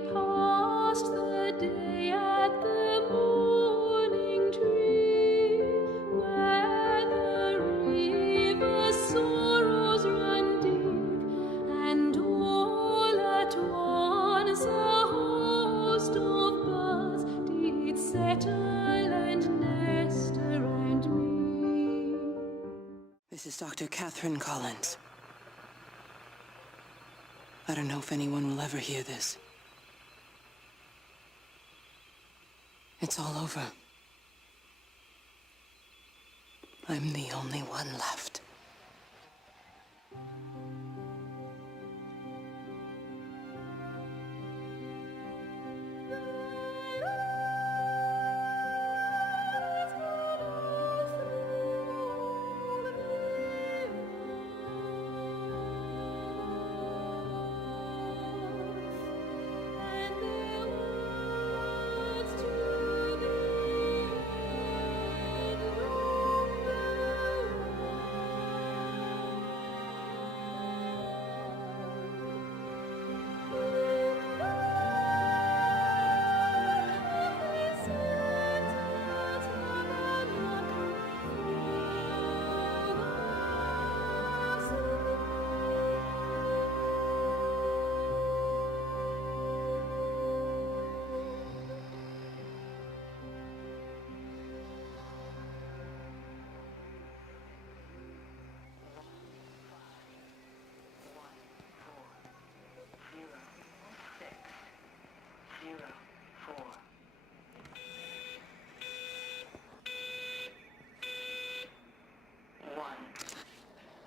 we passed the day at the morning tree, where the river sorrows run deep, and all at once a host of birds did settle and nest around me. This is Dr. Catherine Collins. I don't know if anyone will ever hear this. It's all over. I'm the only one left.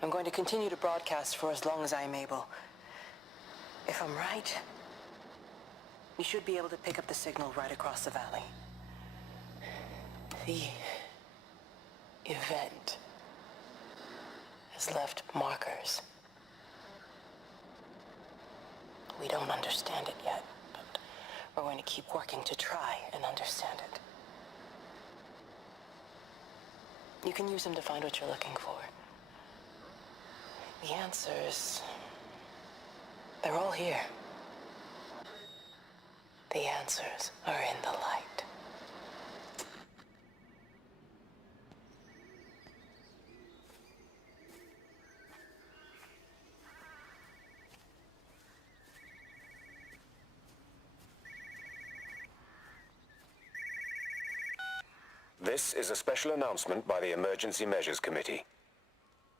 I'm going to continue to broadcast for as long as I am able. If I'm right, we should be able to pick up the signal right across the valley. The event has left markers. We don't understand it yet, but we're going to keep working to try and understand it. You can use them to find what you're looking for. The answers, they're all here. The answers are in the light. This is a special announcement by the Emergency Measures Committee.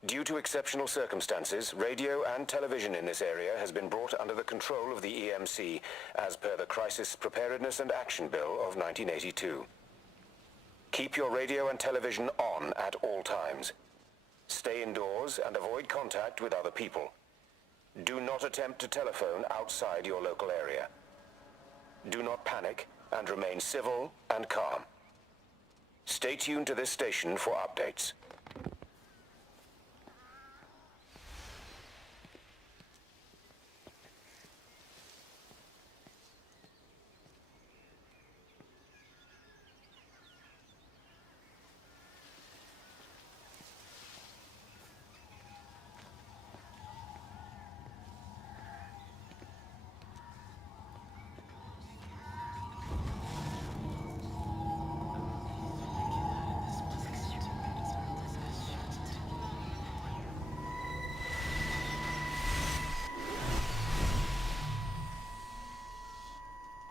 Due to exceptional circumstances, radio and television in this area has been brought under the control of the EMC as per the Crisis Preparedness and Action Bill of 1982. Keep your radio and television on at all times. Stay indoors and avoid contact with other people. Do not attempt to telephone outside your local area. Do not panic and remain civil and calm. Stay tuned to this station for updates.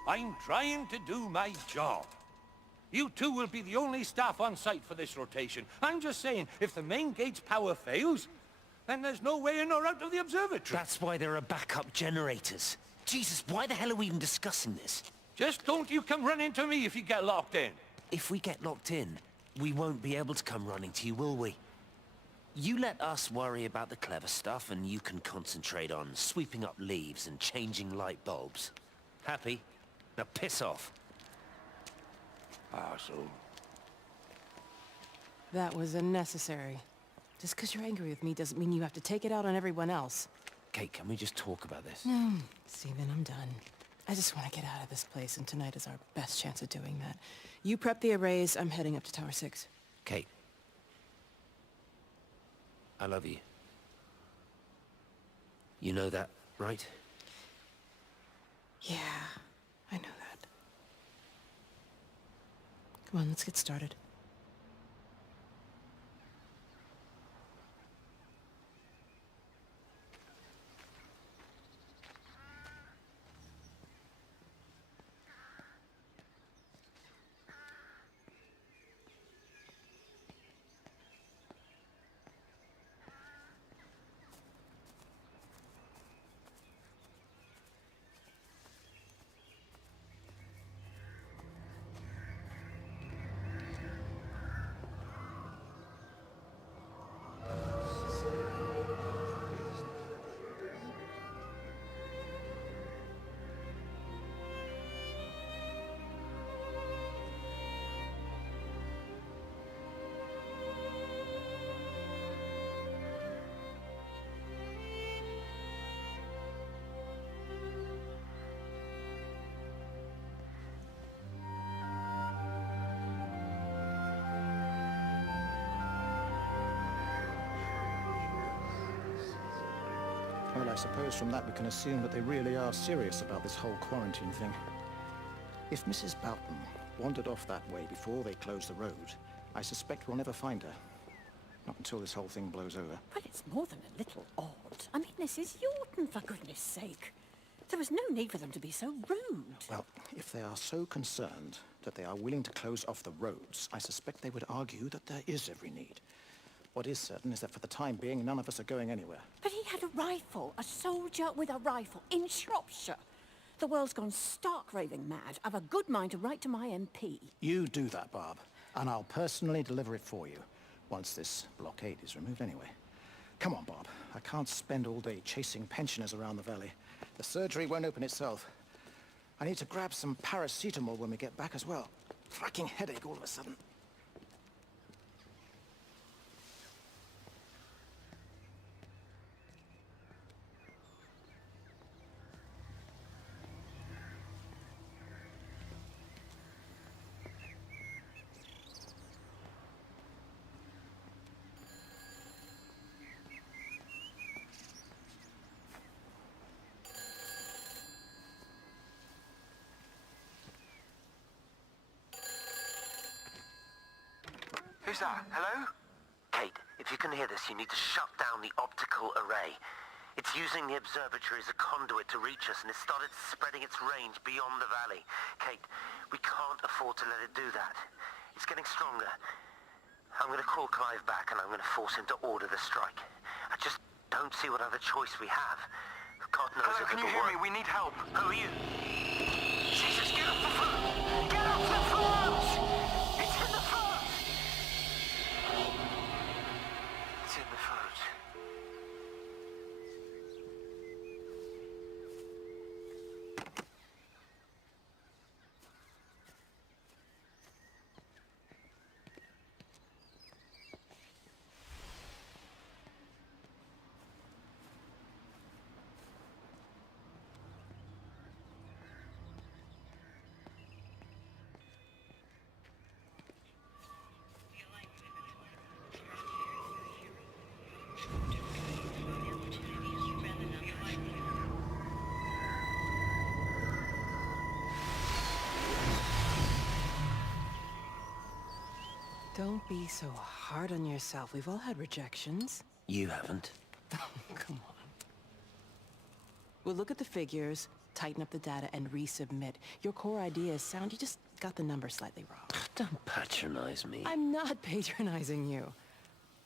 I'm trying to do my job. You two will be the only staff on site for this rotation. I'm just saying, if the main gate's power fails, then there's no way in or out of the observatory. That's why there are backup generators. Jesus, why the hell are we even discussing this? Just don't you come running to me if you get locked in. If we get locked in, we won't be able to come running to you, will we? You let us worry about the clever stuff, and you can concentrate on sweeping up leaves and changing light bulbs. Happy? Now piss off. Arsehole. That was unnecessary. Just because you're angry with me doesn't mean you have to take it out on everyone else. Kate, can we just talk about this? No, Stephen, I'm done. I just want to get out of this place, and tonight is our best chance of doing that. You prep the arrays, I'm heading up to Tower 6. Kate. I love you. You know that, right? Yeah, Come on, let's get started. Well, I suppose from that we can assume that they really are serious about this whole quarantine thing. If Mrs. Boughton wandered off that way before they closed the road, I suspect we'll never find her. Not until this whole thing blows over. Well, it's more than a little odd. I mean, this is Yaughton, for goodness sake. There was no need for them to be so rude. Well, if they are so concerned that they are willing to close off the roads, I suspect they would argue that there is every need. What is certain is that for the time being, none of us are going anywhere. But he had a rifle, a soldier with a rifle, in Shropshire. The world's gone stark raving mad. I've a good mind to write to my MP. You do that, Barb, and I'll personally deliver it for you, once this blockade is removed anyway. Come on, Bob. I can't spend all day chasing pensioners around the valley. The surgery won't open itself. I need to grab some paracetamol when we get back as well. Fucking headache all of a sudden. Who's that? Hello? Kate, if you can hear this, you need to shut down the optical array. It's using the observatory as a conduit to reach us, and it's started spreading its range beyond the valley. Kate, we can't afford to let it do that. It's getting stronger. I'm going to call Clive back, and I'm going to force him to order the strike. I just don't see what other choice we have. God knows Hello, if can you it'll hear work. me? We need help. Who are you? Jesus, get off the phone! Get off the phone! It's in the phone! It's in the phone. Don't be so hard on yourself. We've all had rejections. You haven't. Come on. We'll look at the figures, tighten up the data, and resubmit. Your core idea is sound. You just got the number slightly wrong. Don't patronize me. I'm not patronizing you.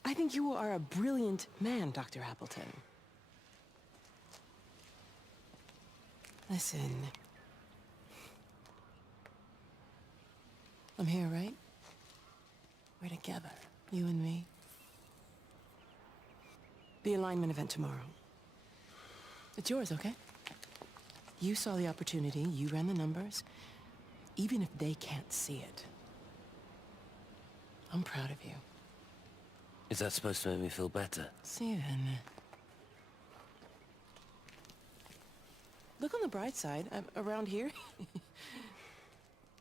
I think you are a brilliant man, Dr. Appleton. Listen. I'm here, right? We're together, you and me. The alignment event tomorrow. It's yours, okay? You saw the opportunity, you ran the numbers. Even if they can't see it, I'm proud of you. Is that supposed to make me feel better? Steven. Look on the bright side. Around here,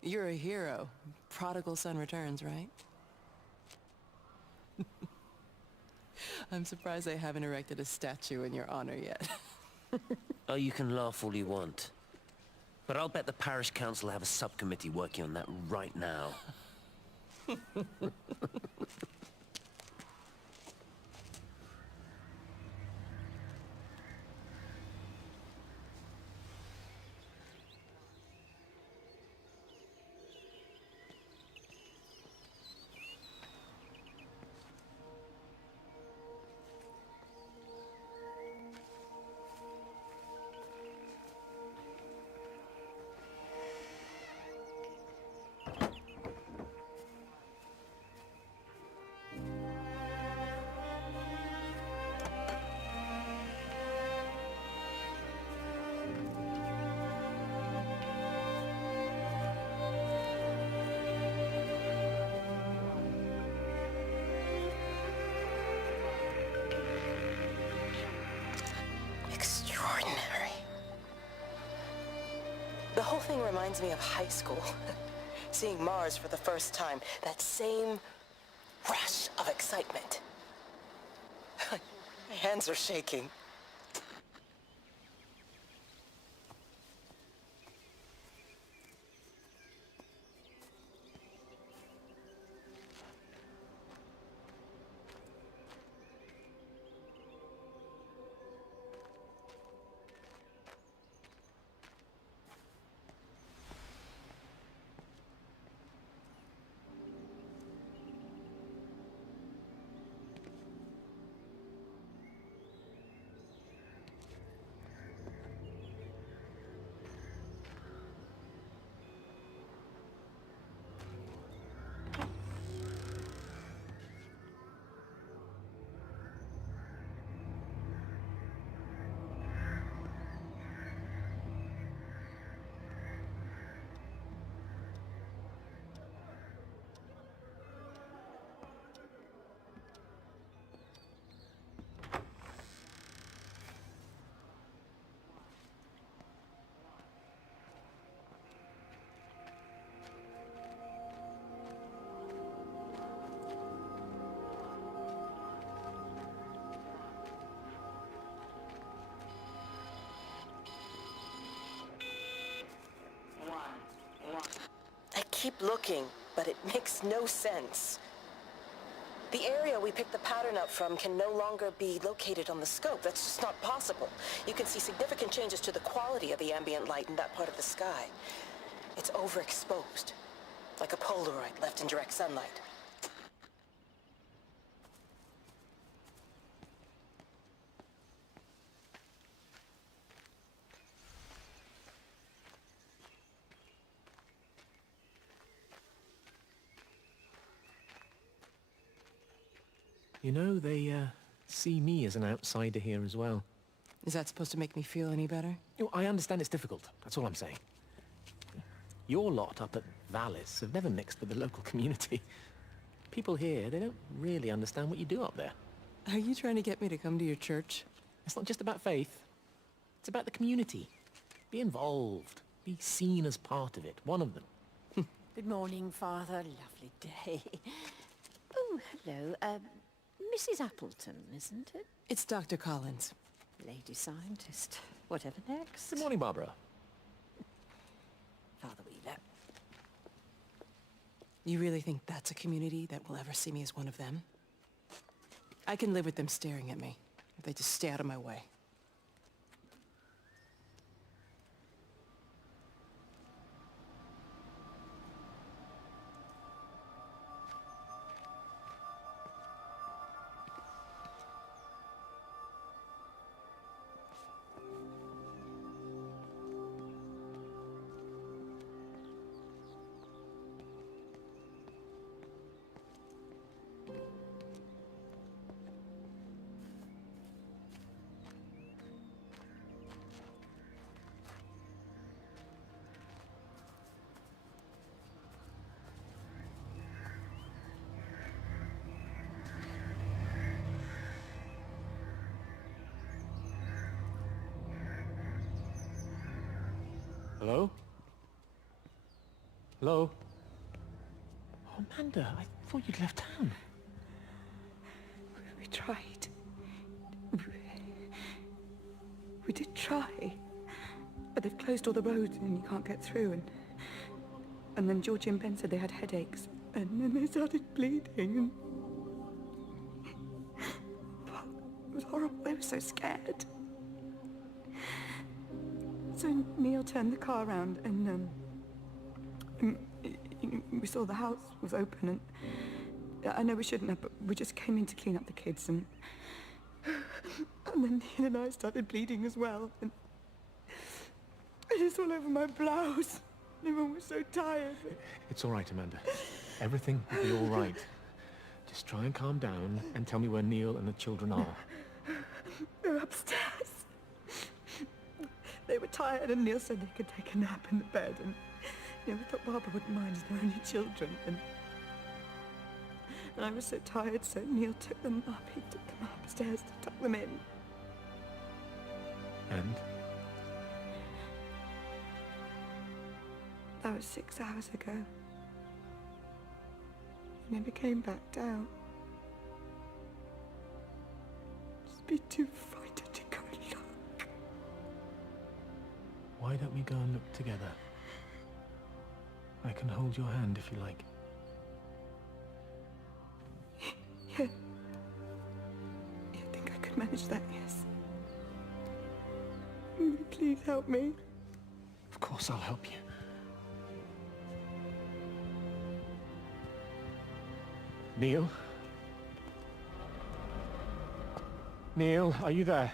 you're a hero. Prodigal son returns, right? I'm surprised they haven't erected a statue in your honor yet. Oh, you can laugh all you want. But I'll bet the parish council have a subcommittee working on that right now. Extraordinary. The whole thing reminds me of high school. Seeing Mars for the first time. That same rush of excitement. My hands are shaking. I keep looking, but it makes no sense. The area we picked the pattern up from can no longer be located on the scope. That's just not possible. You can see significant changes to the quality of the ambient light in that part of the sky. It's overexposed, like a Polaroid left in direct sunlight. You know, they see me as an outsider here as well. Is that supposed to make me feel any better? You know, I understand it's difficult. That's all I'm saying. Your lot up at Vallis have never mixed with the local community. People here, they don't really understand what you do up there. Are you trying to get me to come to your church? It's not just about faith. It's about the community. Be involved. Be seen as part of it. One of them. Good morning, Father. Lovely day. Oh, hello. Mrs. Appleton, isn't it? It's Dr. Collins. Lady scientist. Whatever next. Good morning, Barbara. Father Wheeler. You really think that's a community that will ever see me as one of them? I can live with them staring at me, if they just stay out of my way. Hello? Hello? Oh, Amanda, I thought you'd left town. We tried. We did try. But they've closed all the roads and you can't get through. And then Georgie and Ben said they had headaches. And then they started bleeding. And... It was horrible. They were so scared. So Neil turned the car around and we saw the house was open, and I know we shouldn't have, but we just came in to clean up the kids, and then Neil and I started bleeding as well, and it's all over my blouse. Everyone was so tired. It's all right, Amanda. Everything will be all right. Just try and calm down and tell me where Neil and the children are. They're upstairs. They were tired, and Neil said they could take a nap in the bed, and we thought Barbara wouldn't mind as they're only children, and I was so tired, so Neil took them up. He took them upstairs to tuck them in. And? That was 6 hours ago. He never came back down. Just be too frightened to go look. Why don't we go and look together? I can hold your hand if you like. Yeah. I think I could manage that, yes. Please help me. Of course I'll help you. Neil? Neil, are you there?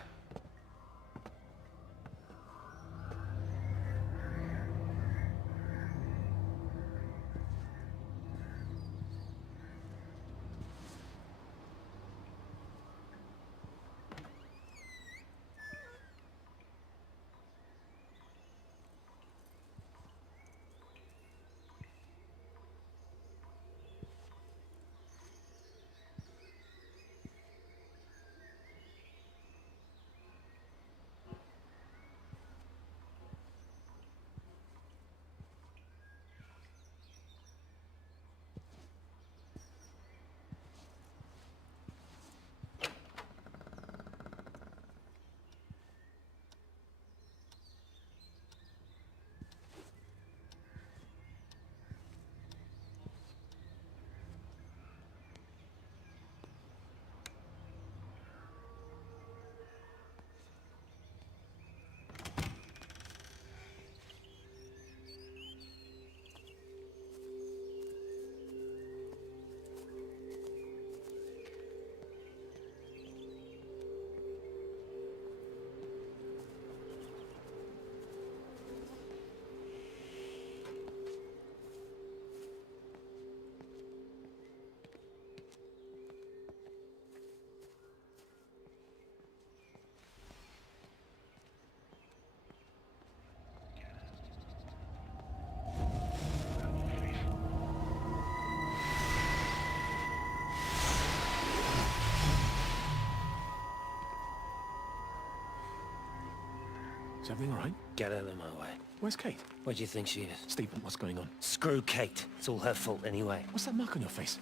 Is everything all right? Get out of my way. Where's Kate? Where do you think she is? Stephen, what's going on? Screw Kate. It's all her fault anyway. What's that mark on your face?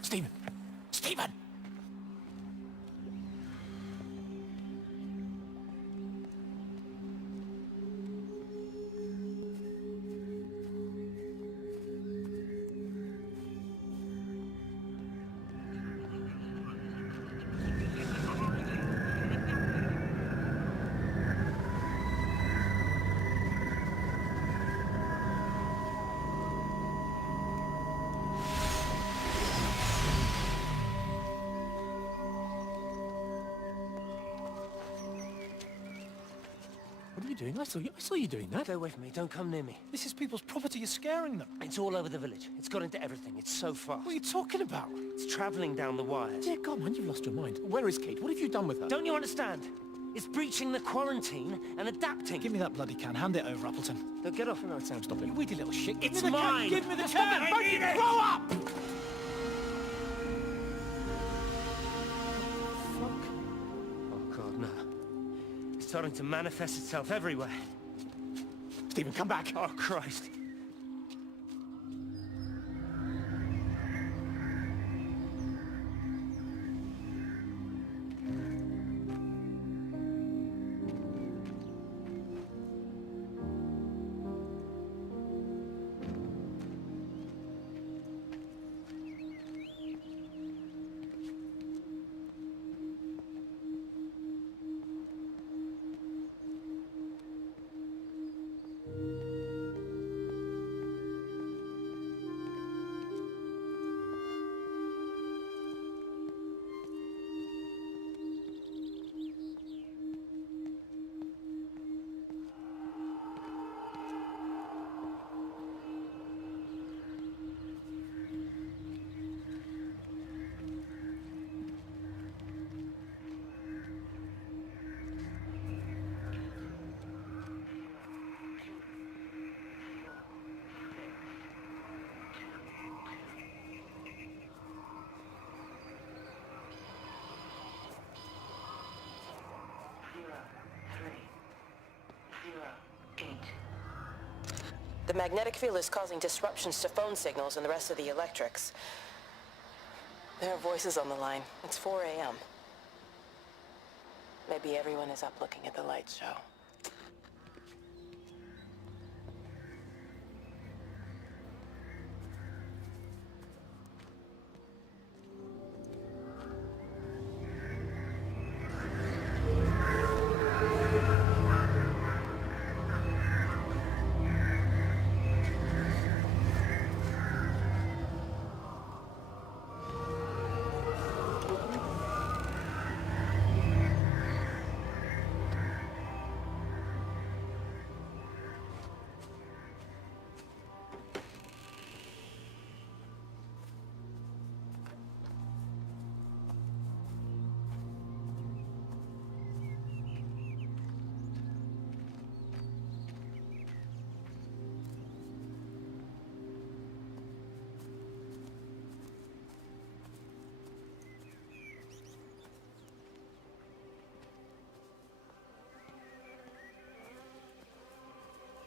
Stephen! Stephen! What are you doing? I saw you doing that. Stay away from me. Don't come near me. This is people's property. You're scaring them. It's all over the village. It's got into everything. It's so fast. What are you talking about? It's traveling down the wires. Dear God, man, you've lost your mind. Where is Kate? What have you done with her? Don't you understand? It's breaching the quarantine and adapting. Give me that bloody can. Hand it over, Appleton. Now get off. No, Sam, stop it. You weedy little shit. It's mine. Give me the Stop can. it. I need it. Grow up! Oh, God, no. It's starting to manifest itself everywhere. Stephen, come back. Oh, Christ. The magnetic field is causing disruptions to phone signals and the rest of the electrics. There are voices on the line. It's 4 a.m. Maybe everyone is up looking at the light show.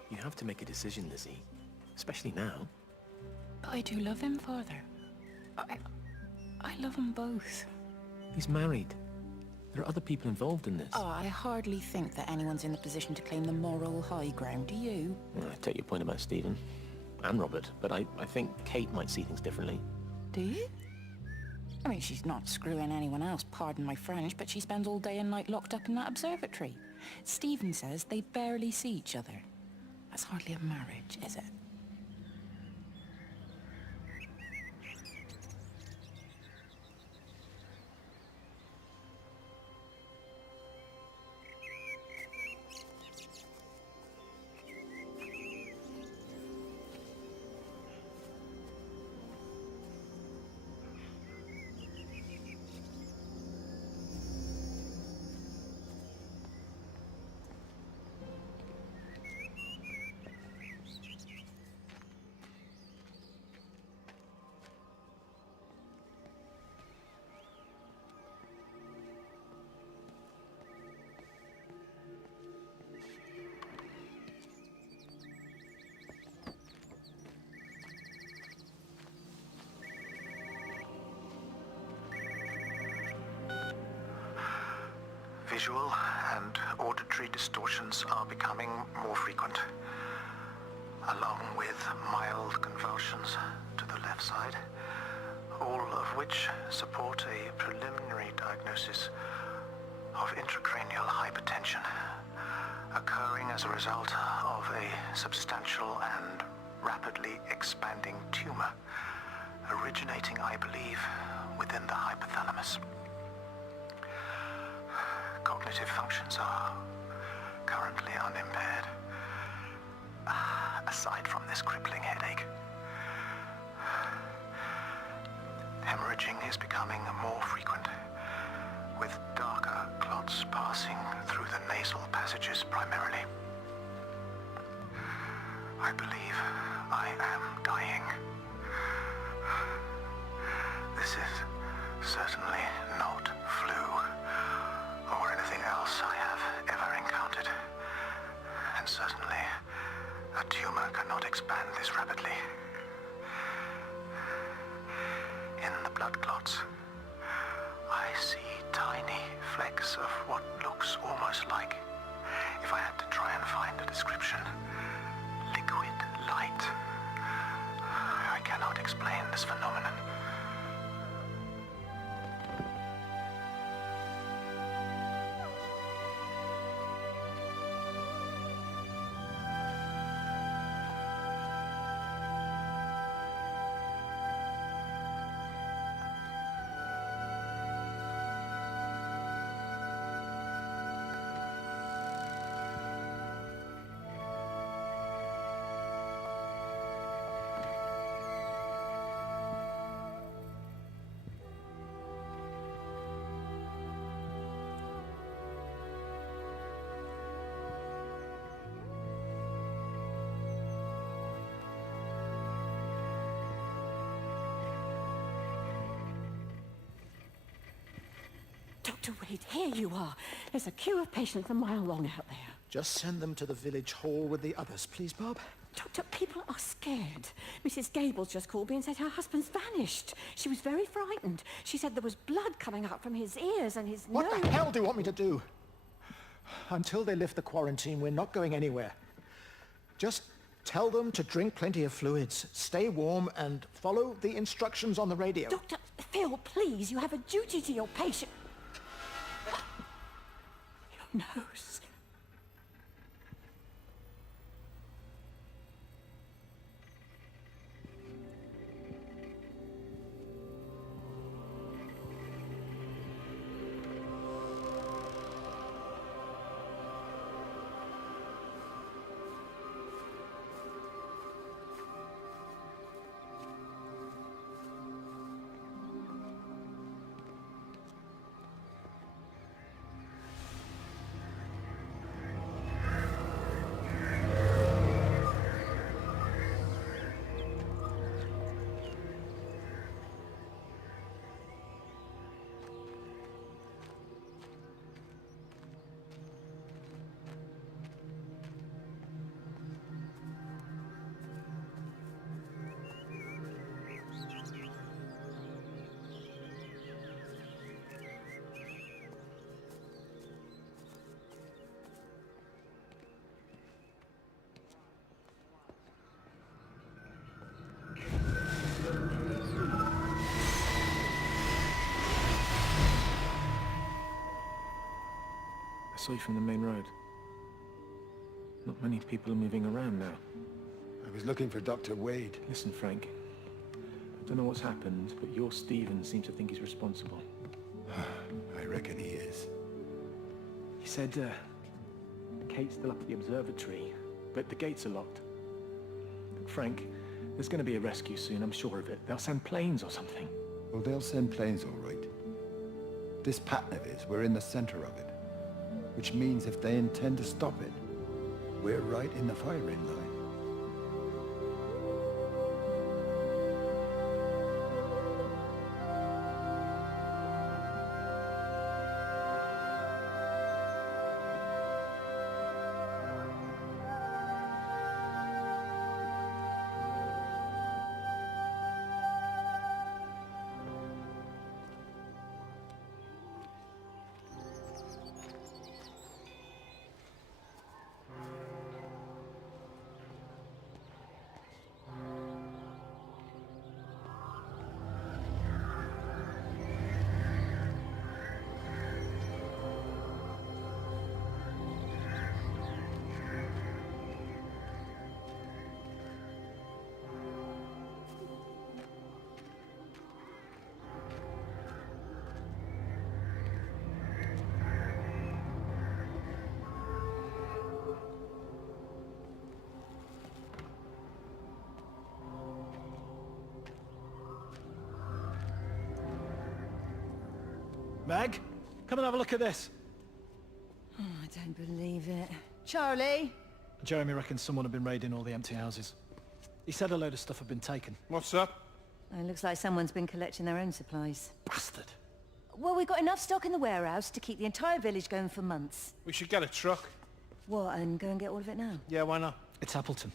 You have to make a decision, Lizzie. Especially now. But I do love him, Father. I love them both. He's married. There are other people involved in this. Oh, I hardly think that anyone's in the position to claim the moral high ground, do you? Well, I take your point about Stephen. And Robert. But I think Kate might see things differently. Do you? I mean, she's not screwing anyone else, pardon my French, but she spends all day and night locked up in that observatory. Stephen says they barely see each other. That's hardly a marriage, is it? Visual and auditory distortions are becoming more frequent, along with mild convulsions to the left side, all of which support a preliminary diagnosis of intracranial hypertension, occurring as a result of a substantial and rapidly expanding tumor, originating, I believe, within the hypothalamus. Cognitive functions are currently unimpaired, aside from this crippling headache. Hemorrhaging is becoming more frequent, with darker clots passing through the nasal passages primarily. I believe I am dying. This is certainly not flu or anything else I have ever encountered. And certainly, a tumor cannot expand this rapidly. In the blood clots, I see tiny flecks of what looks almost like, if I had to try and find a description, liquid light. I cannot explain this phenomenon. Dr. Wade, here you are. There's a queue of patients a mile long out there. Just send them to the village hall with the others, please, Bob. Doctor, people are scared. Mrs. Gable just called me and said her husband's vanished. She was very frightened. She said there was blood coming out from his ears and his nose. What the hell do you want me to do? Until they lift the quarantine, we're not going anywhere. Just tell them to drink plenty of fluids, stay warm, and follow the instructions on the radio. Dr. Phil, please, you have a duty to your patient. Your nose. I saw you from the main road. Not many people are moving around now. I was looking for Dr. Wade. Listen, Frank. I don't know what's happened, but your Stephen seems to think he's responsible. I reckon he is. He said, Kate's still up at the observatory, but the gates are locked. Frank, there's going to be a rescue soon, I'm sure of it. They'll send planes or something. Well, they'll send planes, all right. This pattern of his, we're in the center of it. Which means if they intend to stop it, we're right in the firing line. Meg, come and have a look at this. Oh, I don't believe it. Charlie? Jeremy reckons someone had been raiding all the empty houses. He said a load of stuff had been taken. What's up? It looks like someone's been collecting their own supplies. Bastard. Well, we've got enough stock in the warehouse to keep the entire village going for months. We should get a truck. What, and go and get all of it now? Yeah, why not? It's Appleton.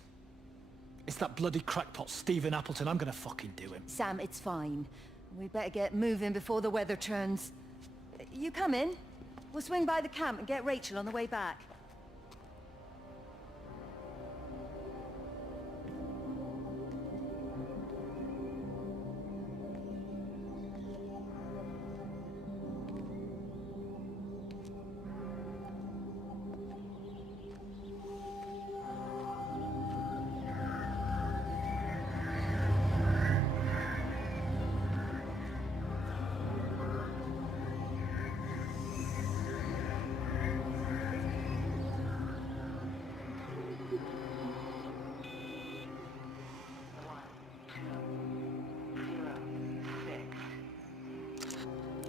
It's that bloody crackpot Stephen Appleton. I'm gonna fucking do him. Sam, it's fine. We'd better get moving before the weather turns. You come in. We'll swing by the camp and get Rachel on the way back.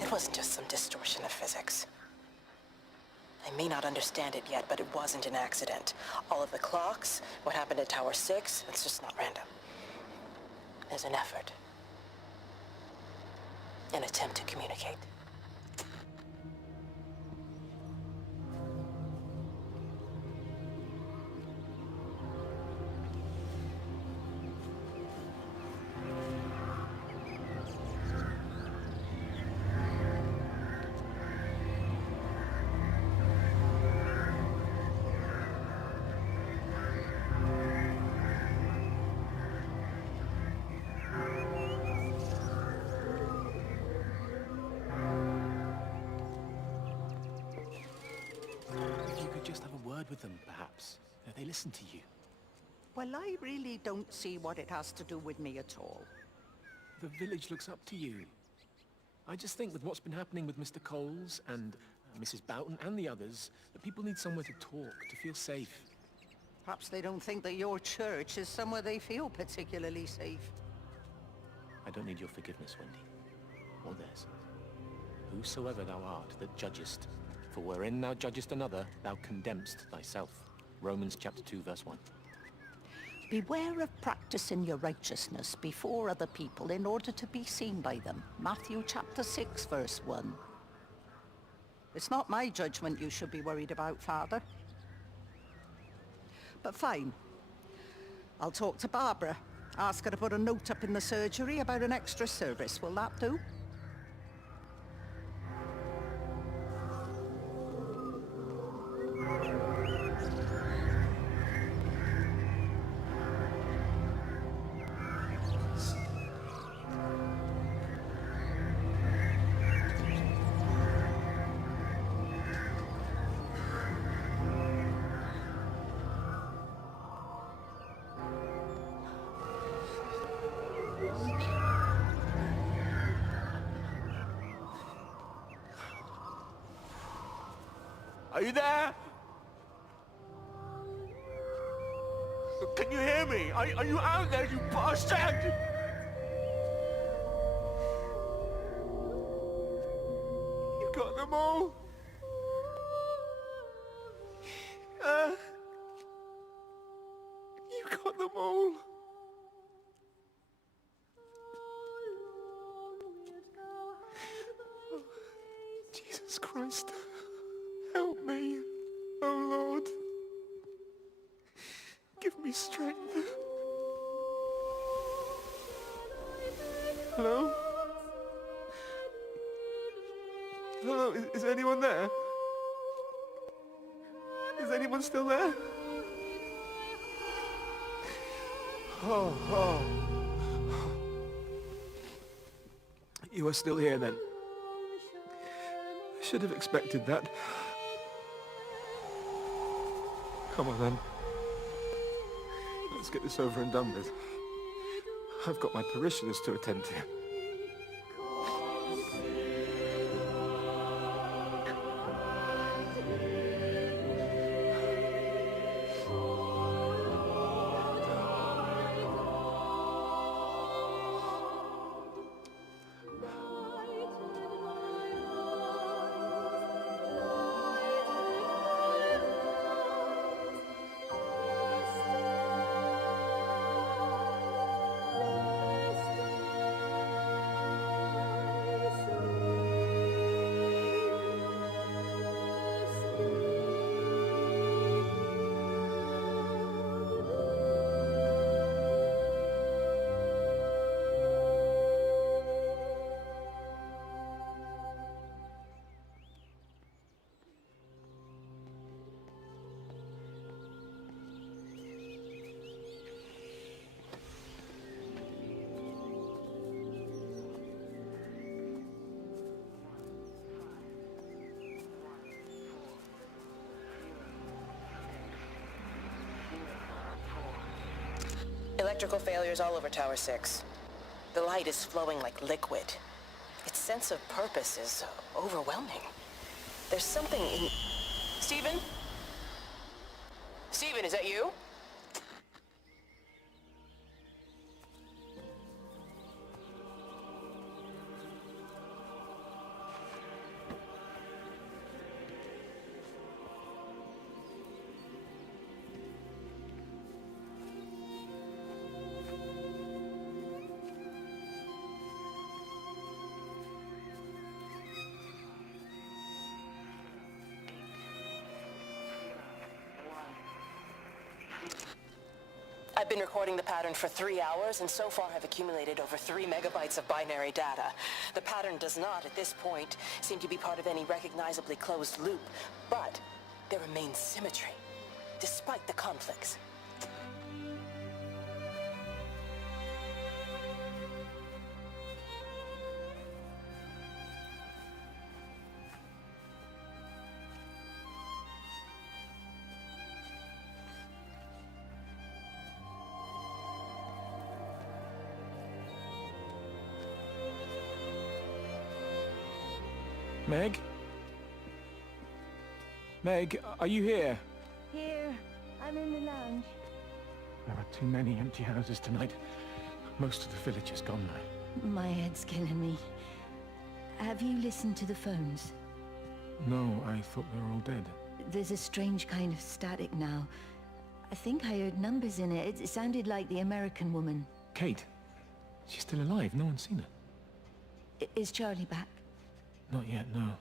It wasn't just some distortion of physics. I may not understand it yet, but it wasn't an accident. All of the clocks, what happened at Tower 6, it's just not random. There's an effort. An attempt to communicate. with them, perhaps. They listen to you. Well, I really don't see what it has to do with me at all. The village looks up to you. I just think with what's been happening with Mr. Coles and Mrs. Boughton and the others, that people need somewhere to talk, to feel safe. Perhaps they don't think that your church is somewhere they feel particularly safe. I don't need your forgiveness, Wendy. Or theirs. Whosoever thou art that judgest, for wherein thou judgest another, thou condemnest thyself. Romans chapter 2, verse 1. Beware of practicing your righteousness before other people in order to be seen by them. Matthew chapter 6, verse 1. It's not my judgment you should be worried about, Father. But fine. I'll talk to Barbara. Ask her to put a note up in the surgery about an extra service. Will that do? Are you there? Can you hear me? Are you out there, you bastard? You got them all? You got them all? Oh, Jesus Christ. Help me, oh Lord. Give me strength. Hello? Hello, is anyone there? Is anyone still there? Oh. You are still here then. I should have expected that. Come on then. Let's get this over and done with. I've got my parishioners to attend to. Electrical failures all over Tower 6. The light is flowing like liquid. Its sense of purpose is overwhelming. There's something in... Stephen? Stephen, is that you? I've been recording the pattern for 3 hours and so far have accumulated over 3 megabytes of binary data. The pattern does not, at this point, seem to be part of any recognizably closed loop, but there remains symmetry, despite the conflicts. Meg? Meg, are you here? Here. I'm in the lounge. There are too many empty houses tonight. Most of the village is gone now. My head's killing me. Have you listened to the phones? No, I thought they were all dead. There's a strange kind of static now. I think I heard numbers in it. It sounded like the American woman. Kate? She's still alive. No one's seen her. Is Charlie back? Not yet, no.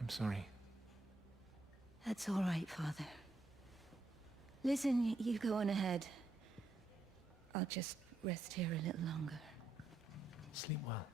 I'm sorry. That's all right, Father. Listen, you go on ahead. I'll just rest here a little longer. Sleep well.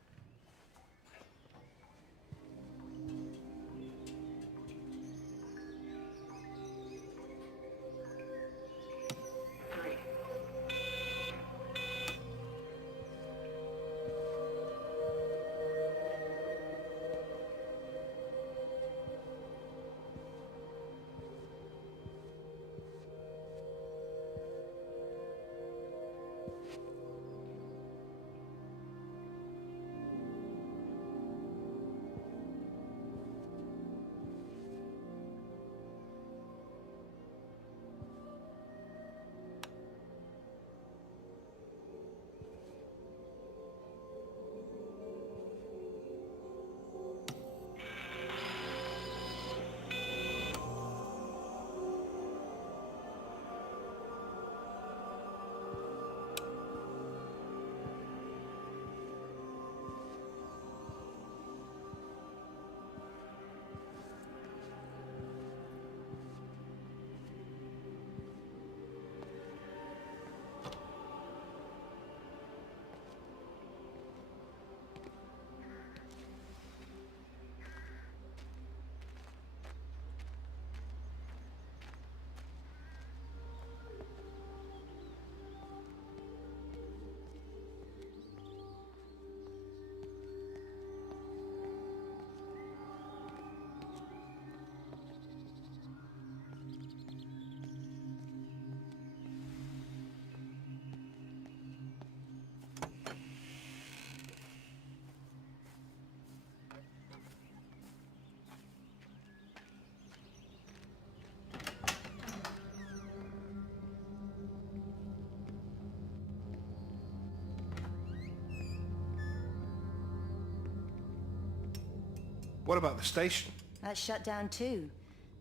What about the station? That's shut down too.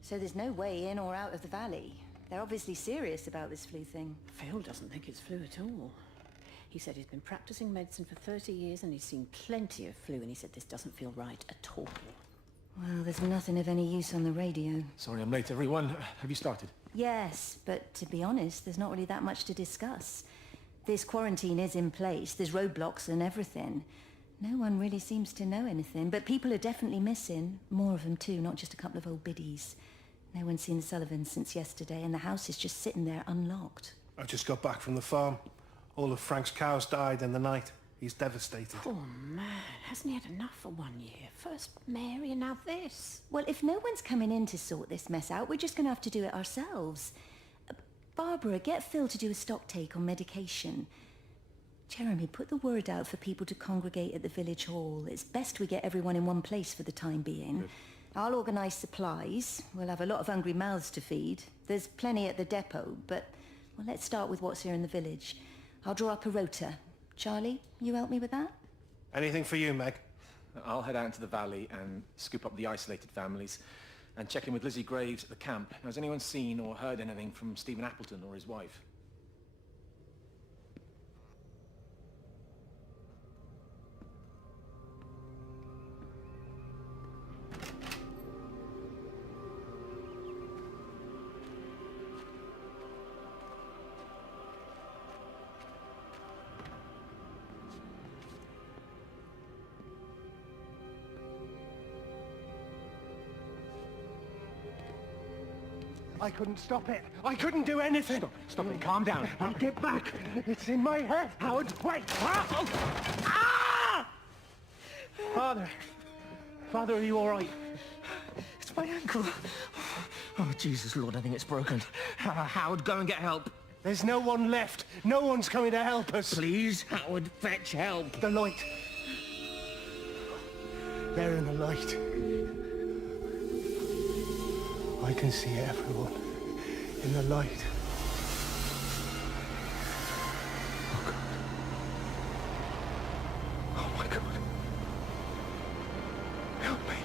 So there's no way in or out of the valley. They're obviously serious about this flu thing. Phil doesn't think it's flu at all. He said he's been practicing medicine for 30 years and he's seen plenty of flu, and he said this doesn't feel right at all. Well, there's nothing of any use on the radio. Sorry I'm late, everyone. Have you started? Yes, but to be honest, there's not really that much to discuss. This quarantine is in place, there's roadblocks and everything. No one really seems to know anything, but people are definitely missing. More of them too, not just a couple of old biddies. No one's seen the Sullivans since yesterday, and the house is just sitting there unlocked. I just got back from the farm. All of Frank's cows died in the night. He's devastated. Poor man, hasn't he had enough for 1 year? First Mary and now this. Well, if no one's coming in to sort this mess out, we're just going to have to do it ourselves. Barbara, get Phil to do a stock take on medication. Jeremy, put the word out for people to congregate at the village hall. It's best we get everyone in one place for the time being. Good. I'll organise supplies. We'll have a lot of hungry mouths to feed. There's plenty at the depot, but well, let's start with what's here in the village. I'll draw up a rota. Charlie, you help me with that? Anything for you, Meg? I'll head out into the valley and scoop up the isolated families and check in with Lizzie Graves at the camp. Has anyone seen or heard anything from Stephen Appleton or his wife? I couldn't stop it. I couldn't do anything. Stop it. Calm down. I'll get back. It's in my head. Howard, wait. Ah! Father. Father, are you all right? It's my ankle. Oh, Jesus, Lord, I think it's broken. Howard, go and get help. There's no one left. No one's coming to help us. Please, Howard, fetch help. The light. They're in the light. I can see everyone in the light. Oh God. Oh my God. Help me.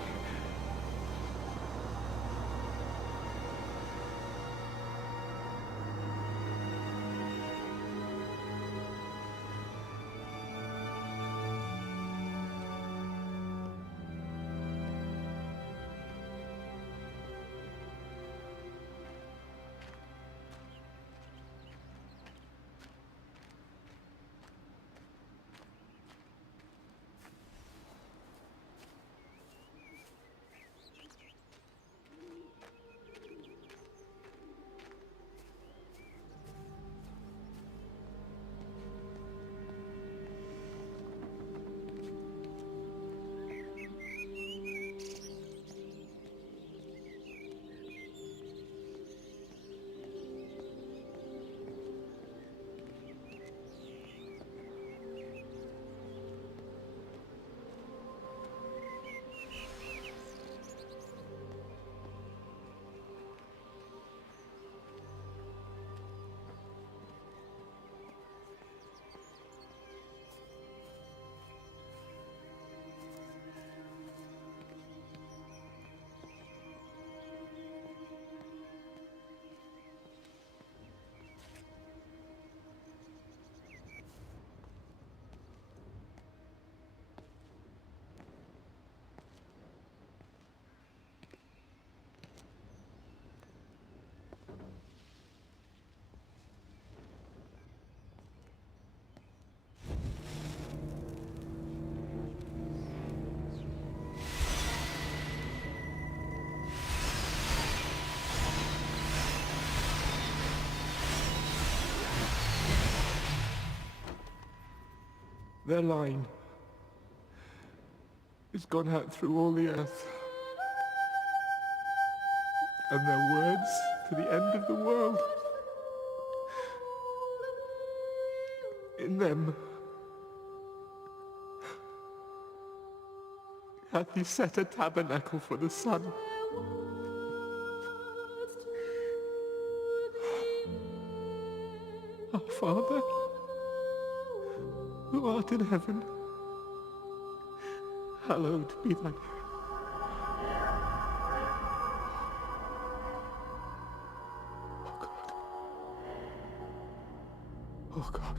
Their line has gone out through all the earth. And their words to the end of the world. In them hath he set a tabernacle for the sun. Our Father, who art in heaven, hallowed be thy name. Oh God.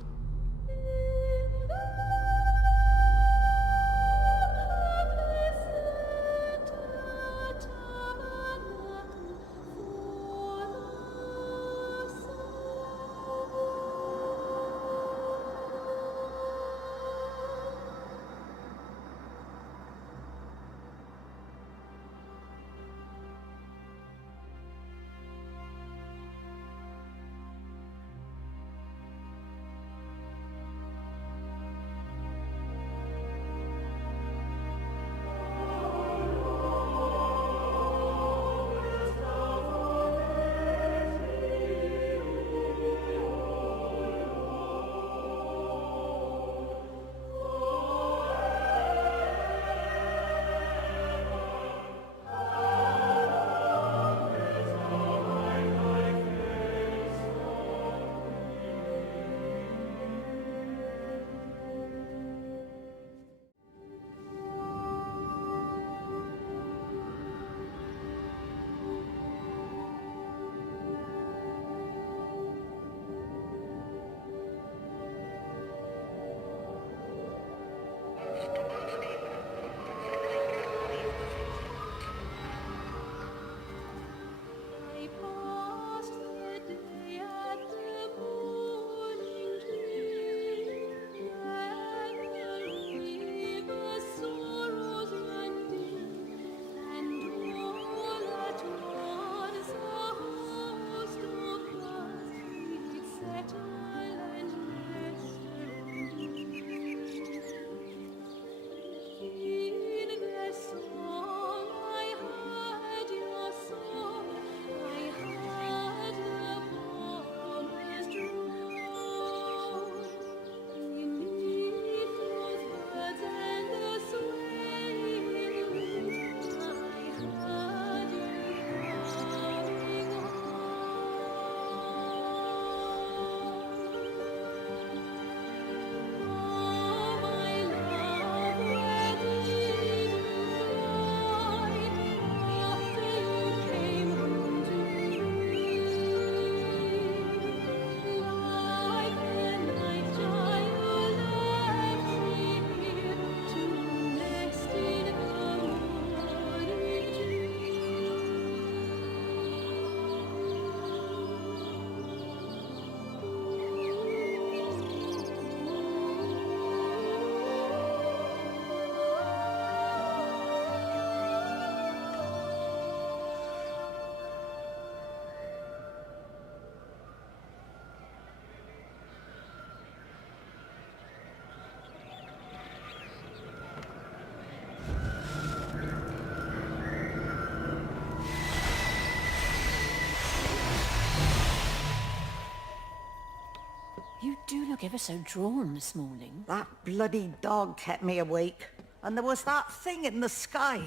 You do look ever so drawn this morning. That bloody dog kept me awake. And there was that thing in the sky.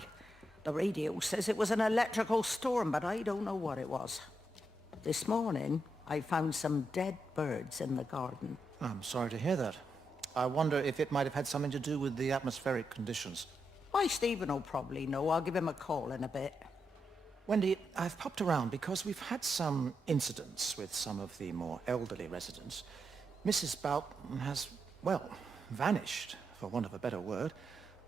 The radio says it was an electrical storm, but I don't know what it was. This morning, I found some dead birds in the garden. I'm sorry to hear that. I wonder if it might have had something to do with the atmospheric conditions. Why, Stephen will probably know. I'll give him a call in a bit. Wendy, I've popped around because we've had some incidents with some of the more elderly residents. Mrs. Boughton has, well, vanished, for want of a better word.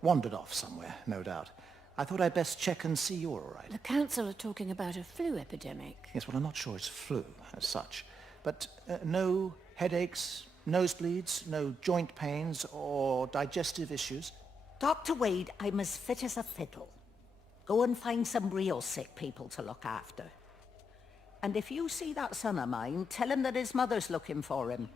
Wandered off somewhere, no doubt. I thought I'd best check and see you're all right. The council are talking about a flu epidemic. Yes, well, I'm not sure it's flu as such. But no headaches, nosebleeds, no joint pains or digestive issues? Dr. Wade, I'm as fit as a fiddle. Go and find some real sick people to look after. And if you see that son of mine, tell him that his mother's looking for him.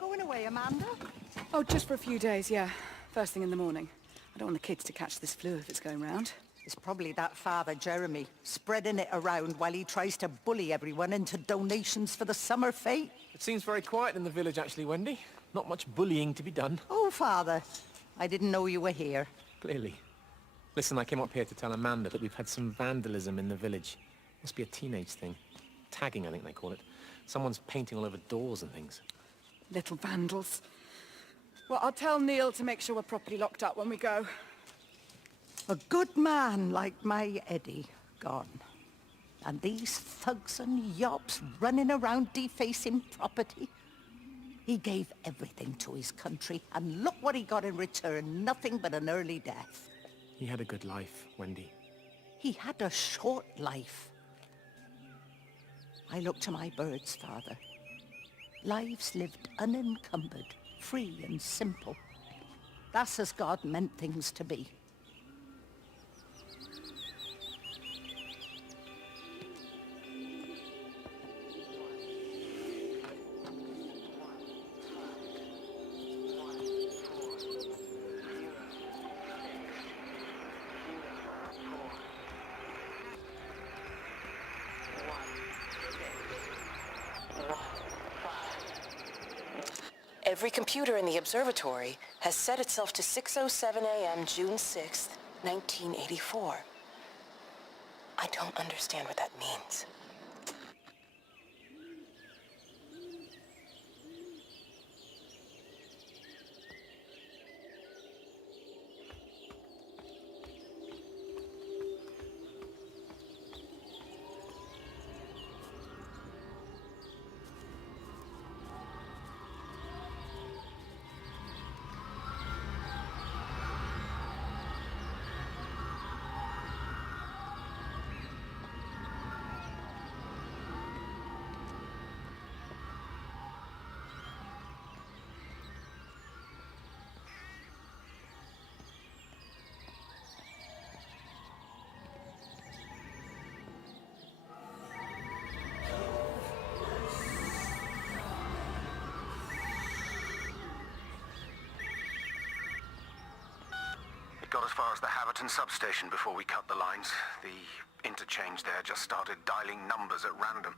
Going away, Amanda? Oh, just for a few days, yeah. First thing in the morning. I don't want the kids to catch this flu if it's going round. It's probably that father, Jeremy, spreading it around while he tries to bully everyone into donations for the summer fete. It seems very quiet in the village, actually, Wendy. Not much bullying to be done. Oh, Father, I didn't know you were here. Clearly. Listen, I came up here to tell Amanda that we've had some vandalism in the village. Must be a teenage thing. Tagging, I think they call it. Someone's painting all over doors and things. Little vandals. Well, I'll tell Neil to make sure we're properly locked up when we go. A good man like my Eddie gone. And these thugs and yobs running around defacing property. He gave everything to his country, and look what he got in return. Nothing but an early death. He had a good life, Wendy. He had a short life. I look to my birds, Father. Lives lived unencumbered, free and simple. That's as God meant things to be. Every computer in the observatory has set itself to 6:07 a.m. June 6th, 1984. I don't understand what that means. It got as far as the Haverton substation before we cut the lines. The interchange there just started dialing numbers at random.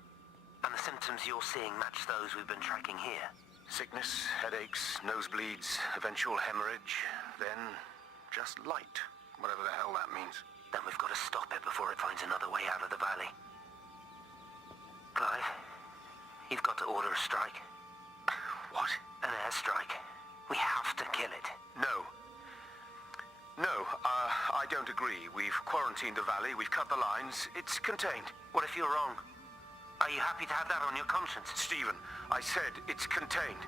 And the symptoms you're seeing match those we've been tracking here? Sickness, headaches, nosebleeds, eventual hemorrhage, then just light, whatever the hell that means. Then we've got to stop it before it finds another way out of the valley. Clive, you've got to order a strike. What? An airstrike. We have to kill it. No. No, I don't agree. We've quarantined the valley, we've cut the lines, it's contained. What if you're wrong? Are you happy to have that on your conscience? Stephen, I said it's contained.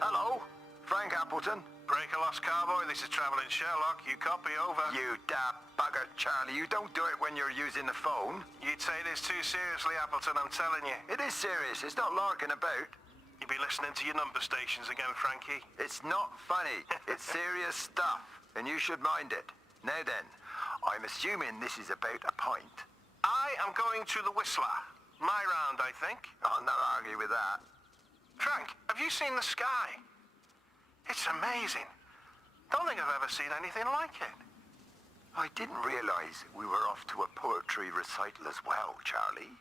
Hello, Frank Appleton. Break a lost cowboy, this is Travelling Sherlock. You copy, over. You daft bugger, Charlie. You don't do it when you're using the phone. You'd say this too seriously, Appleton, I'm telling you. It is serious. It's not larking about. You be listening to your number stations again, Frankie. It's not funny. It's serious stuff, and you should mind it. Now then, I'm assuming this is about a pint. I am going to the Whistler. My round, I think. I'll not argue with that. Frank, have you seen the sky? It's amazing. Don't think I've ever seen anything like it. I didn't realize we were off to a poetry recital as well, Charlie.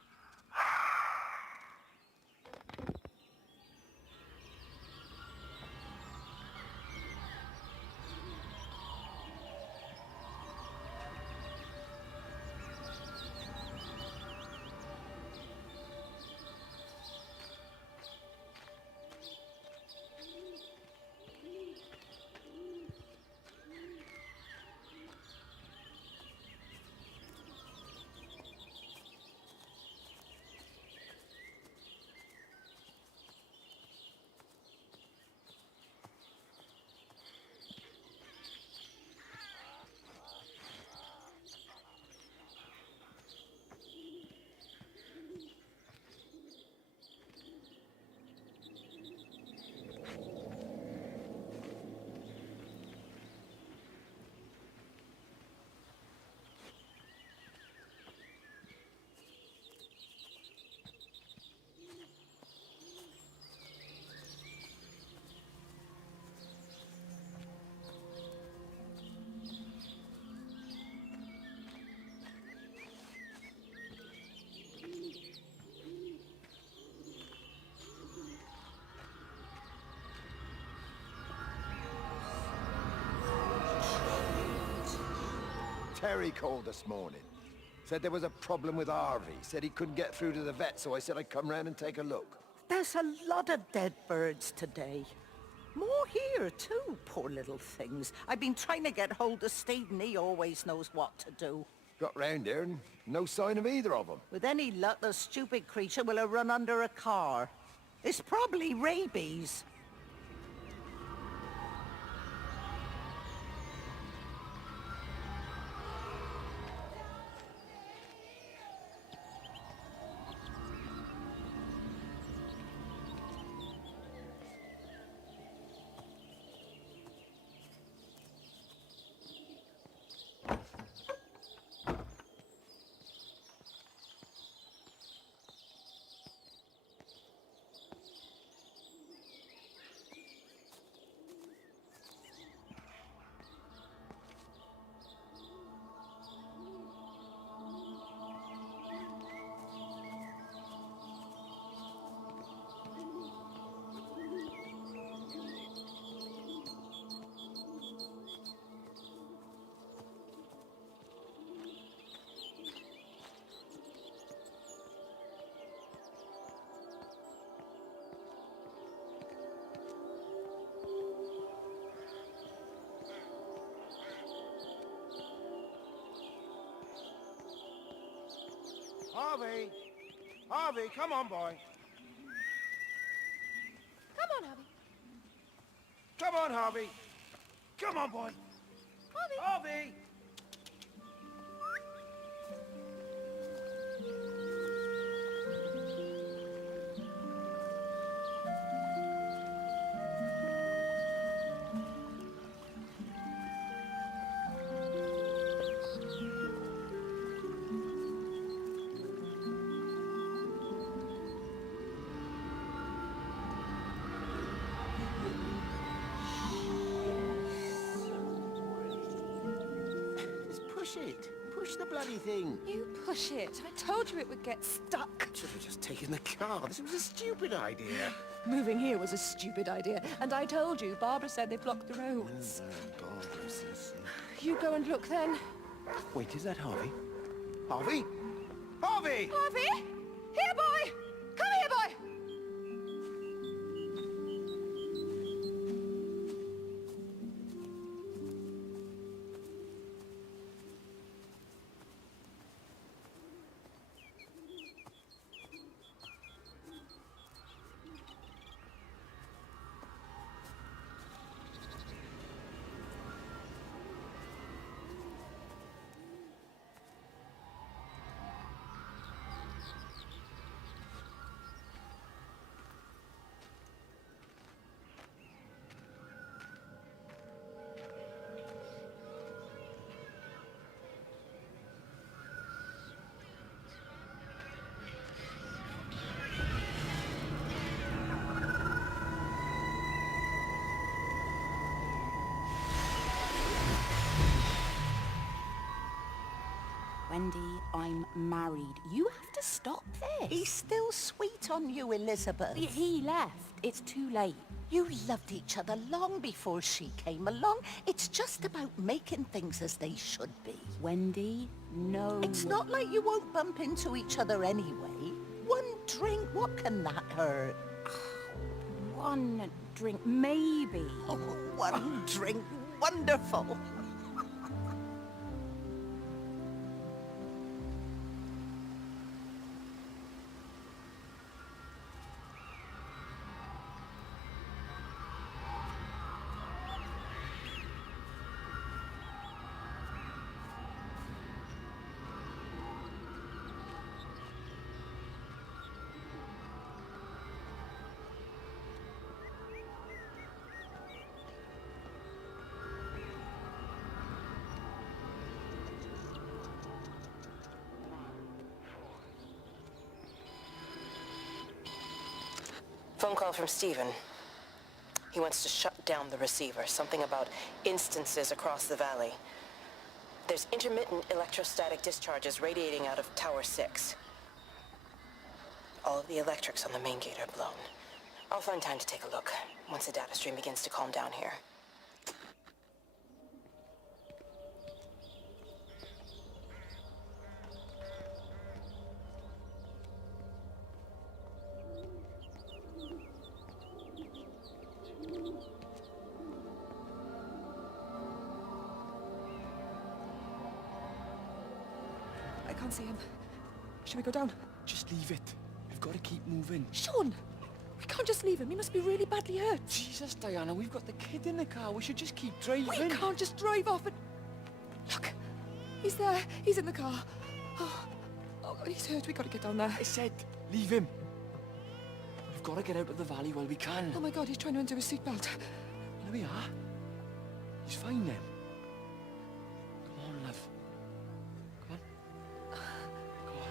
Terry called this morning. Said there was a problem with Harvey. Said he couldn't get through to the vet, so I said I'd come round and take a look. There's a lot of dead birds today. More here, too, poor little things. I've been trying to get hold of Steve, and he always knows what to do. Got round here and no sign of either of them. With any luck, the stupid creature will have run under a car. It's probably rabies. Harvey! Harvey, come on, boy. Come on, Harvey. Come on, Harvey. Come on, boy. Harvey! Push it. Push the bloody thing. You push it. I told you it would get stuck. Should have just taken the car. This was a stupid idea. Moving here was a stupid idea. And I told you, Barbara said they blocked the roads. Barbara says. You go and look then. Wait, is that Harvey? Harvey? Harvey! Harvey! Here, boy! Come here, boy! Wendy, I'm married. You have to stop this. He's still sweet on you, Elizabeth. He left. It's too late. You loved each other long before she came along. It's just about making things as they should be. Wendy, no. It's not like you won't bump into each other anyway. One drink, what can that hurt? One drink, maybe. Oh, one drink, wonderful. Phone call from Stephen. He wants to shut down the receiver. Something about instances across the valley. There's intermittent electrostatic discharges radiating out of Tower 6. All of the electrics on the main gate are blown. I'll find time to take a look once the data stream begins to calm down here. I can't see him. Should we go down? Just leave it. We've got to keep moving. Sean! We can't just leave him. He must be really badly hurt. Jesus, Diana, we've got the kid in the car. We should just keep driving. We can't just drive off and... Look! He's there. He's in the car. Oh, he's hurt. We got to get down there. I said, leave him. We've got to get out of the valley while we can. Oh my God, he's trying to undo his seatbelt. There we are. He's fine then. Come on, love. Come on. Go on.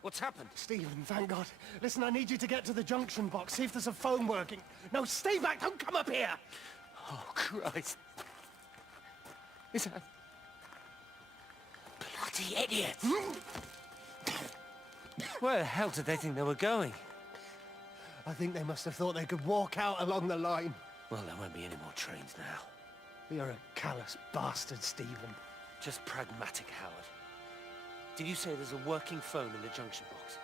What's happened? Stephen, thank God. Listen, I need you to get to the junction box, see if there's a phone working. No, stay back, don't come up here! Oh, Christ. Is that... Bloody idiot! Where the hell did they think they were going? I think they must have thought they could walk out along the line. Well, there won't be any more trains now. You're a callous bastard, Stephen. Just pragmatic, Howard. Did you say there's a working phone in the junction box?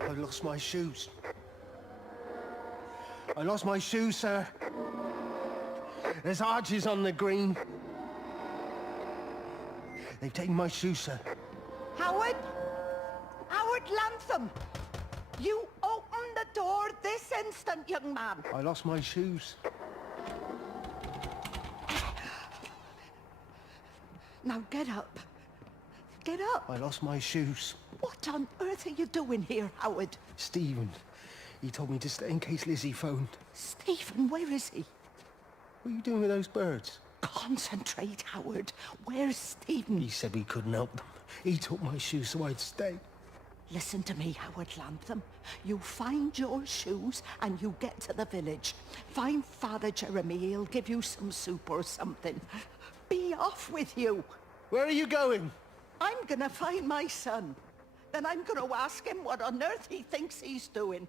I lost my shoes. I lost my shoes, sir. There's arches on the green. They've taken my shoes, sir. Howard? Howard Lantham! You open the door this instant, young man. I lost my shoes. Now get up. Get up. I lost my shoes. What on earth are you doing here, Howard? Stephen, he told me to stay in case Lizzie phoned. Stephen, where is he? What are you doing with those birds? Concentrate, Howard. Where's Stephen? He said we couldn't help them. He took my shoes so I'd stay. Listen to me, Howard Lantham. You find your shoes and you get to the village. Find Father Jeremy, he'll give you some soup or something. Be off with you. Where are you going? I'm gonna find my son. Then I'm gonna ask him what on earth he thinks he's doing.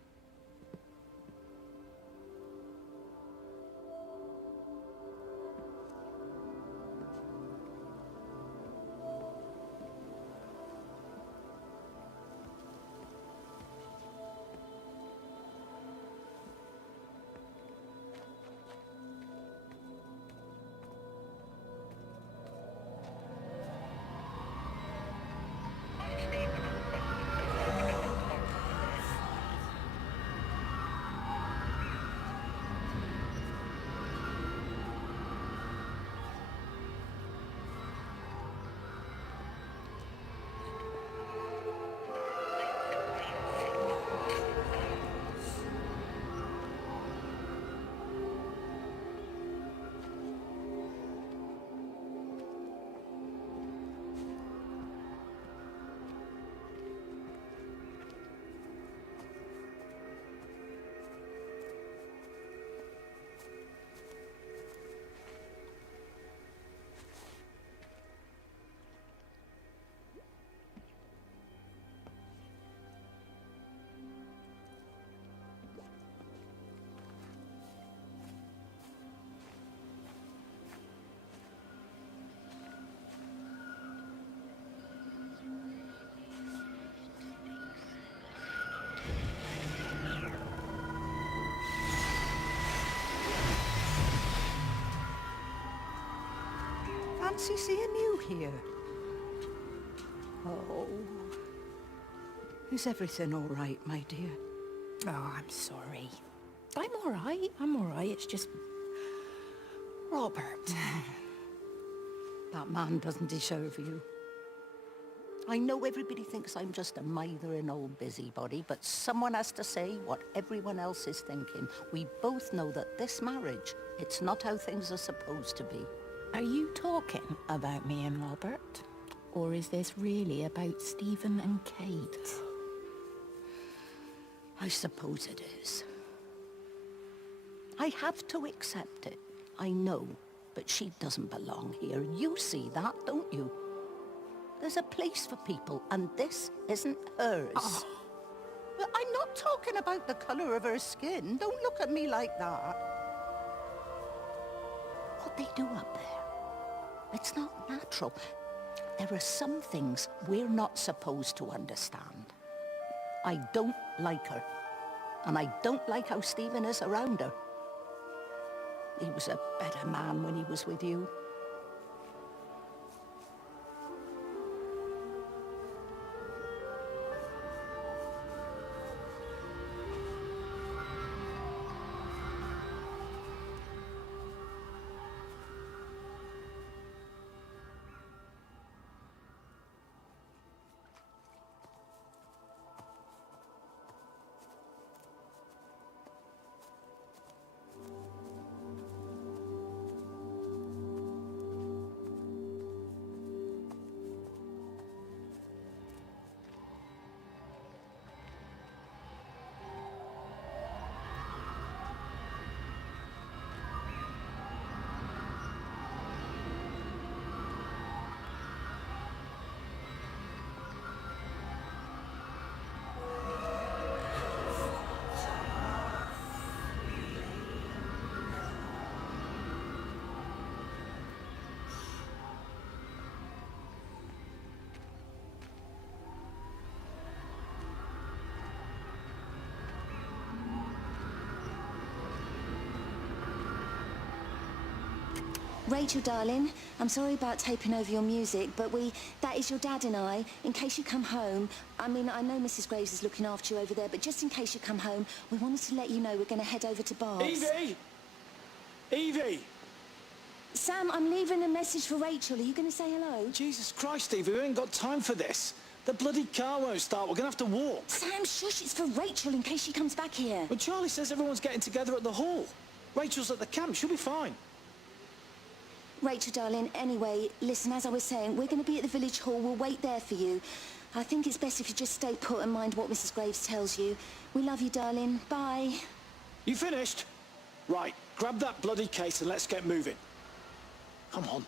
Fancy seeing you here. Oh. Is everything all right, my dear? Oh, I'm sorry. I'm all right. I'm all right. It's just... Robert. That man doesn't deserve you. I know everybody thinks I'm just a mithering old busybody, but someone has to say what everyone else is thinking. We both know that this marriage, it's not how things are supposed to be. Are you talking about me and Robert? Or is this really about Stephen and Kate? I suppose it is. I have to accept it. I know, but she doesn't belong here. You see that, don't you? There's a place for people, and this isn't hers. Oh. But I'm not talking about the colour of her skin. Don't look at me like that. What they do up there, it's not natural. There are some things we're not supposed to understand. I don't like her. And I don't like how Stephen is around her. He was a better man when he was with you. Rachel, darling, I'm sorry about taping over your music, but that is your dad and I. In case you come home, I mean, I know Mrs. Graves is looking after you over there, but just in case you come home, we wanted to let you know we're going to head over to Barb's. Evie! Evie! Sam, I'm leaving a message for Rachel. Are you going to say hello? Jesus Christ, Evie, we ain't got time for this. The bloody car won't start. We're going to have to walk. Sam, shush, it's for Rachel in case she comes back here. But Charlie says everyone's getting together at the hall. Rachel's at the camp. She'll be fine. Rachel, darling, anyway, listen, as I was saying, we're going to be at the village hall. We'll wait there for you. I think it's best if you just stay put and mind what Mrs. Graves tells you. We love you, darling. Bye. You finished? Right, grab that bloody case and let's get moving. Come on.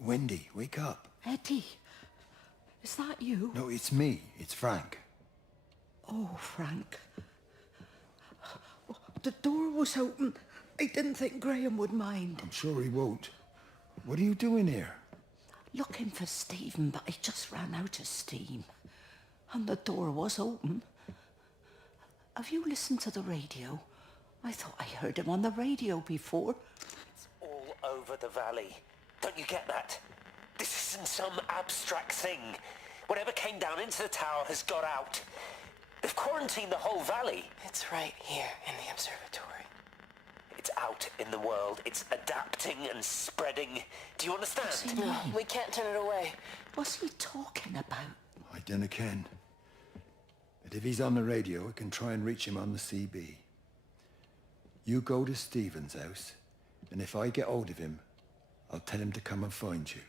Wendy, wake up. Eddie, is that you? No, it's me. It's Frank. Oh, Frank. The door was open. I didn't think Graham would mind. I'm sure he won't. What are you doing here? Looking for Stephen, but I just ran out of steam. And the door was open. Have you listened to the radio? I thought I heard him on the radio before. It's all over the valley. Don't you get that? This isn't some abstract thing. Whatever came down into the tower has got out. They've quarantined the whole valley. It's right here in the observatory. It's out in the world. It's adapting and spreading. Do you understand? No, we can't turn it away. What's he talking about? I dunno ken. But if he's on the radio, I can try and reach him on the CB. You go to Stephen's house, and if I get hold of him, I'll tell him to come and find you.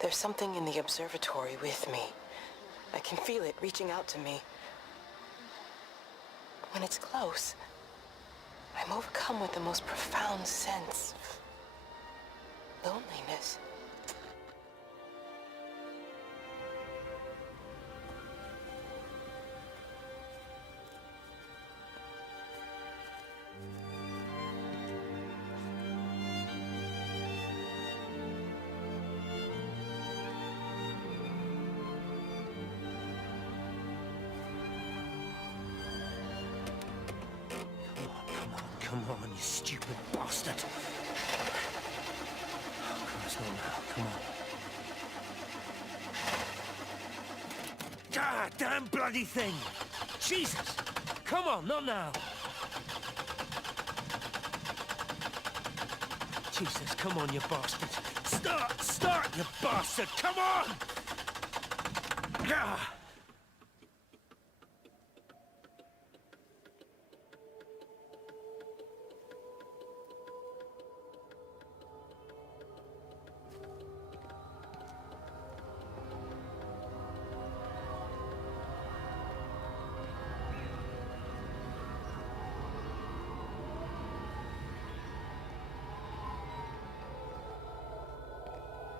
There's something in the observatory with me. I can feel it reaching out to me. When it's close, I'm overcome with the most profound sense of loneliness. Come on, you stupid bastard. Oh, Christ, not now. Come on. God damn bloody thing! Jesus! Come on, not now! Jesus, come on, you bastard! Start, you bastard! Come on! Ah!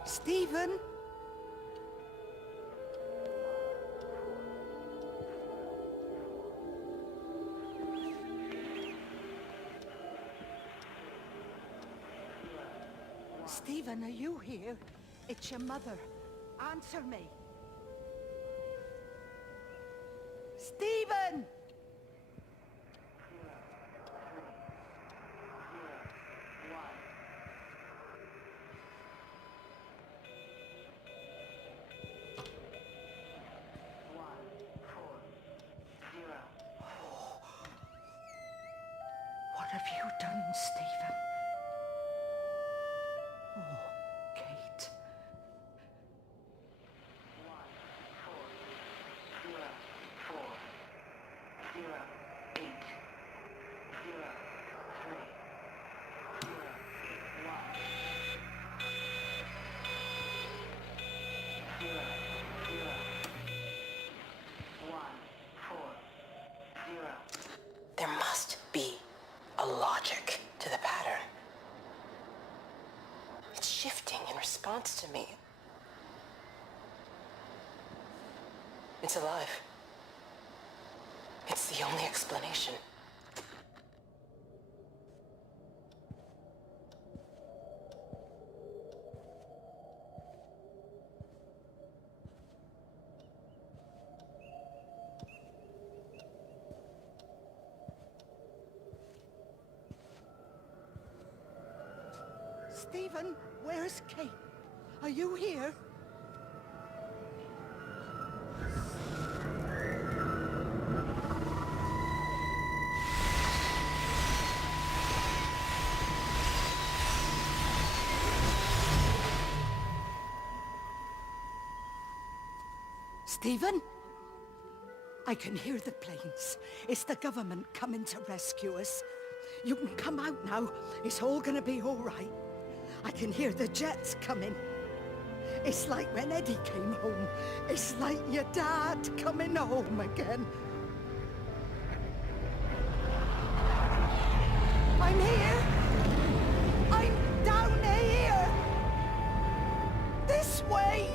Stephen? Stephen, are you here? It's your mother. Answer me. Stephen! What have you done, Stephen? Oh, Kate. There must be a logic to the pattern. It's shifting in response to me. It's alive. It's the only explanation. Stephen, where's Kate? Are you here? Stephen? I can hear the planes. It's the government coming to rescue us. You can come out now. It's all gonna be all right. I can hear the jets coming. It's like when Eddie came home. It's like your dad coming home again. I'm here. I'm down here. This way.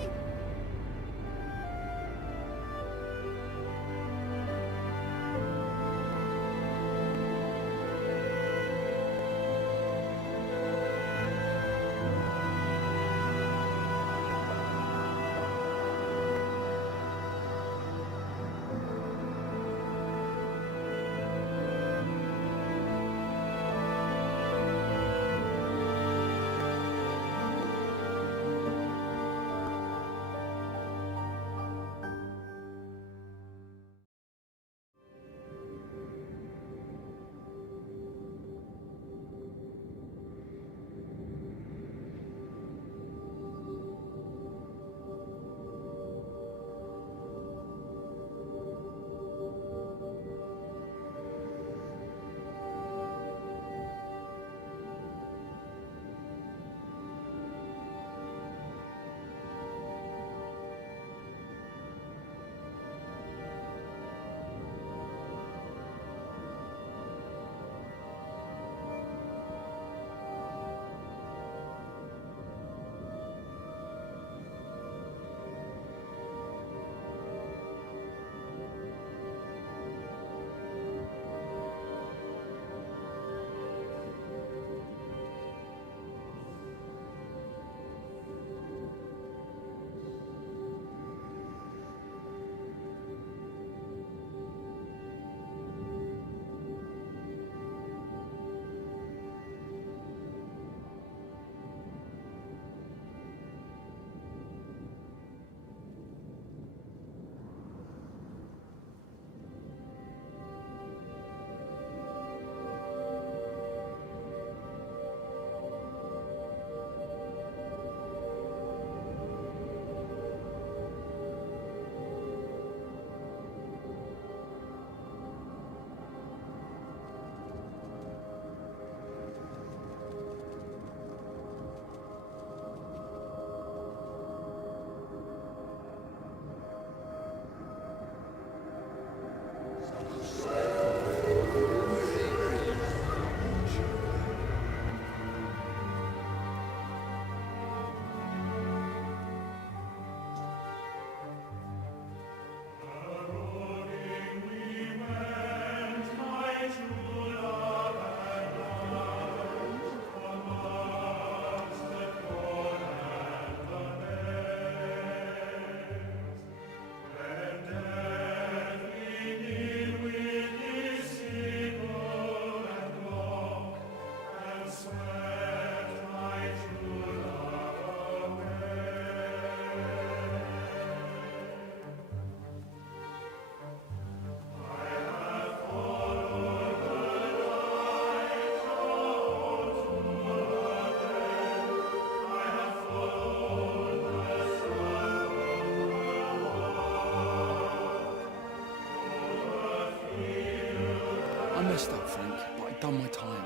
done my time.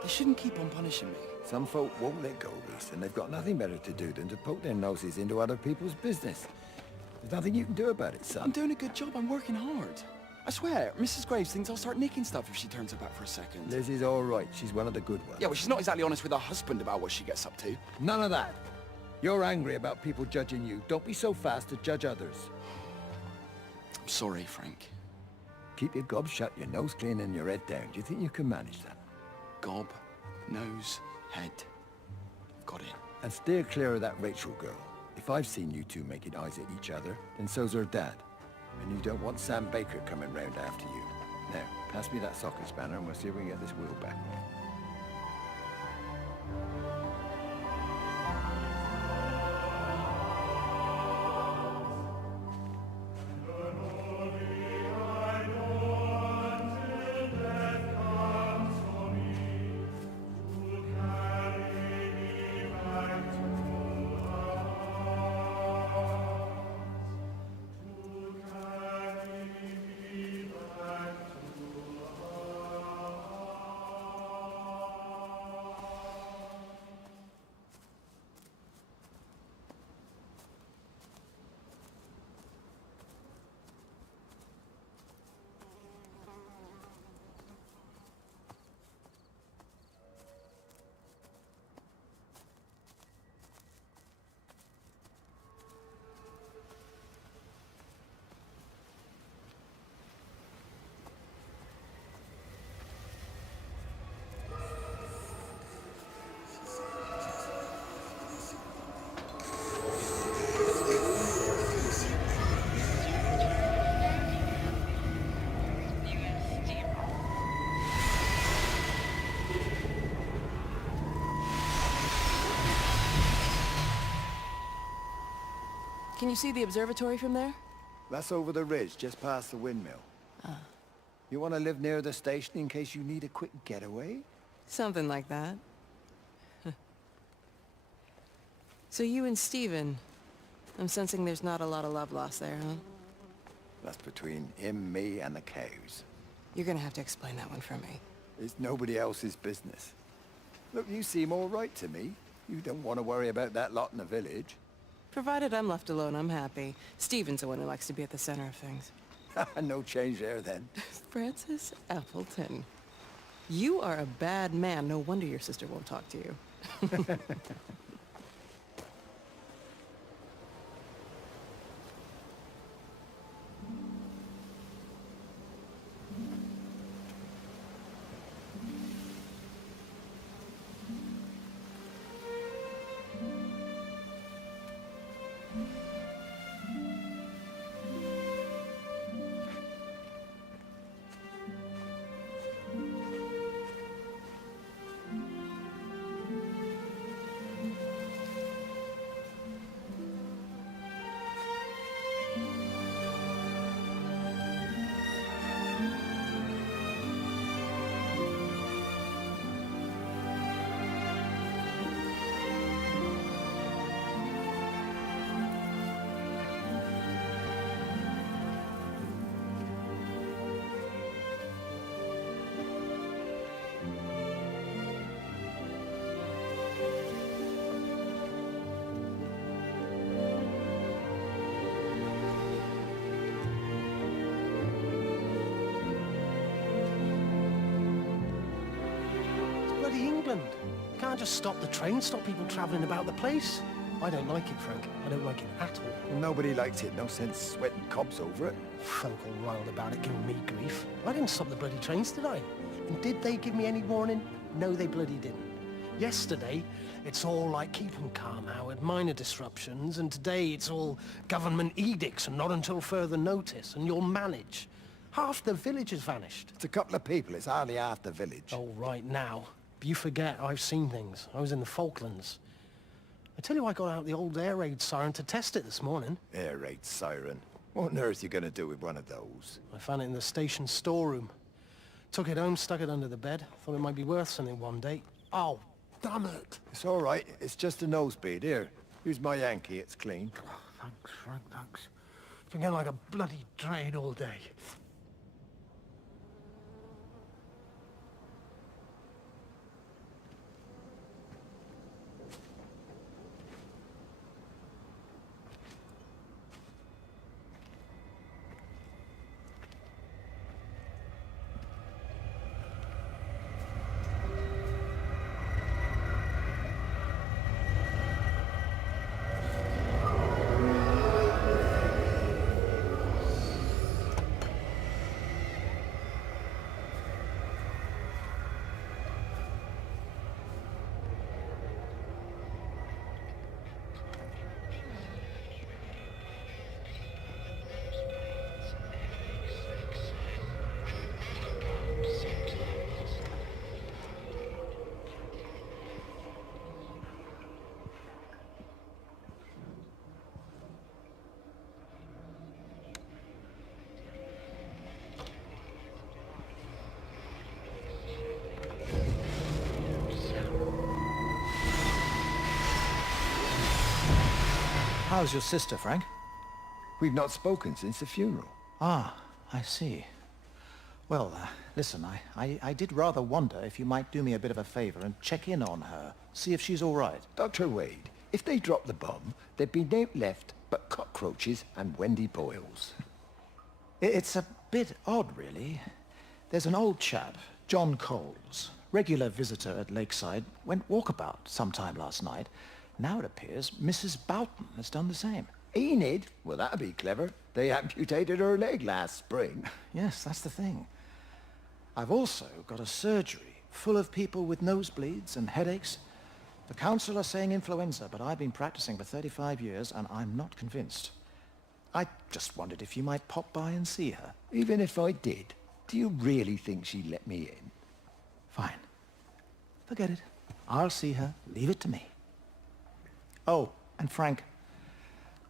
They shouldn't keep on punishing me. Some folk won't let go, Reese, and they've got nothing better to do than to poke their noses into other people's business. There's nothing you can do about it, son. I'm doing a good job. I'm working hard. I swear, Mrs. Graves thinks I'll start nicking stuff if she turns her back for a second. Lizzie's all right. She's one of the good ones. Yeah, well, she's not exactly honest with her husband about what she gets up to. None of that. You're angry about people judging you. Don't be so fast to judge others. I'm sorry, Frank. Keep your gob shut, your nose clean, and your head down. Do you think you can manage that? Gob, nose, head. Got it. And steer clear of that Rachel girl. If I've seen you two making eyes at each other, then so's her dad. And you don't want Sam Baker coming round after you. Now, pass me that socket spanner and we'll see if we can get this wheel back. Can you see the observatory from there? That's over the ridge, just past the windmill. You want to live near the station in case you need a quick getaway? Something like that. So you and Stephen, I'm sensing there's not a lot of love lost there, huh? That's between him, me, and the cows. You're gonna have to explain that one for me. It's nobody else's business. Look, you seem all right to me. You don't want to worry about that lot in the village. Provided I'm left alone, I'm happy. Stephen's the one who likes to be at the center of things. No change there, then. Francis Appleton. You are a bad man. No wonder your sister won't talk to you. England. You can't just stop the train, stop people travelling about the place. I don't like it, Frank. I don't like it at all. Well, nobody likes it. No sense sweating cobs over it. Folk all riled about it, giving me grief. I didn't stop the bloody trains, did I? And did they give me any warning? No, they bloody didn't. Yesterday, it's all like keep 'em calm, Howard, minor disruptions, and today it's all government edicts and not until further notice, and you'll manage. Half the village has vanished. It's a couple of people. It's hardly half the village. Oh, right now. But you forget, I've seen things. I was in the Falklands. I tell you, I got out the old air raid siren to test it this morning. Air raid siren? What on earth are you going to do with one of those? I found it in the station storeroom. Took it home, stuck it under the bed. Thought it might be worth something one day. Oh, damn it. It's all right. It's just a nosebleed. Here, use my Yankee. It's clean. Oh, thanks, Frank, thanks. Been getting like a bloody drain all day. How's your sister, Frank? We've not spoken since the funeral. Ah, I see. Well, listen, I did rather wonder if you might do me a bit of a favor and check in on her, see if she's all right. Dr. Wade, if they dropped the bomb, there'd be no left but cockroaches and Wendy Boyles. It's a bit odd, really. There's an old chap, John Coles, regular visitor at Lakeside, went walkabout sometime last night. Now it appears Mrs. Boughton has done the same. Enid? Well, that'd be clever. They amputated her leg last spring. Yes, that's the thing. I've also got a surgery full of people with nosebleeds and headaches. The council are saying influenza, but I've been practicing for 35 years and I'm not convinced. I just wondered if you might pop by and see her. Even if I did, do you really think she'd let me in? Fine. Forget it. I'll see her. Leave it to me. Oh, and Frank,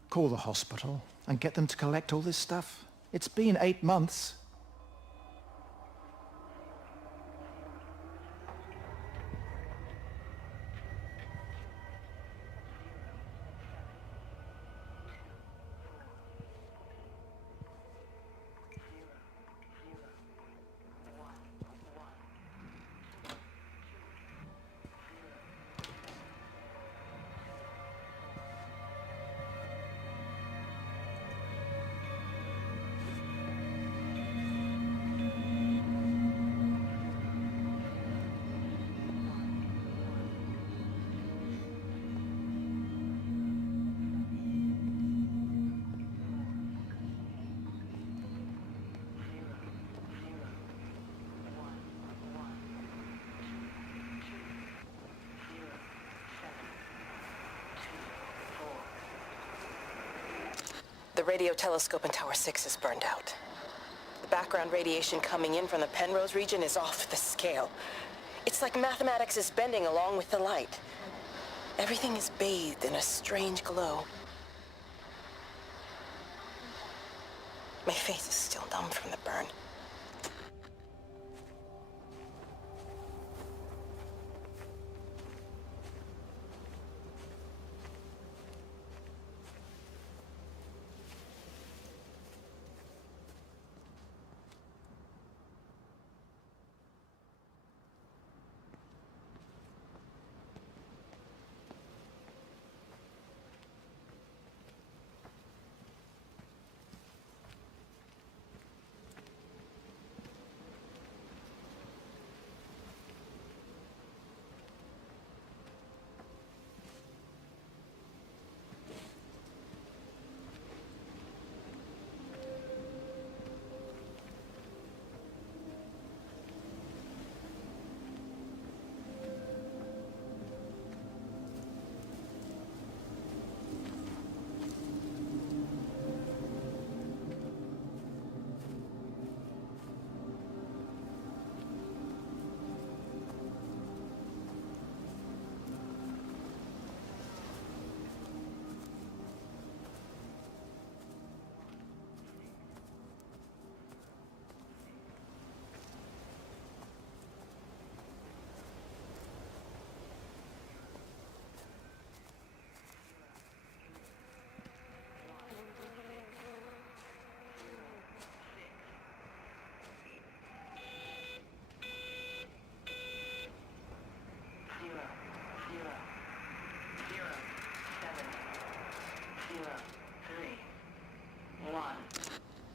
call the hospital and get them to collect all this stuff. It's been 8 months. The radio telescope in Tower 6 is burned out. The background radiation coming in from the Penrose region is off the scale. It's like mathematics is bending along with the light. Everything is bathed in a strange glow. My face is still numb from the burn.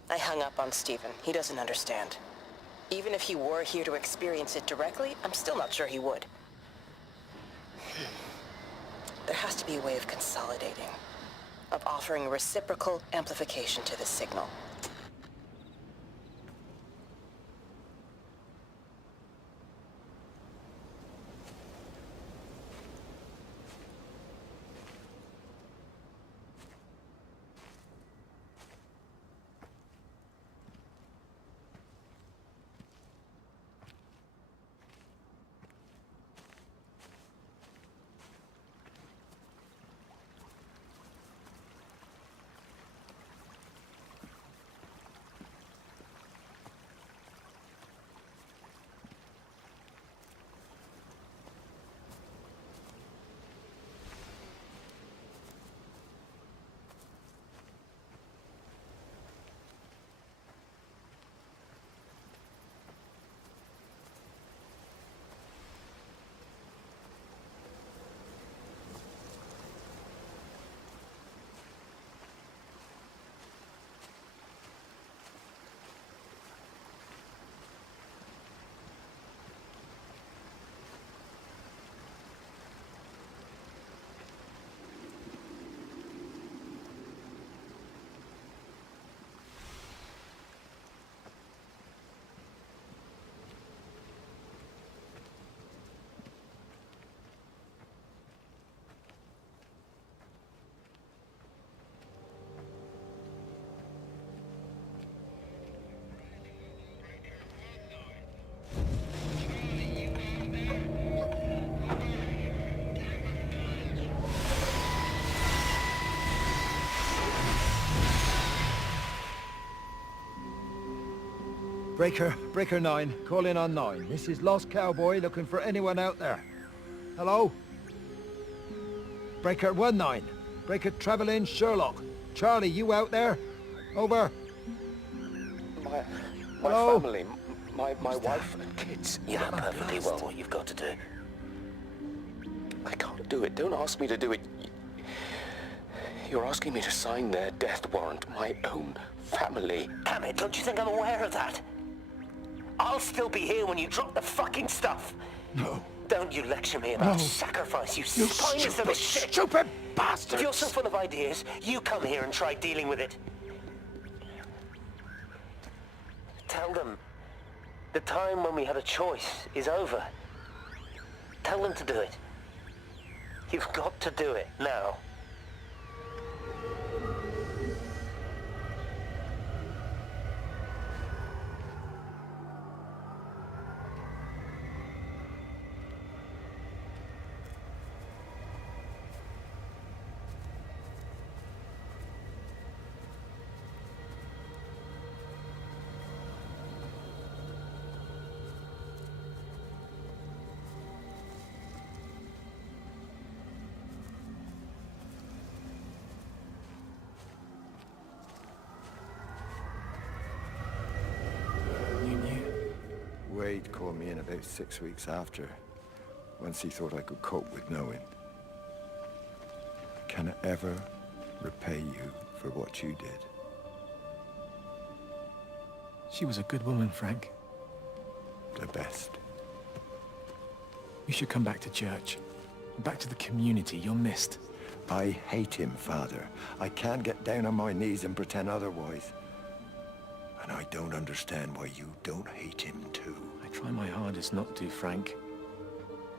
I hung up on Stephen. He doesn't understand. Even if he were here to experience it directly, I'm still not sure he would. There has to be a way of consolidating, of offering reciprocal amplification to the signal. Breaker 9, call in on 9. This is Lost Cowboy looking for anyone out there. Hello? Breaker 19. Breaker Travelin Sherlock. Charlie, you out there? Over. My Hello? family, my wife and kids. You know perfectly well what you've got to do. I can't do it. Don't ask me to do it. You're asking me to sign their death warrant. My own family. Damn it, don't you think I'm aware of that? I'll still be here when you drop the fucking stuff. No. Don't you lecture me about sacrifice, you spineless little shit. Stupid bastard! If you're so full of ideas, you come here and try dealing with it. Tell them the time when we had a choice is over. Tell them to do it. You've got to do it now. Wade called me in about 6 weeks after, once he thought I could cope with knowing. I cannot ever repay you for what you did. She was a good woman, Frank. The best. You should come back to church. Back to the community. You're missed. I hate him, Father. I can't get down on my knees and pretend otherwise. And I don't understand why you don't hate him too. I try my hardest not to, Frank.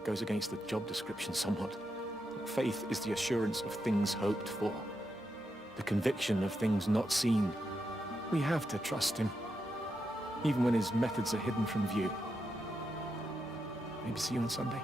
Goes against the job description somewhat. Faith is the assurance of things hoped for. The conviction of things not seen. We have to trust him, even when his methods are hidden from view. Maybe see you on Sunday.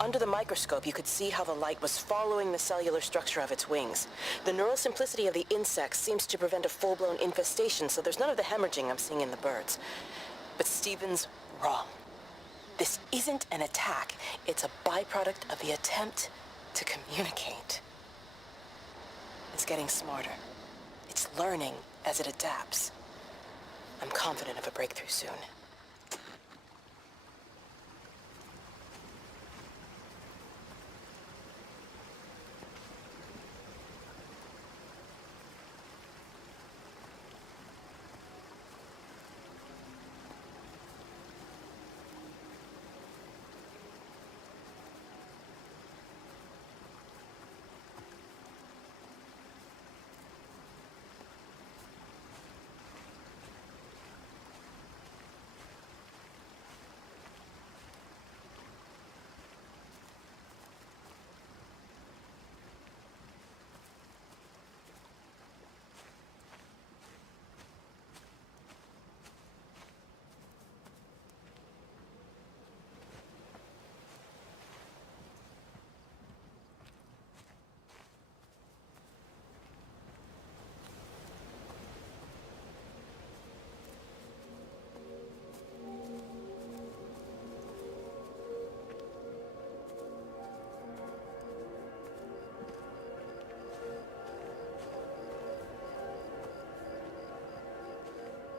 Under the microscope, you could see how the light was following the cellular structure of its wings. The neural simplicity of the insects seems to prevent a full-blown infestation, so there's none of the hemorrhaging I'm seeing in the birds. But Stephen's wrong. This isn't an attack. It's a byproduct of the attempt to communicate. It's getting smarter. It's learning as it adapts. I'm confident of a breakthrough soon.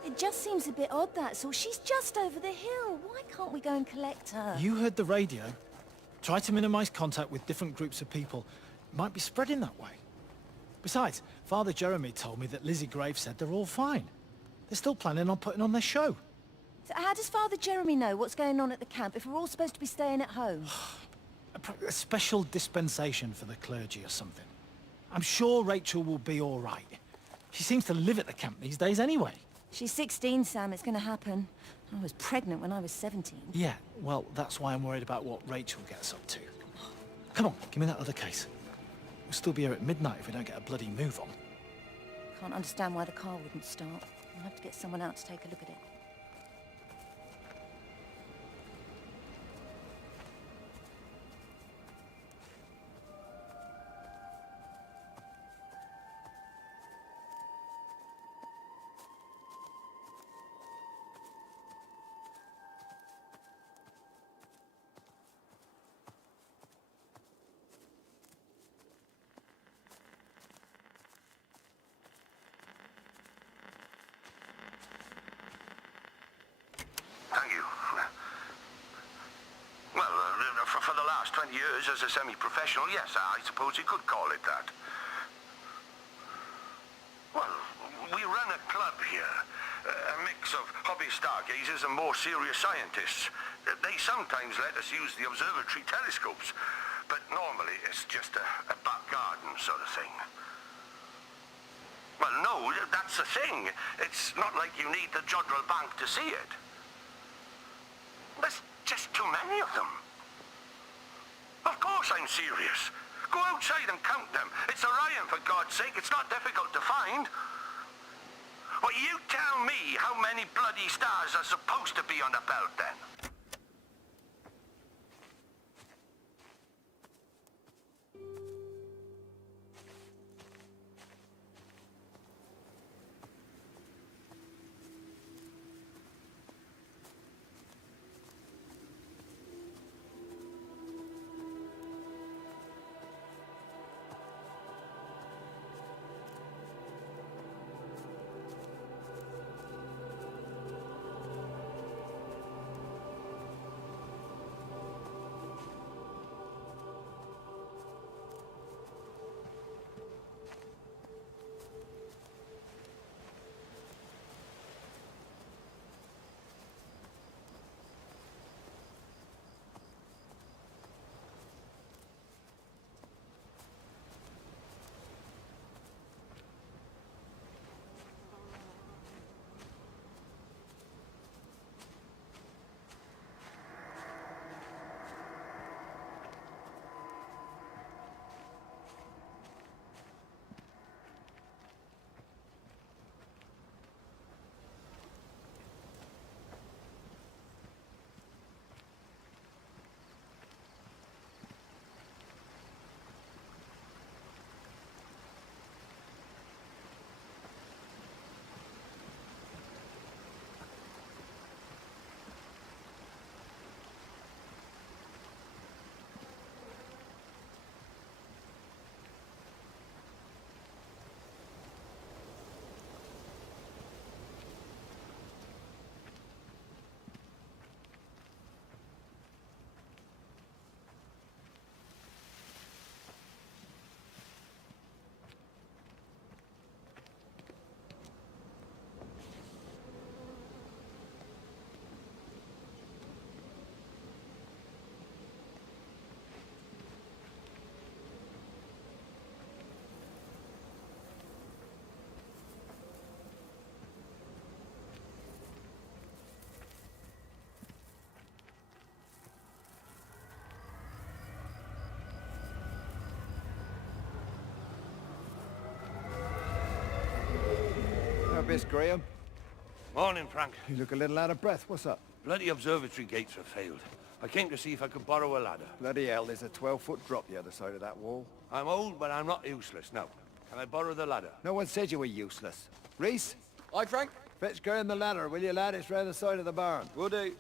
It just seems a bit odd, that's all. She's just over the hill. Why can't we go and collect her? You heard the radio. Try to minimize contact with different groups of people. It might be spreading that way. Besides, Father Jeremy told me that Lizzie Graves said they're all fine. They're still planning on putting on their show. So how does Father Jeremy know what's going on at the camp if we're all supposed to be staying at home? A special dispensation for the clergy or something. I'm sure Rachel will be all right. She seems to live at the camp these days anyway. She's 16, Sam. It's going to happen. I was pregnant when I was 17. Yeah, well, that's why I'm worried about what Rachel gets up to. Come on, give me that other case. We'll still be here at midnight if we don't get a bloody move on. Can't understand why the car wouldn't start. I'll have to get someone out to take a look at it. Thank you. Well, for the last 20 years as a semi-professional, yes, I suppose you could call it that. Well, we run a club here. A mix of hobby stargazers and more serious scientists. They sometimes let us use the observatory telescopes, but normally it's just a back garden sort of thing. Well, no, that's the thing. It's not like you need the Jodrell Bank to see it. There's just too many of them. Of course I'm serious. Go outside and count them. It's Orion, for God's sake. It's not difficult to find. Well, you tell me how many bloody stars are supposed to be on the belt, then. Miss Graham. Morning, Frank. You look a little out of breath. What's up? Bloody observatory gates have failed. I came to see if I could borrow a ladder. Bloody hell, there's a 12-foot drop the other side of that wall. I'm old, but I'm not useless. Now, can I borrow the ladder? No one said you were useless. Reese? Aye, Frank? Fetch Graham the ladder, will you, lad? It's round the side of the barn. Will do.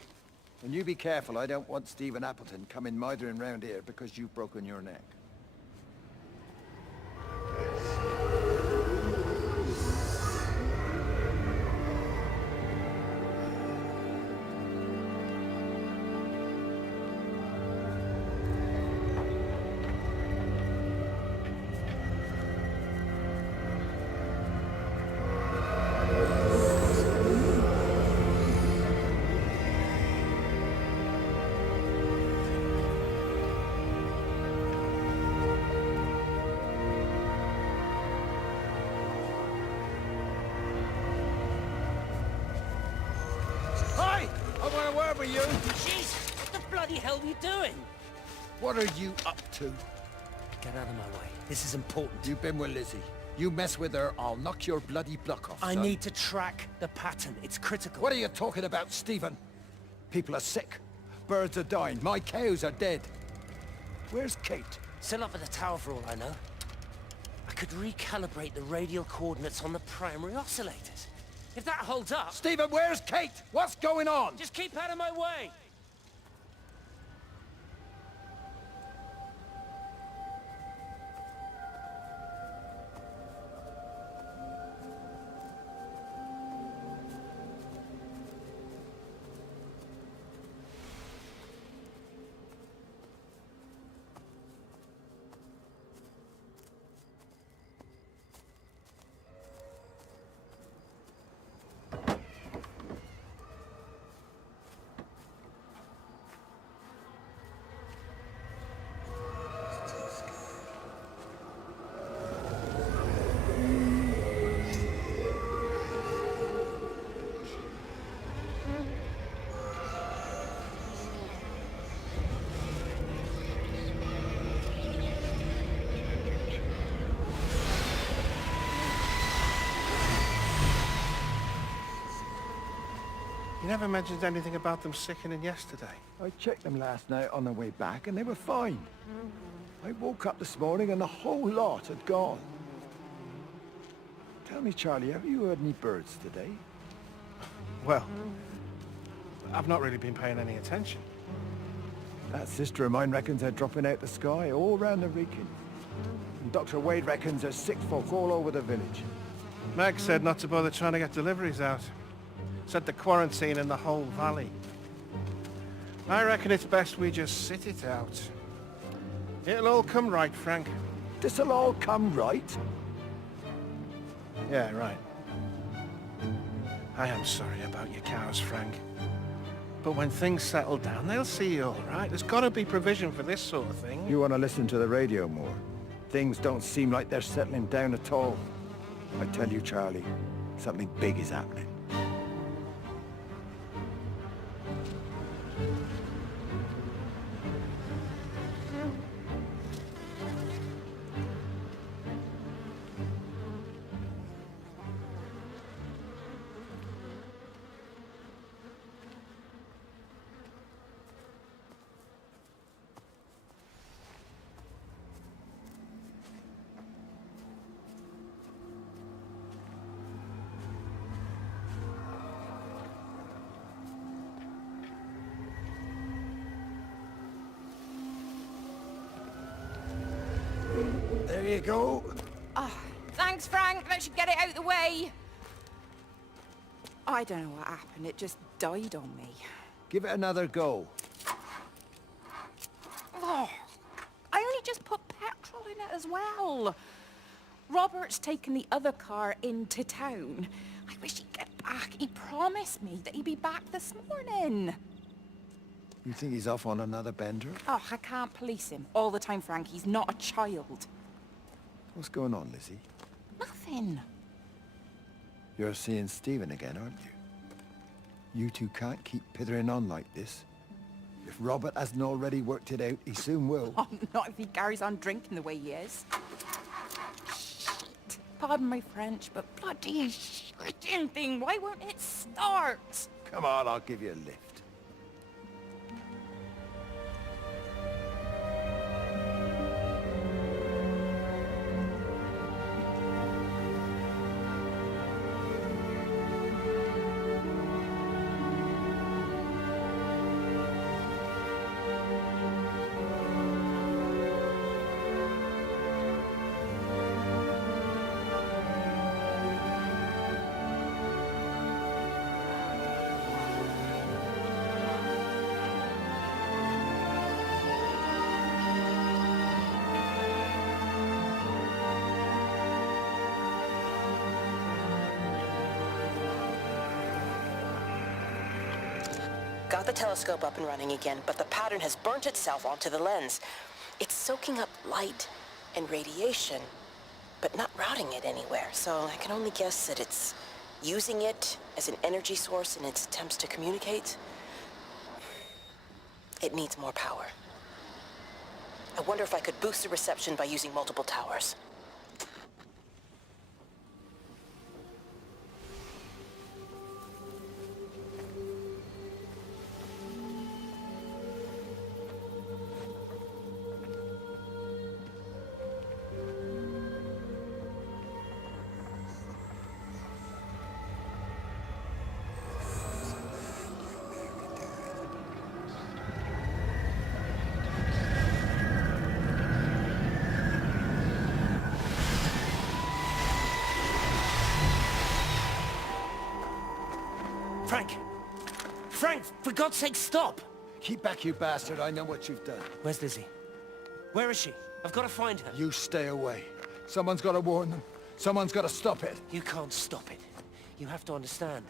And you be careful. I don't want Stephen Appleton coming mithering round here because you've broken your neck. wherever you! Jesus, what the bloody hell are you doing? What are you up to? Get out of my way. This is important. You've been with Lizzie. You mess with her, I'll knock your bloody block off, I son. need to track the pattern. It's critical. What are you talking about, Stephen? People are sick. Birds are dying. My cows are dead. Where's Kate? Still up at the tower for all I know. I could recalibrate the radial coordinates on the primary oscillators. If that holds up... Stephen, where's Kate? What's going on? Just keep out of my way! You never mentioned anything about them sickening yesterday. I checked them last night on the way back and they were fine. I woke up this morning and the whole lot had gone. Tell me, Charlie, have you heard any birds today? Well, I've not really been paying any attention. That sister of mine reckons they're dropping out the sky all round the Wrekin. And Dr. Wade reckons there's sick folk all over the village. Meg said not to bother trying to get deliveries out. Said the quarantine in the whole valley. I reckon it's best we just sit it out. It'll all come right, Frank. This'll all come right? Yeah, right. I am sorry about your cows, Frank. But when things settle down, they'll see you all right. There's got to be provision for this sort of thing. You want to listen to the radio more? Things don't seem like they're settling down at all. I tell you, Charlie, something big is happening. There you go. Oh, thanks, Frank. That should get it out of the way. I don't know what happened. It just died on me. Give it another go. Oh, I only just put petrol in it as well. Robert's taken the other car into town. I wish he'd get back. He promised me that he'd be back this morning. You think he's off on another bender? Oh, I can't police him all the time, Frank. He's not a child. What's going on, Lizzie? Nothing. You're seeing Stephen again, aren't you? You two can't keep pithering on like this. If Robert hasn't already worked it out, he soon will. Oh, not if he carries on drinking the way he is. Shit. Pardon my French, but bloody shitting thing, why won't it start? Come on, I'll give you a lift. Got the telescope up and running again, but the pattern has burnt itself onto the lens. It's soaking up light and radiation, but not routing it anywhere, so I can only guess that it's using it as an energy source in its attempts to communicate. It needs more power. I wonder if I could boost the reception by using multiple towers. Frank! Frank, for God's sake, stop! Keep back, you bastard. I know what you've done. Where's Lizzie? Where is she? I've got to find her. You stay away. Someone's got to warn them. Someone's got to stop it. You can't stop it. You have to understand.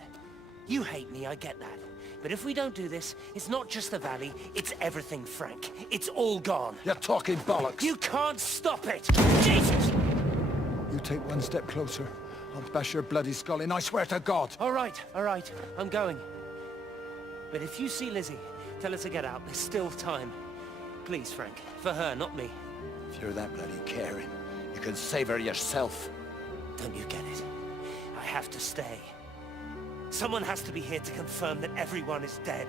You hate me, I get that. But if we don't do this, it's not just the valley, it's everything, Frank. It's all gone. You're talking bollocks. You can't stop it! Jesus! You take one step closer, I'll bash your bloody skull in, I swear to God. All right, I'm going. But if you see Lizzie, tell her to get out. There's still time. Please, Frank. For her, not me. If you're that bloody caring, you can save her yourself. Don't you get it? I have to stay. Someone has to be here to confirm that everyone is dead.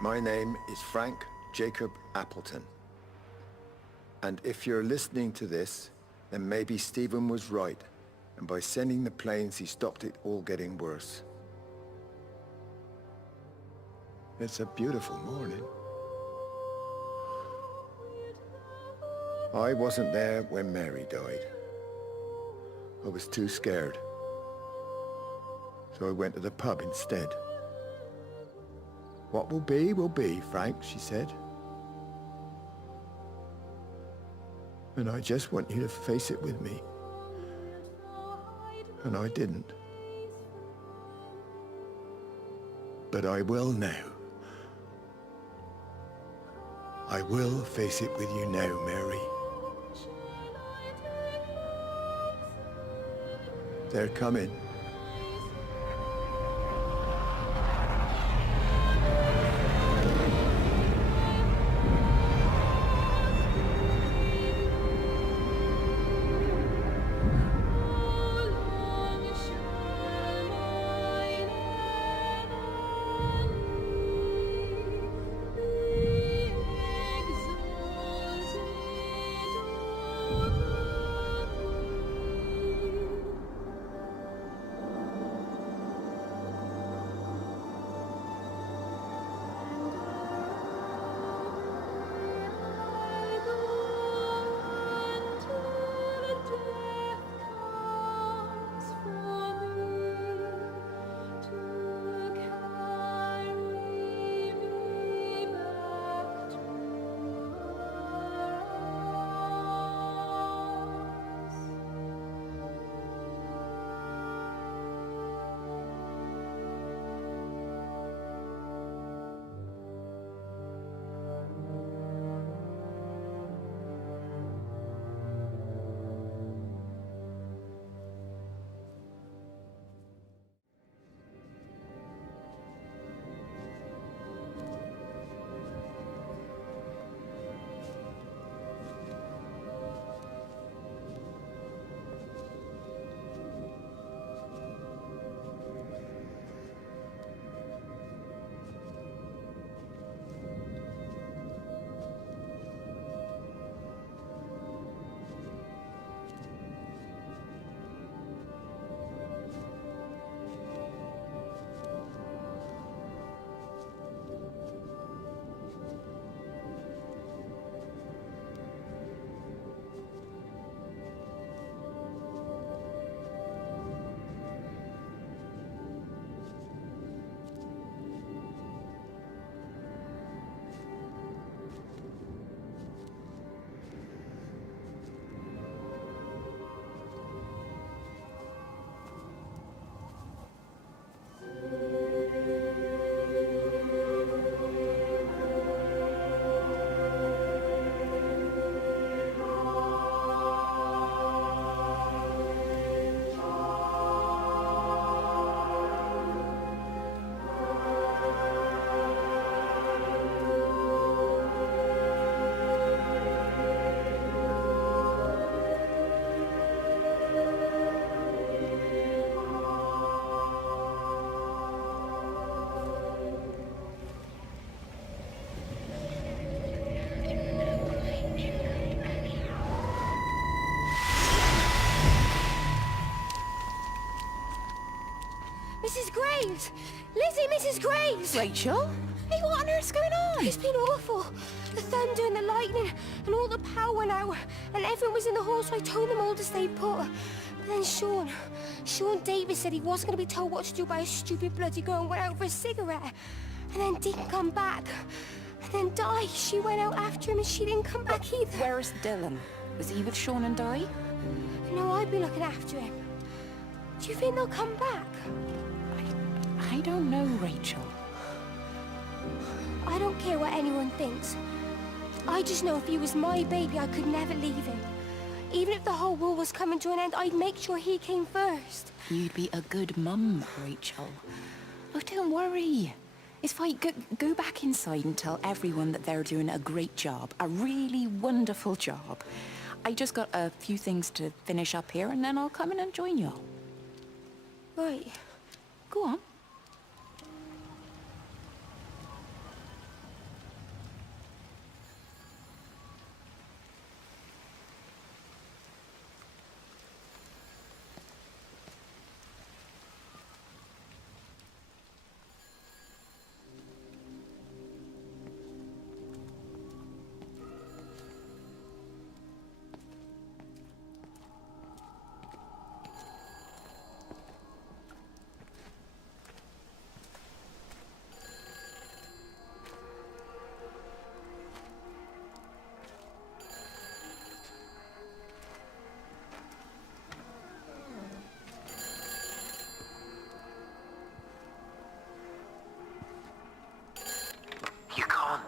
My name is Frank Jacob Appleton. And if you're listening to this, then maybe Stephen was right. And by sending the planes, he stopped it all getting worse. It's a beautiful morning. I wasn't there when Mary died. I was too scared. So I went to the pub instead. What will be, Frank, she said. And I just want you to face it with me. And I didn't. But I will now. I will face it with you now, Mary. They're coming. goodness. Lizzie, Mrs. Graves! Rachel? Hey, what on earth's going on? It's been awful. The thunder and the lightning and all the power went out and everyone was in the hall, so I told them all to stay put. But then Sean Davis said he wasn't going to be told what to do by a stupid bloody girl and went out for a cigarette. And then didn't come back. And then Di, she went out after him and she didn't come back either. Where's Dylan? Was he with Sean and Di? No, I'd be looking after him. Do you think they'll come back? I don't know, Rachel. I don't care what anyone thinks. I just know if he was my baby, I could never leave him. Even if the whole world was coming to an end, I'd make sure he came first. You'd be a good mum, Rachel. Oh, don't worry. It's fine. Go back inside and tell everyone that they're doing a great job. A really wonderful job. I just got a few things to finish up here, and then I'll come in and join you. Right. Go on.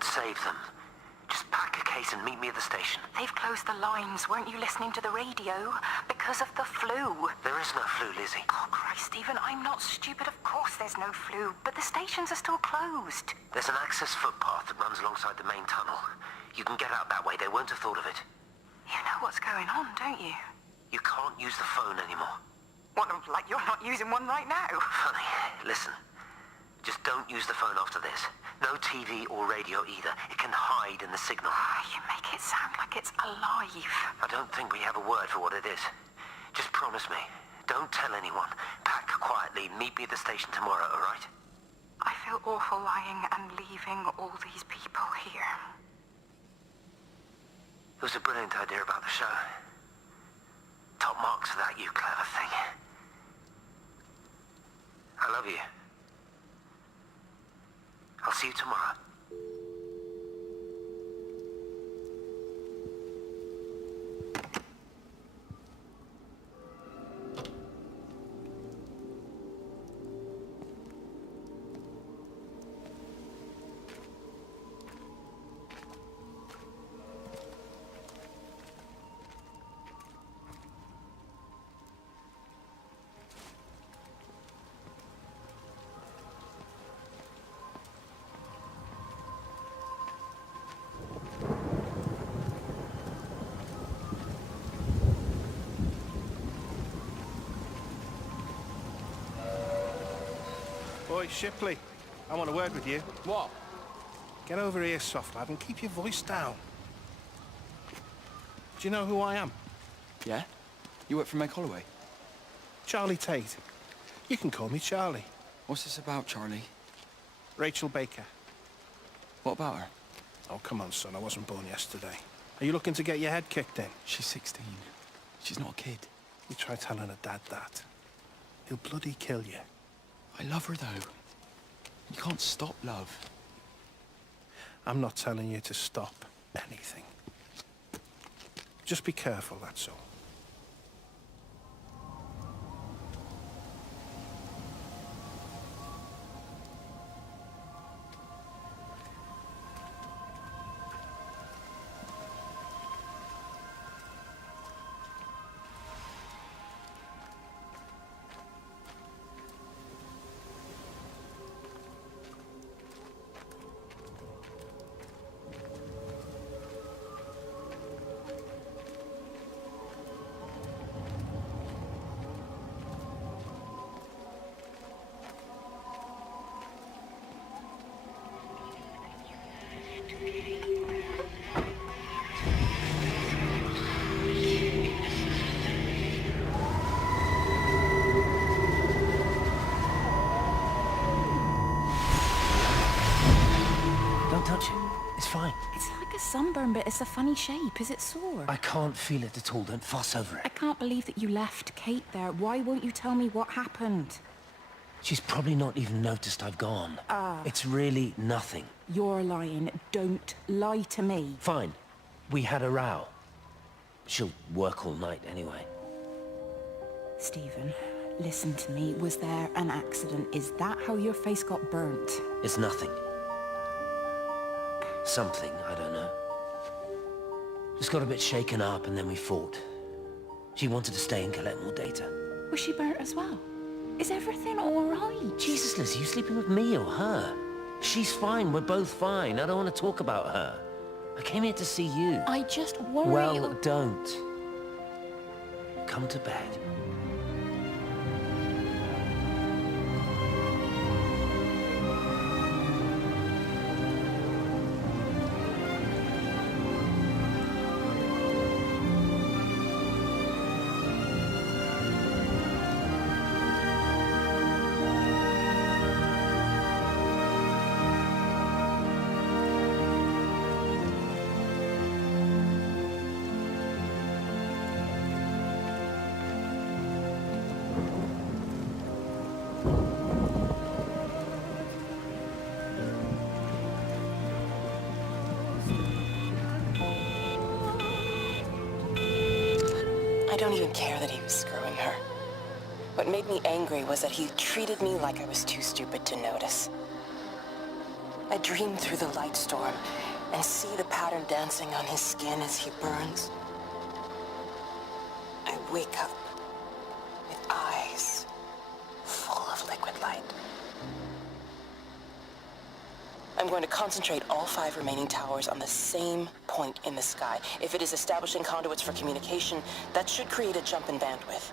Save them. Just pack a case and meet me at the station. They've closed the lines. Weren't you listening to the radio? Because of the flu. There is no flu, Lizzie. Oh, Christ, Stephen, I'm not stupid. Of course there's no flu. But the stations are still closed. There's an access footpath that runs alongside the main tunnel. You can get out that way. They won't have thought of it. You know what's going on, don't you? You can't use the phone anymore. What, like you're not using one right now? Funny. Listen. Just don't use the phone after this. No TV or radio either. It can hide in the signal. You make it sound like it's alive. I don't think we have a word for what it is. Just promise me. Don't tell anyone. Pack quietly. Meet me at the station tomorrow, all right? I feel awful lying and leaving all these people here. It was a brilliant idea about the show. Top marks for that, you clever thing. I love you. I'll see you tomorrow. Boy, Shipley, I want a word with you. What? Get over here, soft lad, and keep your voice down. Do you know who I am? Yeah? You work for Meg Holloway? Charlie Tate. You can call me Charlie. What's this about, Charlie? Rachel Baker. What about her? Oh, come on, son. I wasn't born yesterday. Are you looking to get your head kicked in? She's 16. She's not a kid. You try telling her dad that. He'll bloody kill you. I love her, though. You can't stop love. I'm not telling you to stop anything. Just be careful, that's all. touch it. It's fine. It's like a sunburn, but it's a funny shape. Is it sore? I can't feel it at all. Don't fuss over I it. can't believe that you left Kate there. Why won't you tell me what happened? She's probably not even noticed I've gone. It's really nothing. You're lying. Don't lie to me. Fine. We had a row. She'll work all night anyway. Stephen, listen to me. Was there an accident? Is that how your face got burnt? It's nothing. Something, I don't know. Just got a bit shaken up and then we fought. She wanted to stay and collect more data. Was she burnt as well? Is everything all right? Jesus, Liz, are you sleeping with me or her? She's fine, we're both fine. I don't want to talk about her. I came here to see you. I just worry... Well, don't. Come to bed. I don't even care that he was screwing her. What made me angry was that he treated me like I was too stupid to notice. I dream through the light storm and see the pattern dancing on his skin as he burns. I wake up with eyes full of liquid light. I'm going to concentrate all 5 remaining towers on the same point in the sky. If it is establishing conduits for communication, that should create a jump in bandwidth.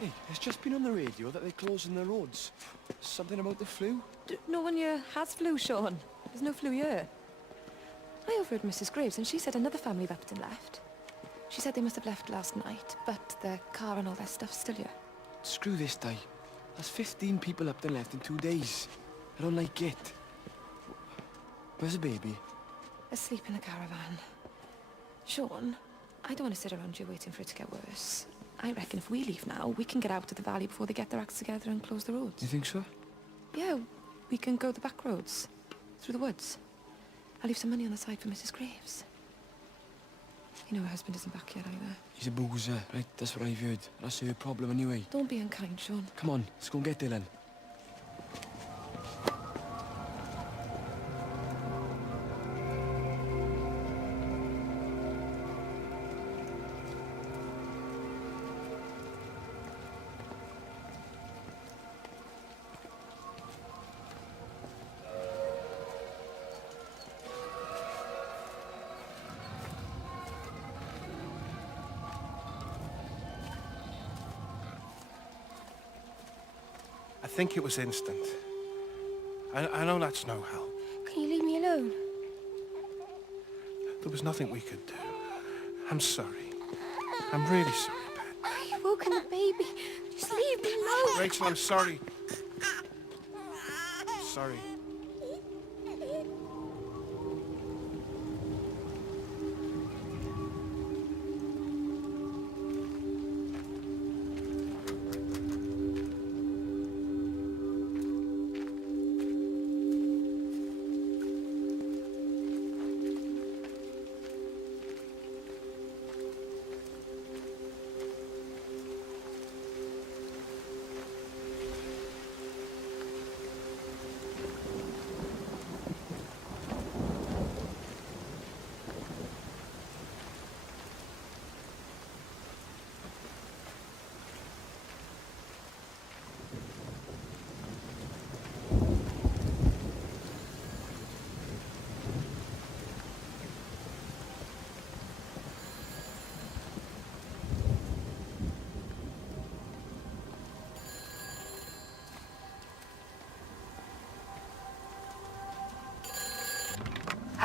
Hey, it's just been on the radio that they're closing the roads. Something about the flu? No one here has flu, Sean. There's no flu here. I overheard Mrs. Graves, and she said another family of Upton left. She said they must have left last night, but their car and all their stuff's still here. Screw this, Di. There's 15 people up and left in 2 days. I don't like it. Where's the baby? Asleep in the caravan. Sean, I don't want to sit around here waiting for it to get worse. I reckon if we leave now, we can get out of the valley before they get their acts together and close the roads. You think so? Yeah, we can go the back roads, through the woods. I'll leave some money on the side for Mrs. Graves. You know her husband isn't back yet either. He's a boozer, right? That's what I've heard. That's her problem anyway. Don't be unkind, Sean. Come on, let's go and get Dylan. I think it was instant. I know that's no help. Can you leave me alone? There was nothing we could do. I'm sorry. I'm really sorry, Pat. You've woken the baby. Just leave me alone. Rachel, I'm sorry. Sorry.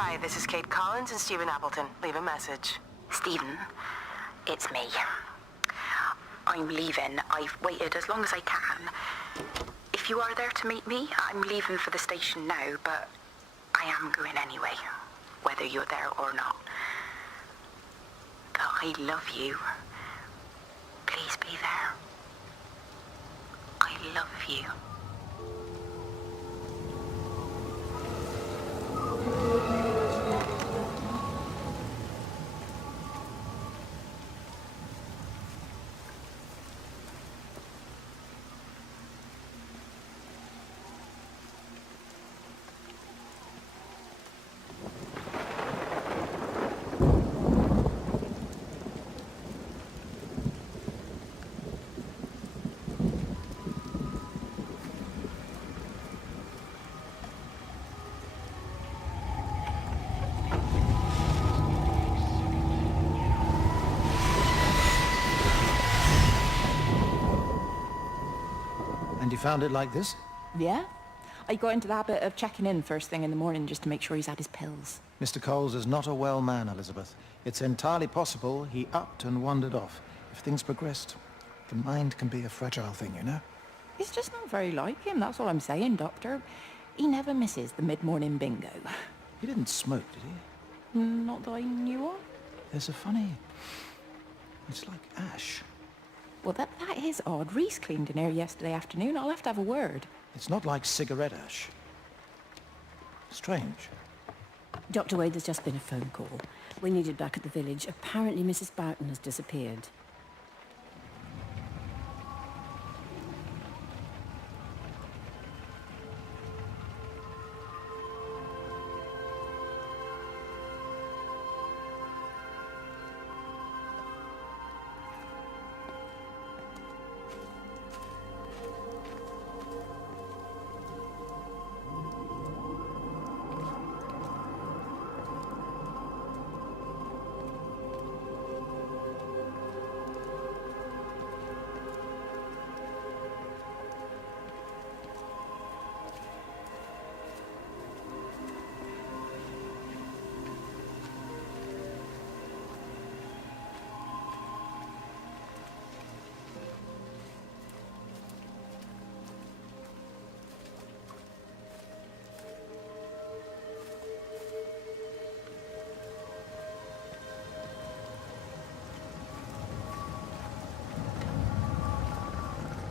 Hi, this is Kate Collins and Stephen Appleton. Leave a message. Stephen, it's me. I'm leaving. I've waited as long as I can. If you are there to meet me, I'm leaving for the station now, but I am going anyway, whether you're there or not. But I love you. Please be there. I love you. And you found it like this? Yeah. I got into the habit of checking in first thing in the morning just to make sure he's had his pills. Mr. Coles is not a well man, Elizabeth. It's entirely possible he upped and wandered off. If things progressed, the mind can be a fragile thing, you know? It's just not very like him, that's all I'm saying, Doctor. He never misses the mid-morning bingo. He didn't smoke, did he? Not that I knew of. There's a funny... It's like ash. Well, that is odd. Reese cleaned in here yesterday afternoon. I'll have to have a word. It's not like cigarette ash. Strange. Dr. Wade, there's just been a phone call. We needed back at the village. Apparently Mrs. Boughton has disappeared.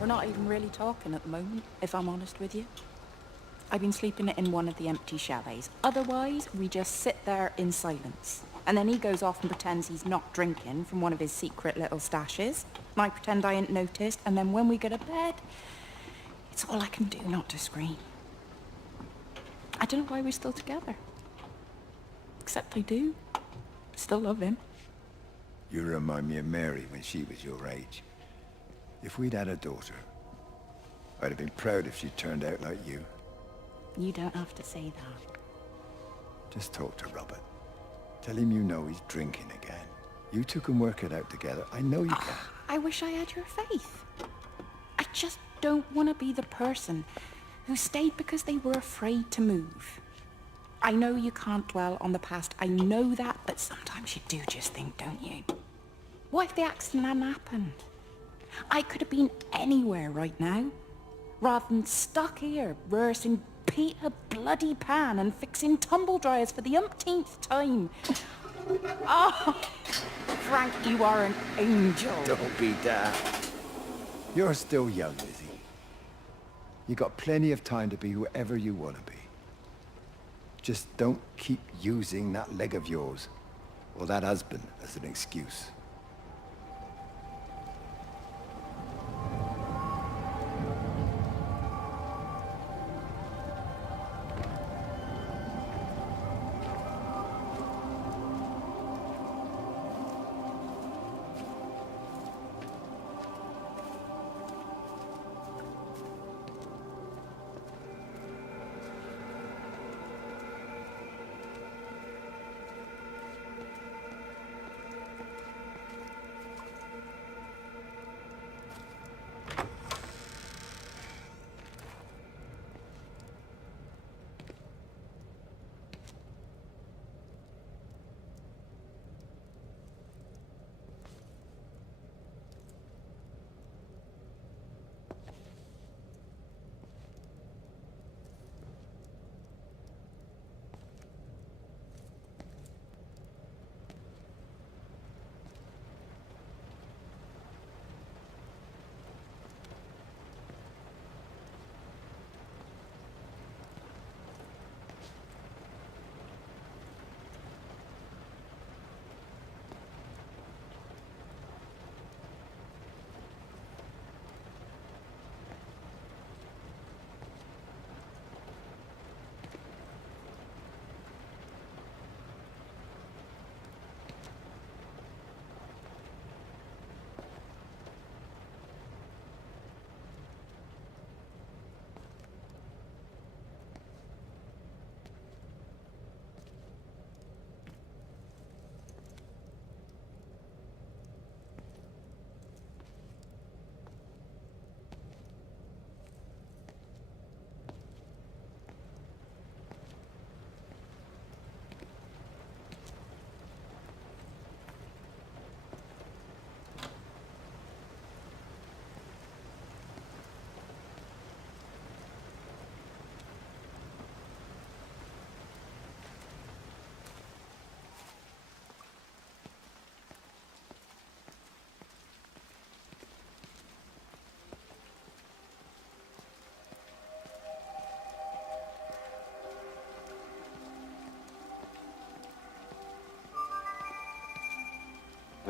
We're not even really talking at the moment, if I'm honest with you. I've been sleeping in one of the empty chalets. Otherwise, we just sit there in silence. And then he goes off and pretends he's not drinking from one of his secret little stashes. And I pretend I ain't noticed, and then when we go to bed, it's all I can do not to scream. I don't know why we're still together. Except I do. Still love him. You remind me of Mary when she was your age. If we'd had a daughter, I'd have been proud if she turned out like you. You don't have to say that. Just talk to Robert. Tell him you know he's drinking again. You two can work it out together. I know you can. I wish I had your faith. I just don't want to be the person who stayed because they were afraid to move. I know you can't dwell on the past. I know that, but sometimes you do just think, don't you? What if the accident hadn't happened? I could have been anywhere right now, rather than stuck here rehearsing Peter bloody Pan and fixing tumble dryers for the umpteenth time. Oh, Frank, you are an angel. Don't be daft. You're still young, Lizzie. You got plenty of time to be whoever you want to be. Just don't keep using that leg of yours, or that husband, as an excuse.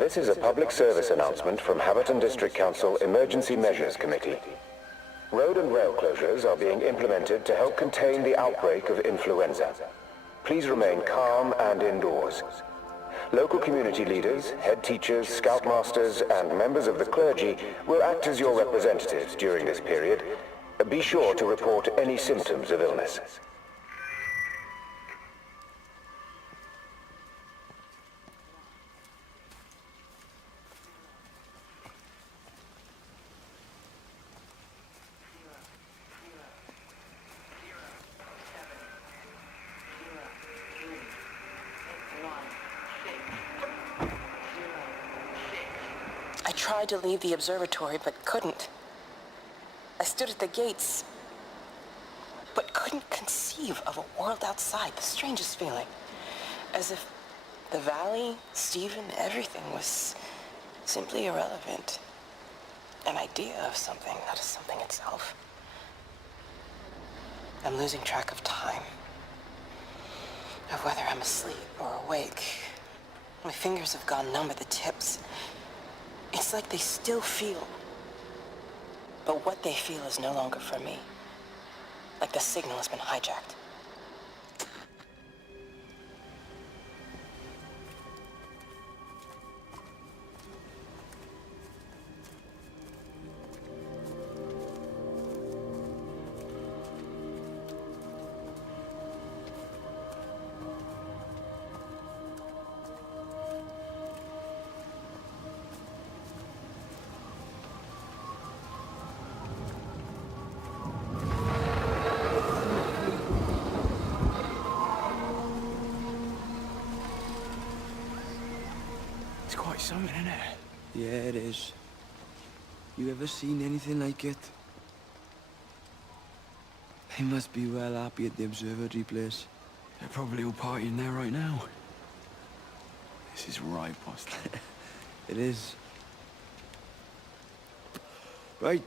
This is a public service announcement from Haverton District Council Emergency Measures Committee. Road and rail closures are being implemented to help contain the outbreak of influenza. Please remain calm and indoors. Local community leaders, head teachers, scoutmasters, and members of the clergy will act as your representatives during this period. Be sure to report any symptoms of illness. I tried to leave the observatory, but couldn't. I stood at the gates, but couldn't conceive of a world outside. The strangest feeling. As if the valley, Stephen, everything was simply irrelevant. An idea of something, not as something itself. I'm losing track of time. Of whether I'm asleep or awake. My fingers have gone numb at the tips. It's like they still feel. But what they feel is no longer for me. Like the signal has been hijacked. It's quite something, isn't it? Yeah, it is. You ever seen anything like it? They must be well happy at the observatory place. They're probably all partying there right now. This is right, boss. It is. Right.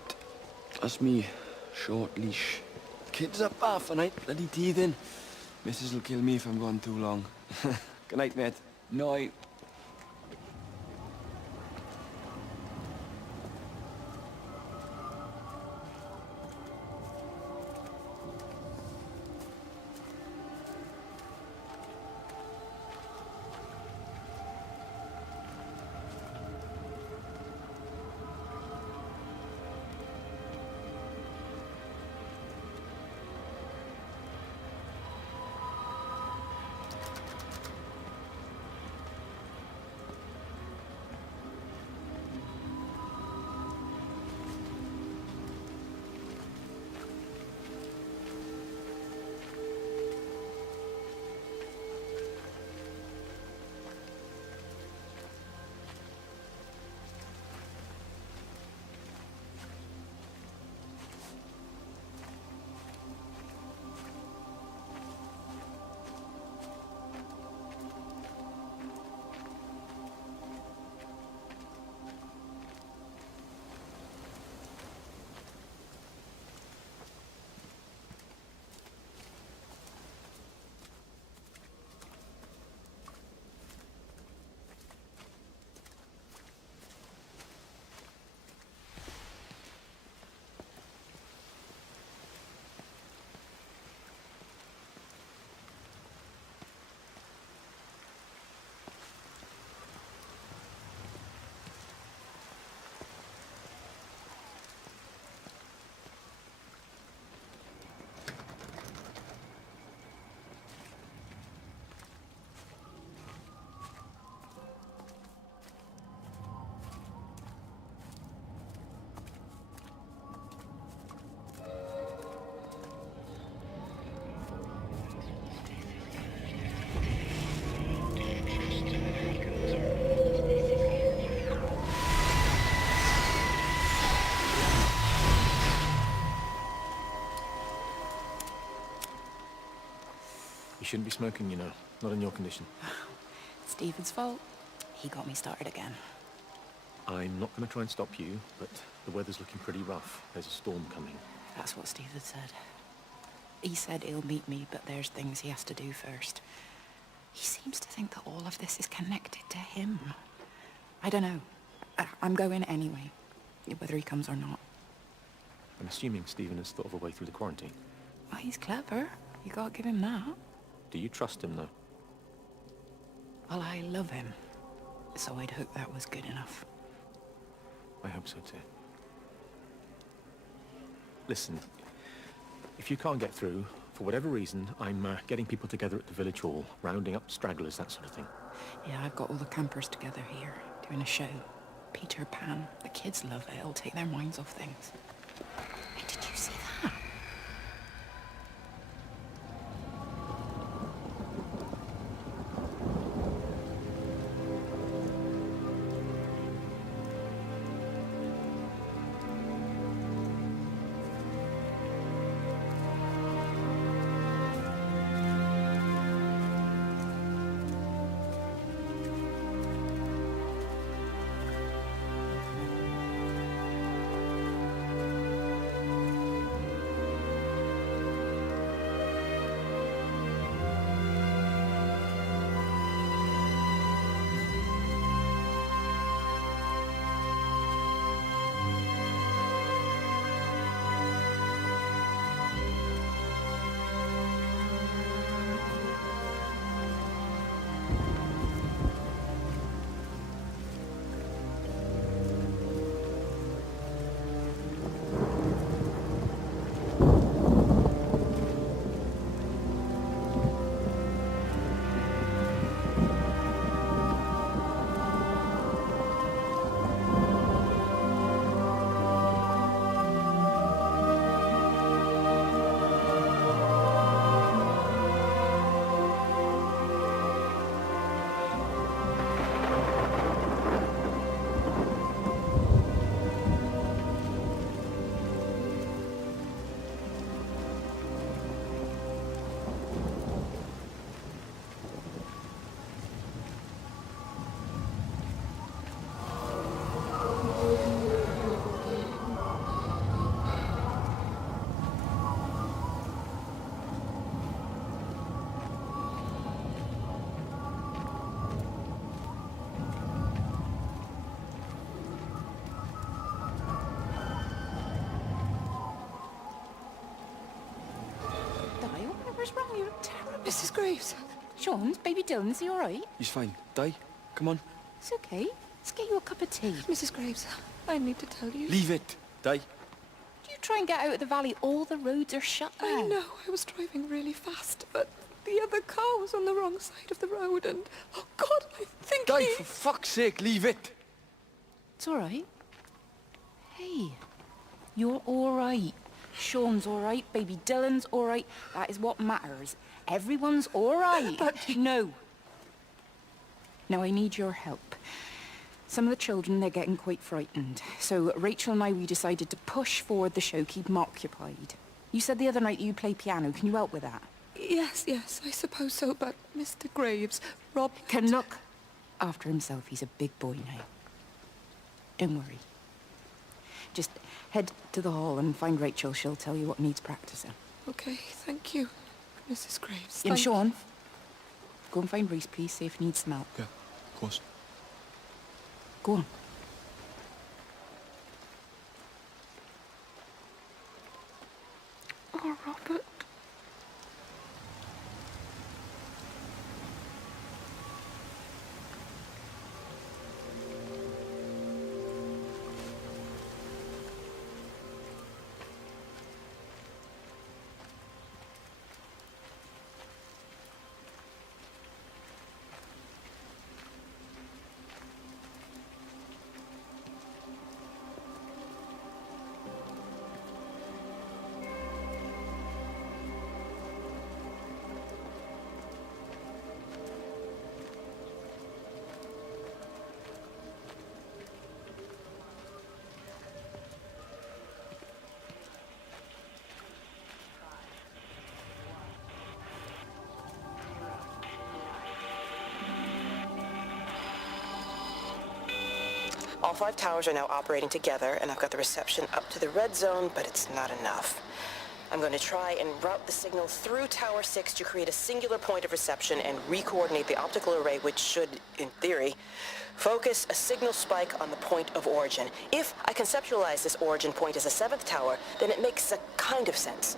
That's me. Short leash. Kids up half a night, bloody teething. Missus will kill me if I'm gone too long. Good night, mate. Night. You shouldn't be smoking, you know. Not in your condition. It's Stephen's fault. He got me started again. I'm not going to try and stop you, but the weather's looking pretty rough. There's a storm coming. That's what Stephen said. He said he'll meet me, but there's things he has to do first. He seems to think that all of this is connected to him. I don't know. I'm going anyway, whether he comes or not. I'm assuming Stephen has thought of a way through the quarantine. Well, he's clever. You gotta give him that. Do you trust him, though? Well, I love him. So I'd hope that was good enough. I hope so, too. Listen, if you can't get through, for whatever reason, I'm getting people together at the village hall, rounding up stragglers, that sort of thing. Yeah, I've got all the campers together here, doing a show. Peter Pan. The kids love it. It'll take their minds off things. Hey, did you see that? What's wrong? You look terrible. Mrs. Graves. Sean, baby Dylan, is he all right? He's fine. Di, come on. It's okay. Let's get you a cup of tea. Mrs. Graves, I need to tell you. Leave it, Di. Do you try and get out of the valley? All the roads are shut now. I know. I was driving really fast, but the other car was on the wrong side of the road, and oh God, I think Di, for fuck's sake, leave it. It's all right. Hey, you're all right. Sean's all right. Baby Dylan's all right. That is what matters. Everyone's all right. But no. Now I need your help. Some of the children, they're getting quite frightened. So Rachel and I, we decided to push forward the show, keep them occupied. You said the other night you play piano. Can you help with that? Yes, I suppose so, but Mr. Graves, Rob... Can look after himself. He's a big boy now. Don't worry. Just head to the hall and find Rachel. She'll tell you what needs practicing. Okay, thank you, Mrs. Graves. And Sean, go and find Reese, please, see if he needs some help. Yeah, of course. Go on. Oh, Robert. All 5 towers are now operating together, and I've got the reception up to the red zone, but it's not enough. I'm going to try and route the signal through Tower 6 to create a singular point of reception and re-coordinate the optical array, which should, in theory, focus a signal spike on the point of origin. If I conceptualize this origin point as a 7th tower, then it makes a kind of sense.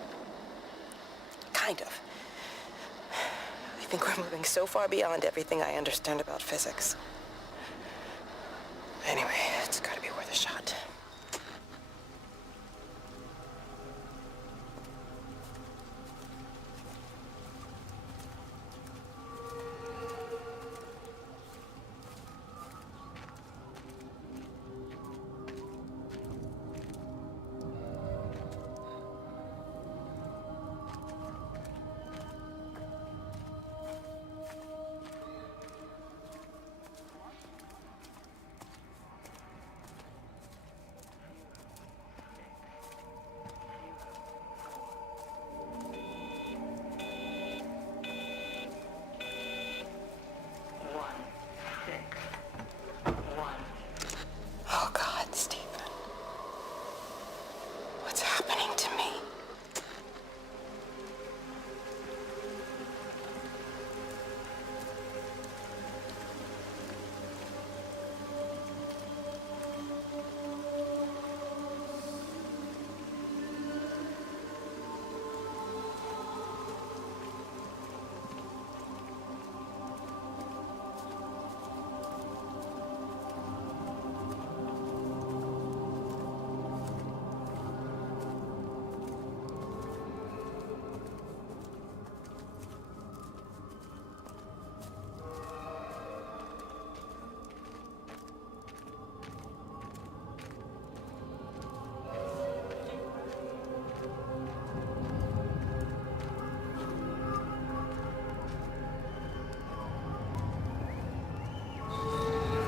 Kind of. I think we're moving so far beyond everything I understand about physics. Anyway, it's gotta be worth a shot. Oh God, Stephen. What's happening to me?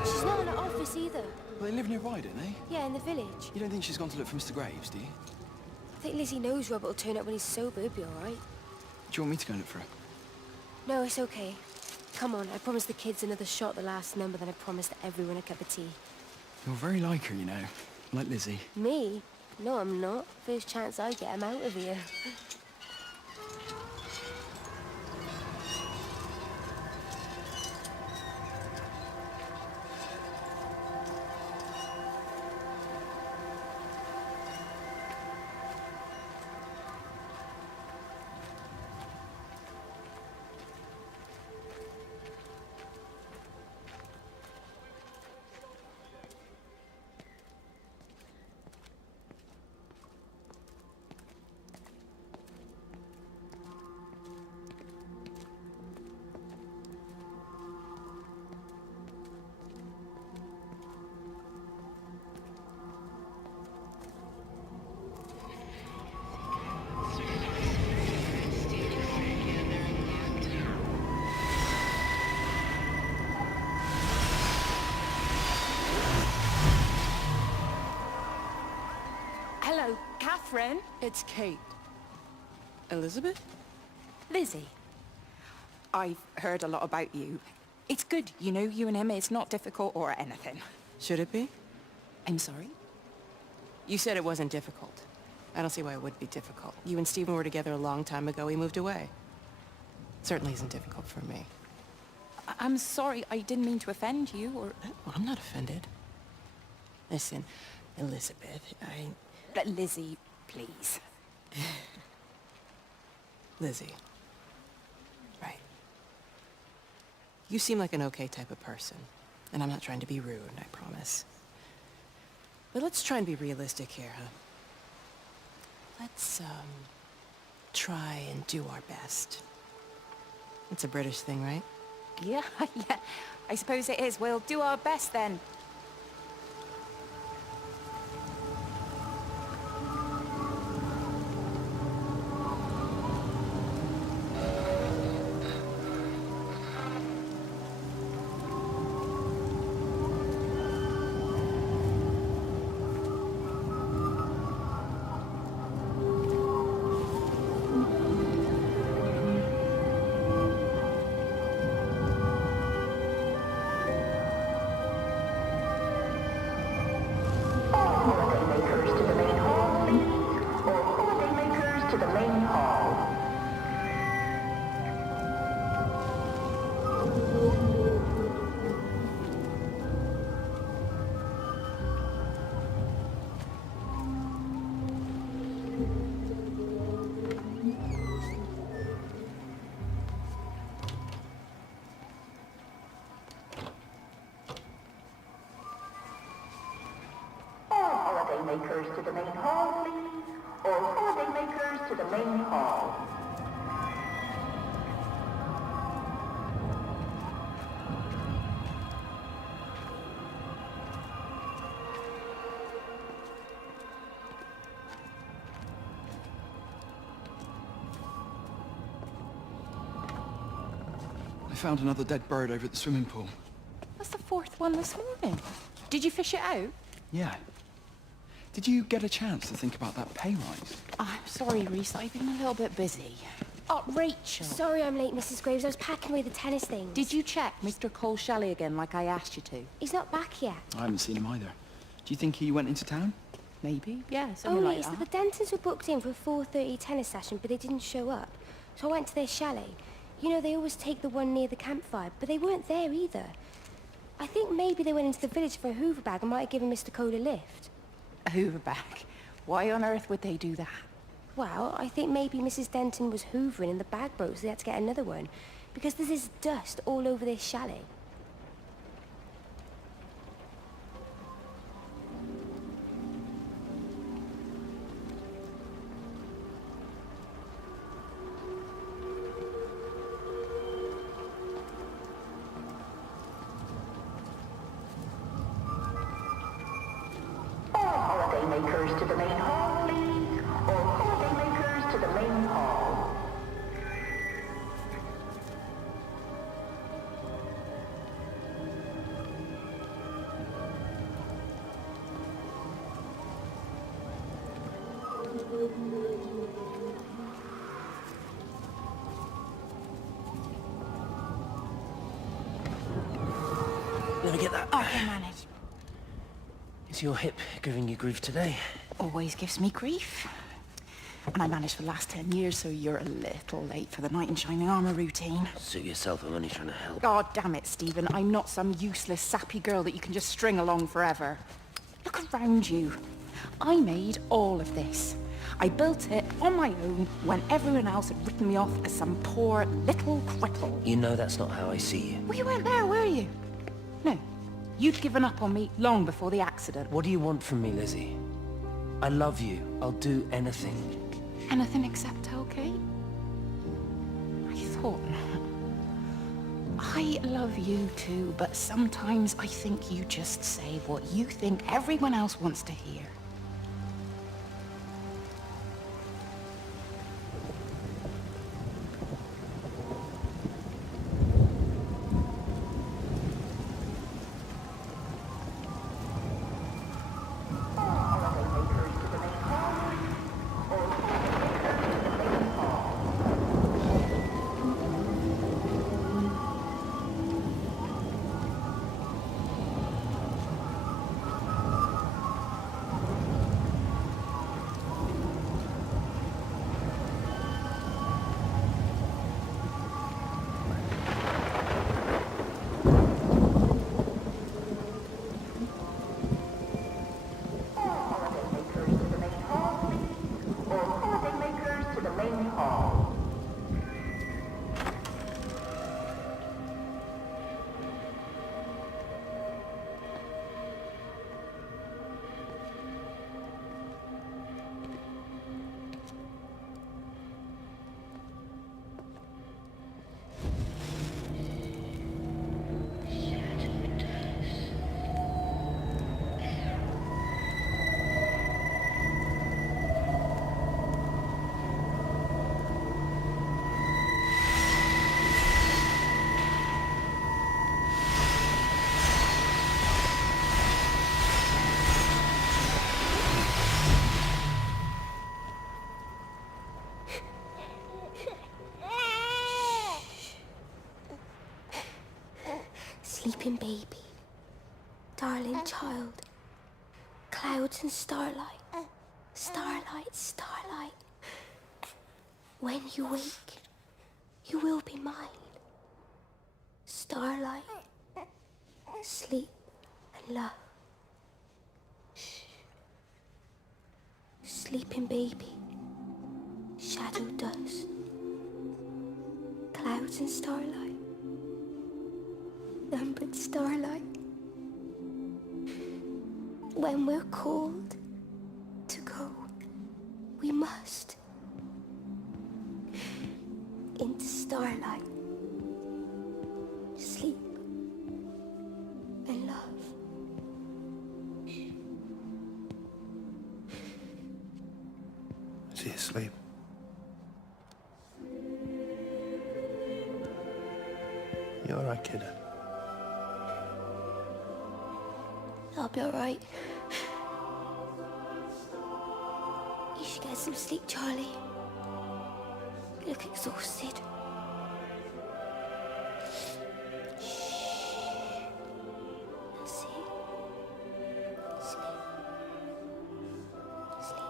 She's not in her office either. Well, they live nearby, don't they? Yeah, in the village. You don't think she's gone to look for Mr. Graves, do you? I think Lizzie knows Robert will turn up when he's sober. He'll be all right. Do you want me to go and look for her? No, it's okay. Come on, I promised the kids another shot the last number, then I promised everyone a cup of tea. You're very like her, you know. Like Lizzie. Me? No, I'm not. First chance I get, I'm out of here. Hello, Catherine. It's Kate. Elizabeth? Lizzie. I've heard a lot about you. It's good, you know, you and Emma. It's not difficult or anything. Should it be? I'm sorry? You said it wasn't difficult. I don't see why it would be difficult. You and Stephen were together a long time ago. He moved away. Certainly isn't difficult for me. I'm sorry. I didn't mean to offend you or... Well, I'm not offended. Listen, Elizabeth, Lizzie, please. Lizzie. Right. You seem like an okay type of person. And I'm not trying to be rude, I promise. But let's try and be realistic here, huh? Let's, try and do our best. It's a British thing, right? Yeah, yeah. I suppose it is. We'll do our best then. to the main hall. Makers to the main hall, please. All holiday makers to the main hall. I found another dead bird over at the swimming pool. That's the fourth one this morning. Did you fish it out? Yeah. Did you get a chance to think about that pay rise? I'm sorry, Reese. I've been a little bit busy. Oh, Rachel. Sorry I'm late, Mrs. Graves. I was packing away the tennis things. Did you check Mr. Cole Shelley again like I asked you to? He's not back yet. I haven't seen him either. Do you think he went into town? Maybe, yeah, Oh, something like yes, that. the Dentons were booked in for a 4:30 tennis session, but they didn't show up. So I went to their chalet. You know, they always take the one near the campfire, but they weren't there either. I think maybe they went into the village for a Hoover bag and might have given Mr. Cole a lift. A Hoover bag? Why on earth would they do that? Well, I think maybe Mrs. Denton was hoovering and the bag broke, so they had to get another one. Because there's this dust all over this chalet. All holiday makers to the main hall, please. All holiday makers to the main hall. Let me get that. I can manage. Is your hip giving you grief today? Always gives me grief. And I managed for the last 10 years, so you're a little late for the knight in shining armour routine. Suit yourself, I'm only trying to help. God damn it, Stephen. I'm not some useless, sappy girl that you can just string along forever. Look around you. I made all of this. I built it on my own when everyone else had written me off as some poor little cripple. You know that's not how I see you. Well, you weren't there, were you? No. You'd given up on me long before the accident. What do you want from me, Lizzie? I love you. I'll do anything. Anything except tell Kate? I thought not. I love you too, but sometimes I think you just say what you think everyone else wants to hear. Sleeping baby, darling child, clouds and starlight, starlight, starlight. When you wake, you will be mine. Starlight, sleep and love. Shh. Sleeping baby, shadow dust, clouds and starlight, numbered starlight. When we're called to go, we must. Into starlight, sleep and love. Is he asleep? You all right, kid? I'll be alright. You should get some sleep, Charlie. You look exhausted. That's it. Sleep. Sleep.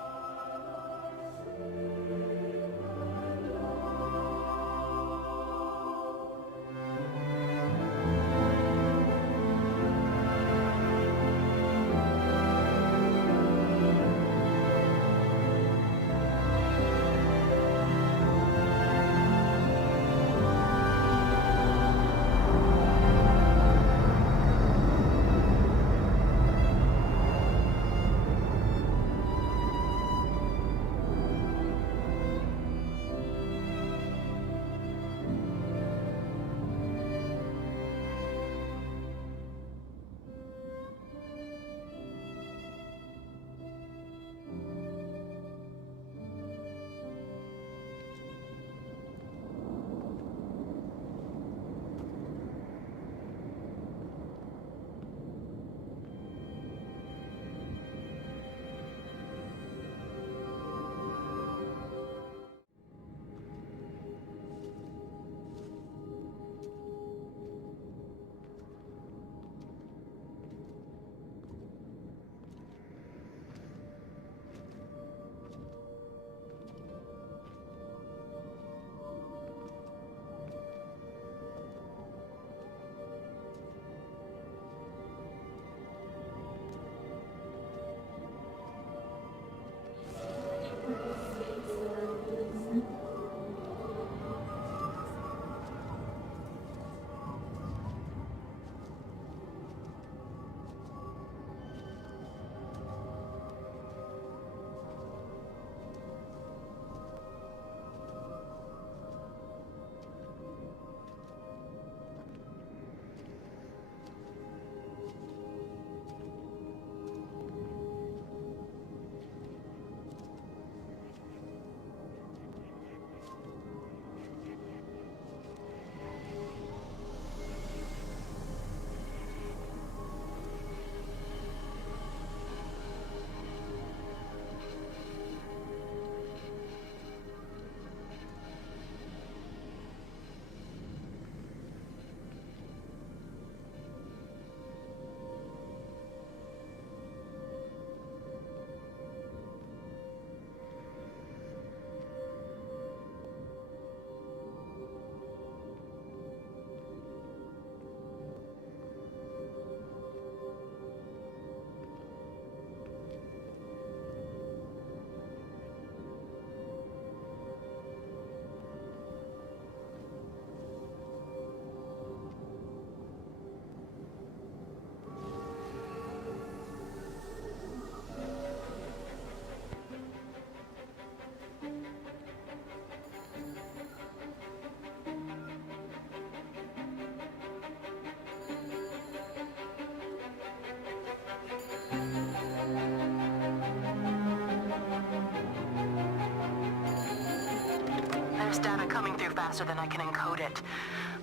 There's data coming through faster than I can encode it.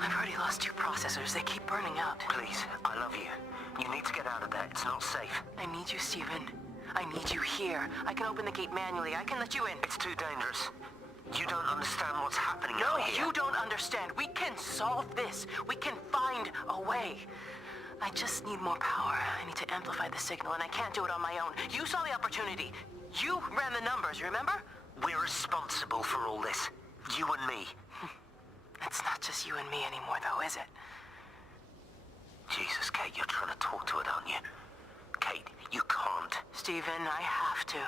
I've already lost 2 processors. They keep burning out. Please, I love you. You need to get out of there. It's not safe. I need you, Stephen. I need you here. I can open the gate manually. I can let you in. It's too dangerous. You don't understand what's happening out here. No, you don't understand. We can solve this. We can find a way. I just need more power. I need to amplify the signal, and I can't do it on my own. You saw the opportunity. You ran the numbers, remember? We're responsible for all this. You and me. It's not just you and me anymore, though, is it? Jesus, Kate, you're trying to talk to it, aren't you? Kate, you can't. Stephen, I have to.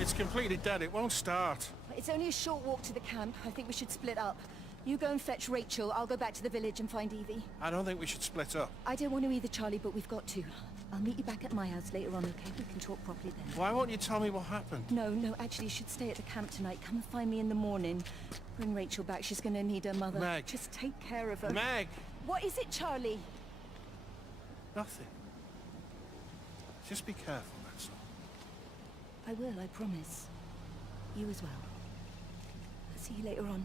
It's completely dead. It won't start. It's only a short walk to the camp. I think we should split up. You go and fetch Rachel. I'll go back to the village and find Evie. I don't think we should split up. I don't want to either, Charlie, but we've got to. I'll meet you back at my house later on, okay? We can talk properly then. Why won't you tell me what happened? No, actually, you should stay at the camp tonight. Come and find me in the morning. Bring Rachel back. She's going to need her mother. Meg. Just take care of her. Meg! What is it, Charlie? Nothing. Just be careful, that's all. I will, I promise. You as well. I'll see you later on.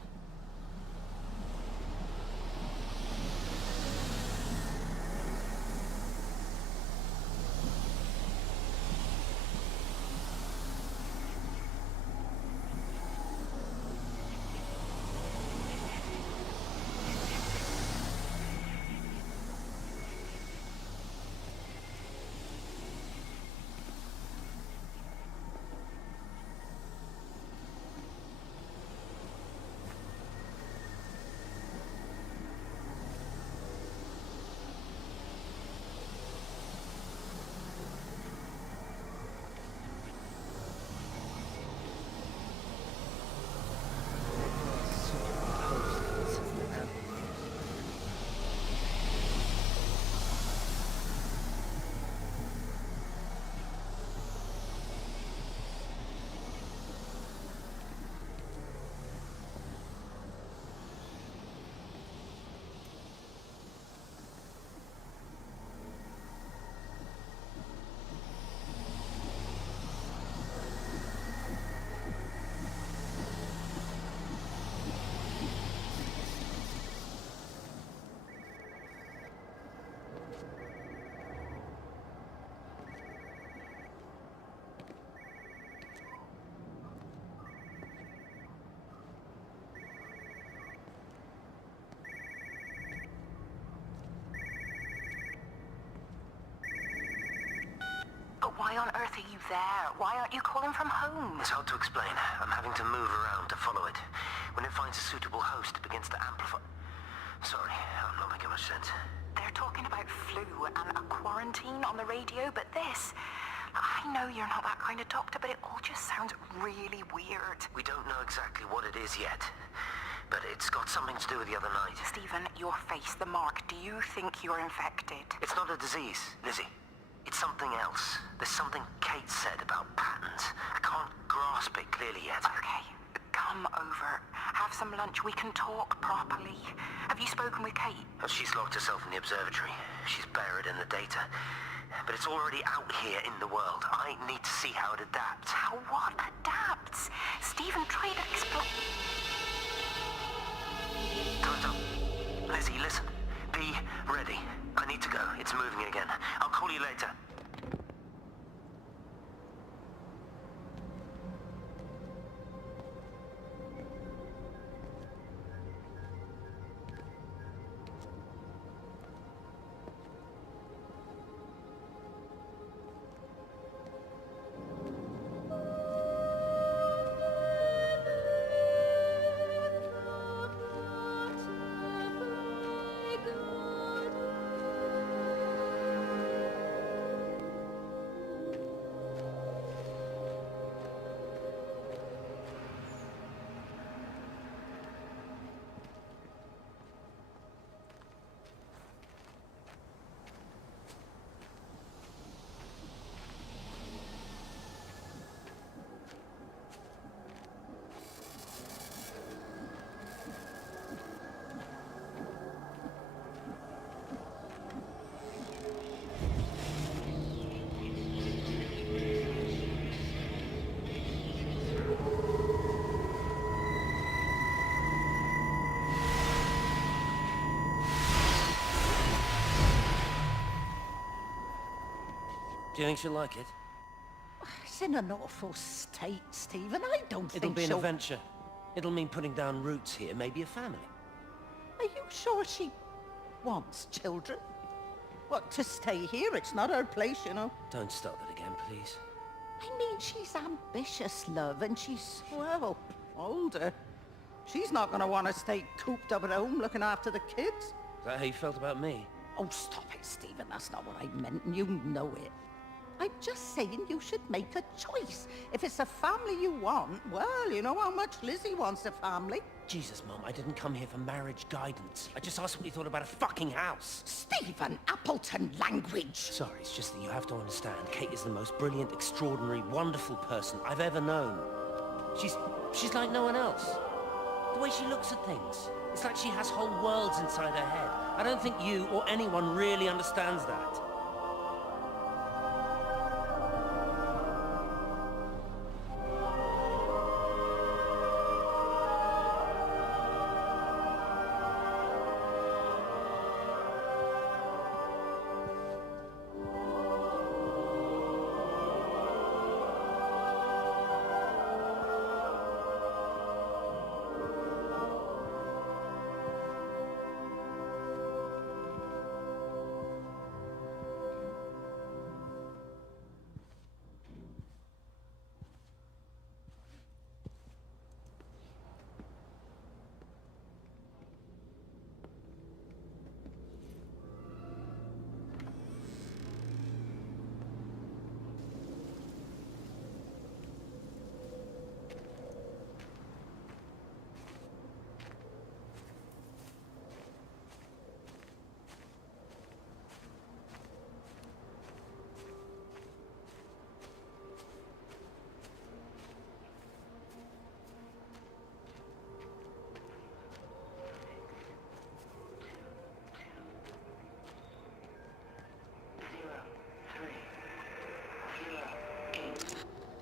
Why on earth are you there? Why aren't you calling from home? It's hard to explain. I'm having to move around to follow it. When it finds a suitable host, it begins to amplify... Sorry, I'm not making much sense. They're talking about flu and a quarantine on the radio, but this... I know you're not that kind of doctor, but it all just sounds really weird. We don't know exactly what it is yet, but it's got something to do with the other night. Stephen, your face, the mark, do you think you're infected? It's not a disease, Lizzie. It's something else. There's something Kate said about patterns. I can't grasp it clearly yet. Okay, come over. Have some lunch. We can talk properly. Have you spoken with Kate? She's locked herself in the observatory. She's buried in the data. But it's already out here in the world. I need to see how it adapts. How what adapts? Stephen, try to explain. Time's up. Lizzie, listen. Be ready. I need to go. It's moving again. I'll call you later. Do you think she'll like it? It's in an awful state, Stephen. I don't It'll think be an she'll... adventure. It'll mean putting down roots here, maybe a family. Are you sure she wants children? What, to stay here? It's not her place, you know. Don't start that again, please. I mean, she's ambitious, love, and she's, well, older. She's not going to want to stay cooped up at home looking after the kids. Is that how you felt about me? Oh, stop it, Stephen. That's not what I meant, and you know it. I'm just saying you should make a choice. If it's a family you want, well, you know how much Lizzie wants a family. Jesus, Mum, I didn't come here for marriage guidance. I just asked what you thought about a fucking house. Stephen, Appleton language! Sorry, it's just that you have to understand. Kate is the most brilliant, extraordinary, wonderful person I've ever known. She's like no one else. The way she looks at things. It's like she has whole worlds inside her head. I don't think you or anyone really understands that.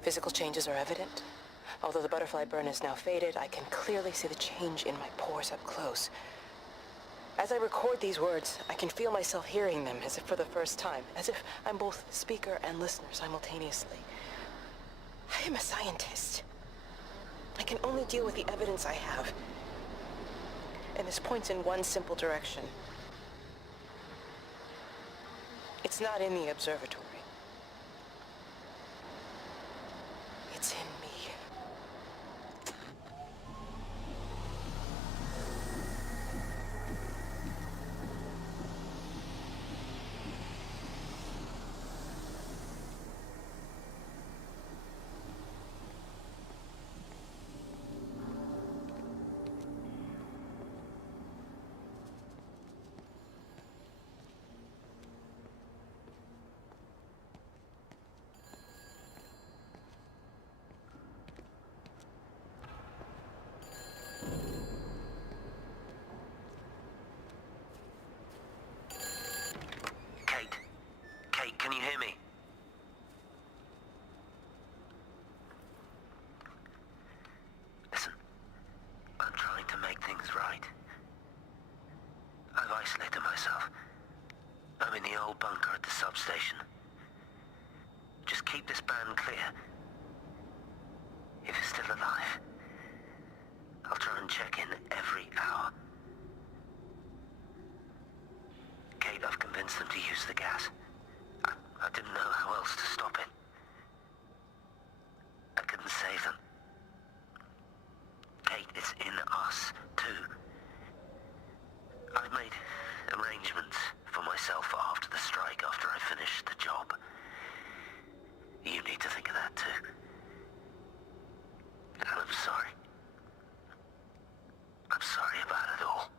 Physical changes are evident. Although the butterfly burn is now faded, I can clearly see the change in my pores up close. As I record these words, I can feel myself hearing them as if for the first time, as if I'm both speaker and listener simultaneously. I am a scientist. I can only deal with the evidence I have. And this points in one simple direction. It's not in the observatory. It's in me. Kate, can you hear me? Listen, I'm trying to make things right. I've isolated myself. I'm in the old bunker at the substation. Just keep this band clear. If you're still alive, I'll try and check in every hour. Kate, I've convinced them to use the gas. I didn't know how else to stop it. I couldn't save them. Kate, it's in us, too. I've made arrangements for myself after the strike, after I finish the job. You need to think of that, too. And I'm sorry. I'm sorry about it all.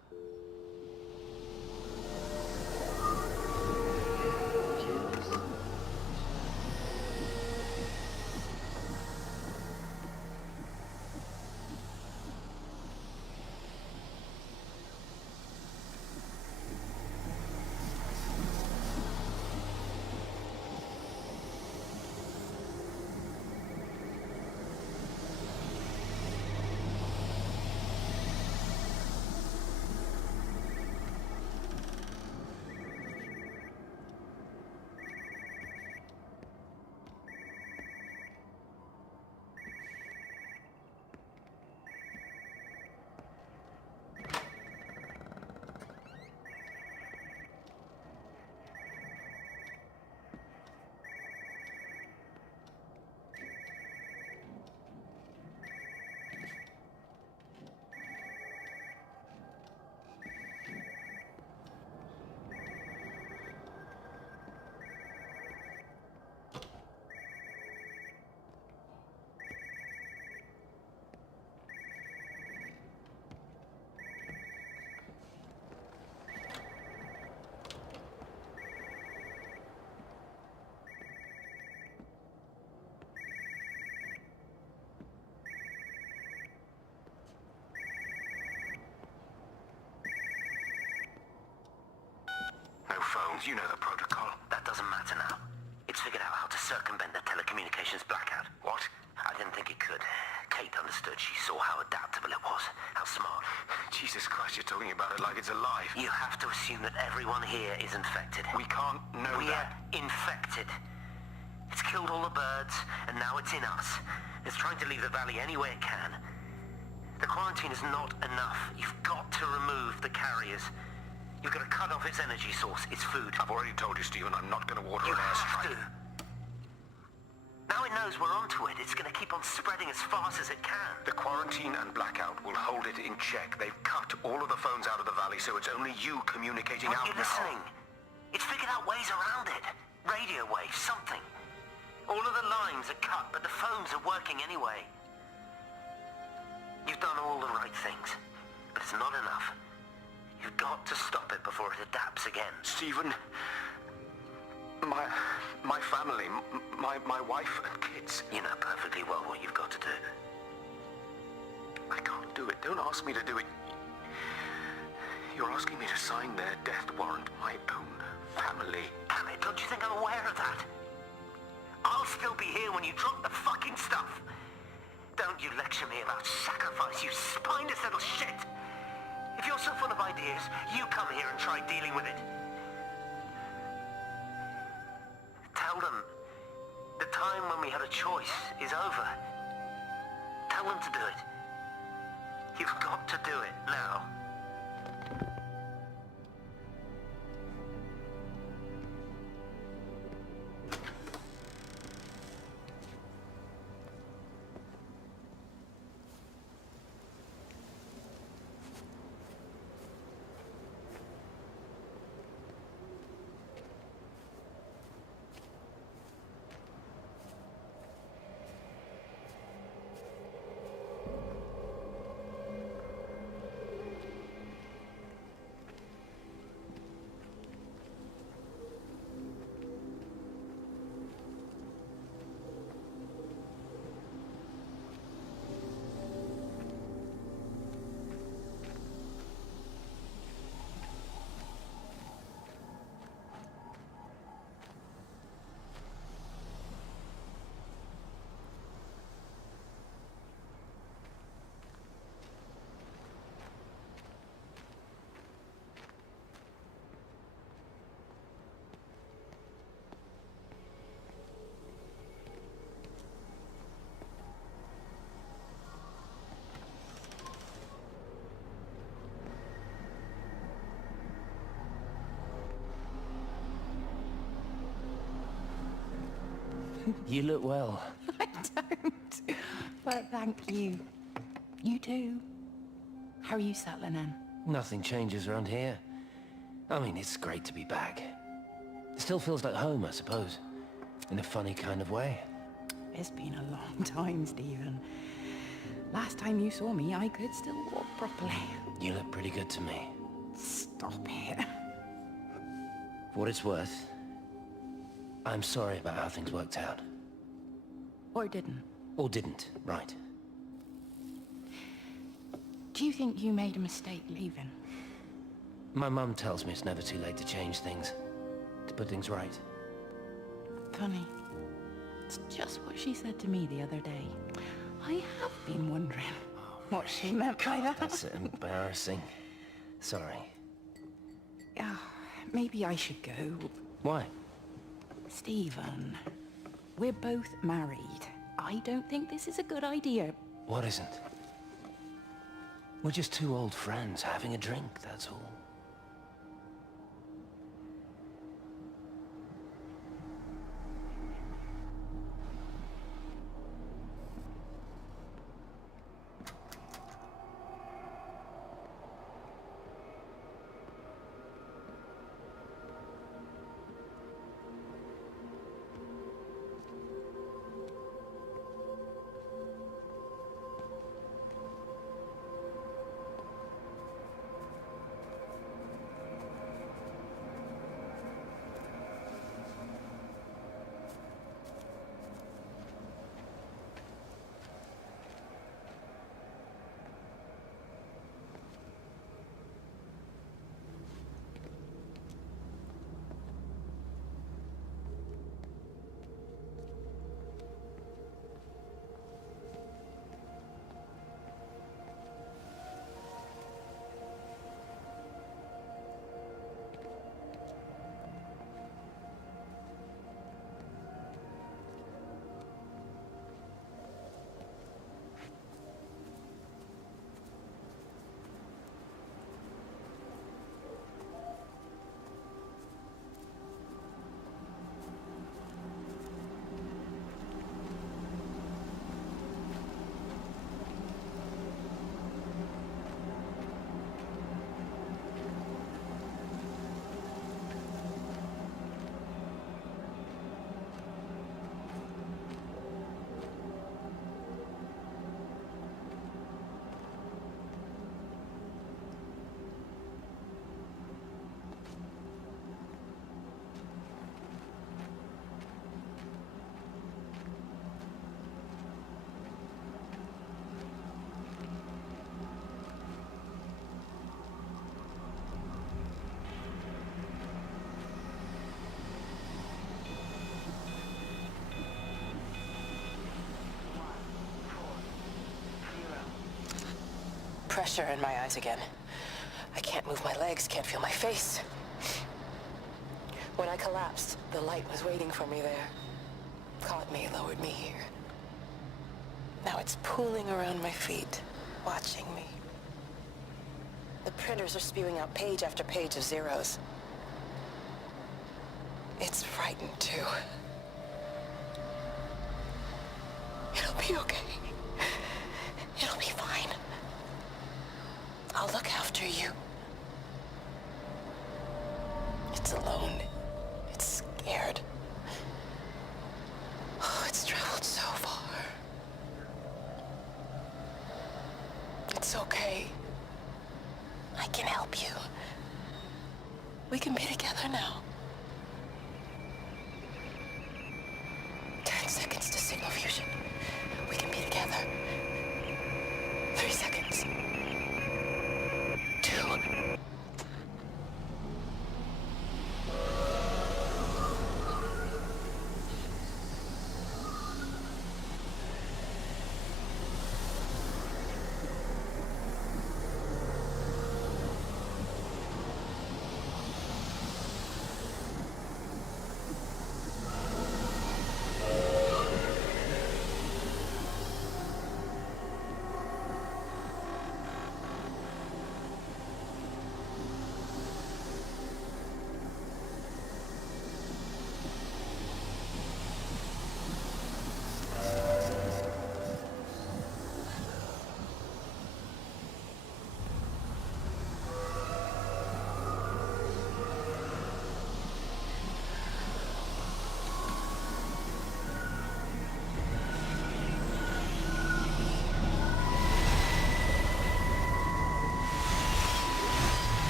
phones. You know the protocol. That doesn't matter now. It's figured out how to circumvent the telecommunications blackout. What? I didn't think it could. Kate understood. She saw how adaptable it was. How smart. Jesus Christ, you're talking about it like it's alive. You have to assume that everyone here is infected. We can't know that. We're infected. It's killed all the birds, and now it's in us. It's trying to leave the valley any way it can. The quarantine is not enough. You've got to remove the carriers. You've got to cut off its energy source, its food. I've already told you, Stephen, I'm not going to water You an have airstrike. to. Now it knows we're onto it. It's going to keep on spreading as fast as it can. The quarantine and blackout will hold it in check. They've cut all of the phones out of the valley, so it's only you communicating out Aren't you listening? It's figured out ways around it. Radio waves, something. All of the lines are cut, but the phones are working anyway. You've done all the right things, but it's not enough. You've got to stop it before it adapts again. Stephen, my family, my wife and kids. You know perfectly well what you've got to do. I can't do it. Don't ask me to do it. You're asking me to sign their death warrant, my own family. Damn it, don't you think I'm aware of that? I'll still be here when you drop the fucking stuff. Don't you lecture me about sacrifice, you spineless little shit. If you're so full of ideas, you come here and try dealing with it. Tell them the time when we had a choice is over. Tell them to do it. You've got to do it now. You look well. I don't. But thank you. You too. How are you settling in? Nothing changes around here. I mean, it's great to be back. It still feels like home, I suppose. In a funny kind of way. It's been a long time, Stephen. Last time you saw me, I could still walk properly. You look pretty good to me. Stop it. For what it's worth, I'm sorry about how things worked out. Or didn't. Or didn't, right. Do you think you made a mistake leaving? My mum tells me it's never too late to change things. To put things right. Funny. It's just what she said to me the other day. I have been wondering what she meant by that. That's embarrassing. Sorry. Maybe I should go. Why? Stephen, we're both married. I don't think this is a good idea. What isn't? We're just two old friends having a drink, that's all. pressure in my eyes again. I can't move my legs, can't feel my face. When I collapsed, the light was waiting for me there. Caught me, lowered me here. Now it's pooling around my feet, watching me. The printers are spewing out page after page of zeros. It's frightened too. It'll be okay. It'll be fine. I'll look after you. It's alone. It's scared. Oh, it's traveled so far. It's okay. I can help you. We can be together now. 10 seconds to signal fusion. We can be together. 3 seconds. 2.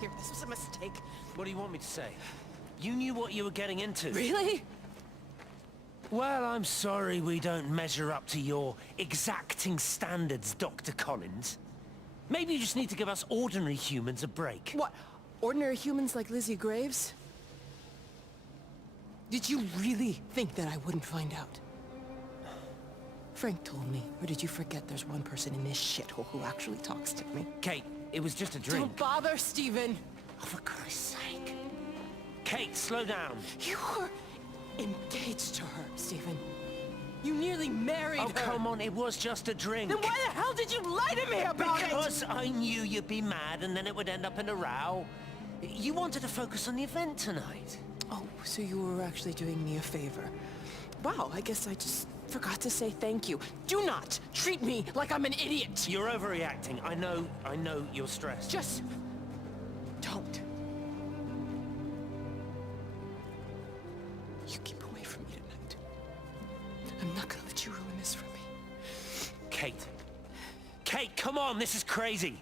Here, this was a mistake. What do you want me to say? You knew what you were getting into. Really? Well, I'm sorry we don't measure up to your exacting standards, Dr. Collins. Maybe you just need to give us ordinary humans a break. What? Ordinary humans like Lizzie Graves? Did you really think that I wouldn't find out? Frank told me, or did you forget there's one person in this shithole who actually talks to me? Kate, it was just a drink. Don't bother, Stephen! Oh, for Christ's sake. Kate, slow down. You were engaged to her, Stephen. You nearly married her. Oh, come on, it was just a drink. Then why the hell did you lie to me about it? Because I knew you'd be mad and then it would end up in a row. You wanted to focus on the event tonight. Oh, so you were actually doing me a favor. Wow, I guess I just forgot to say thank you. Do not treat me like I'm an idiot. You're overreacting. I know you're stressed. Just don't. You keep away from me tonight. I'm not gonna let you ruin this for me. Kate. Kate, come on, this is crazy.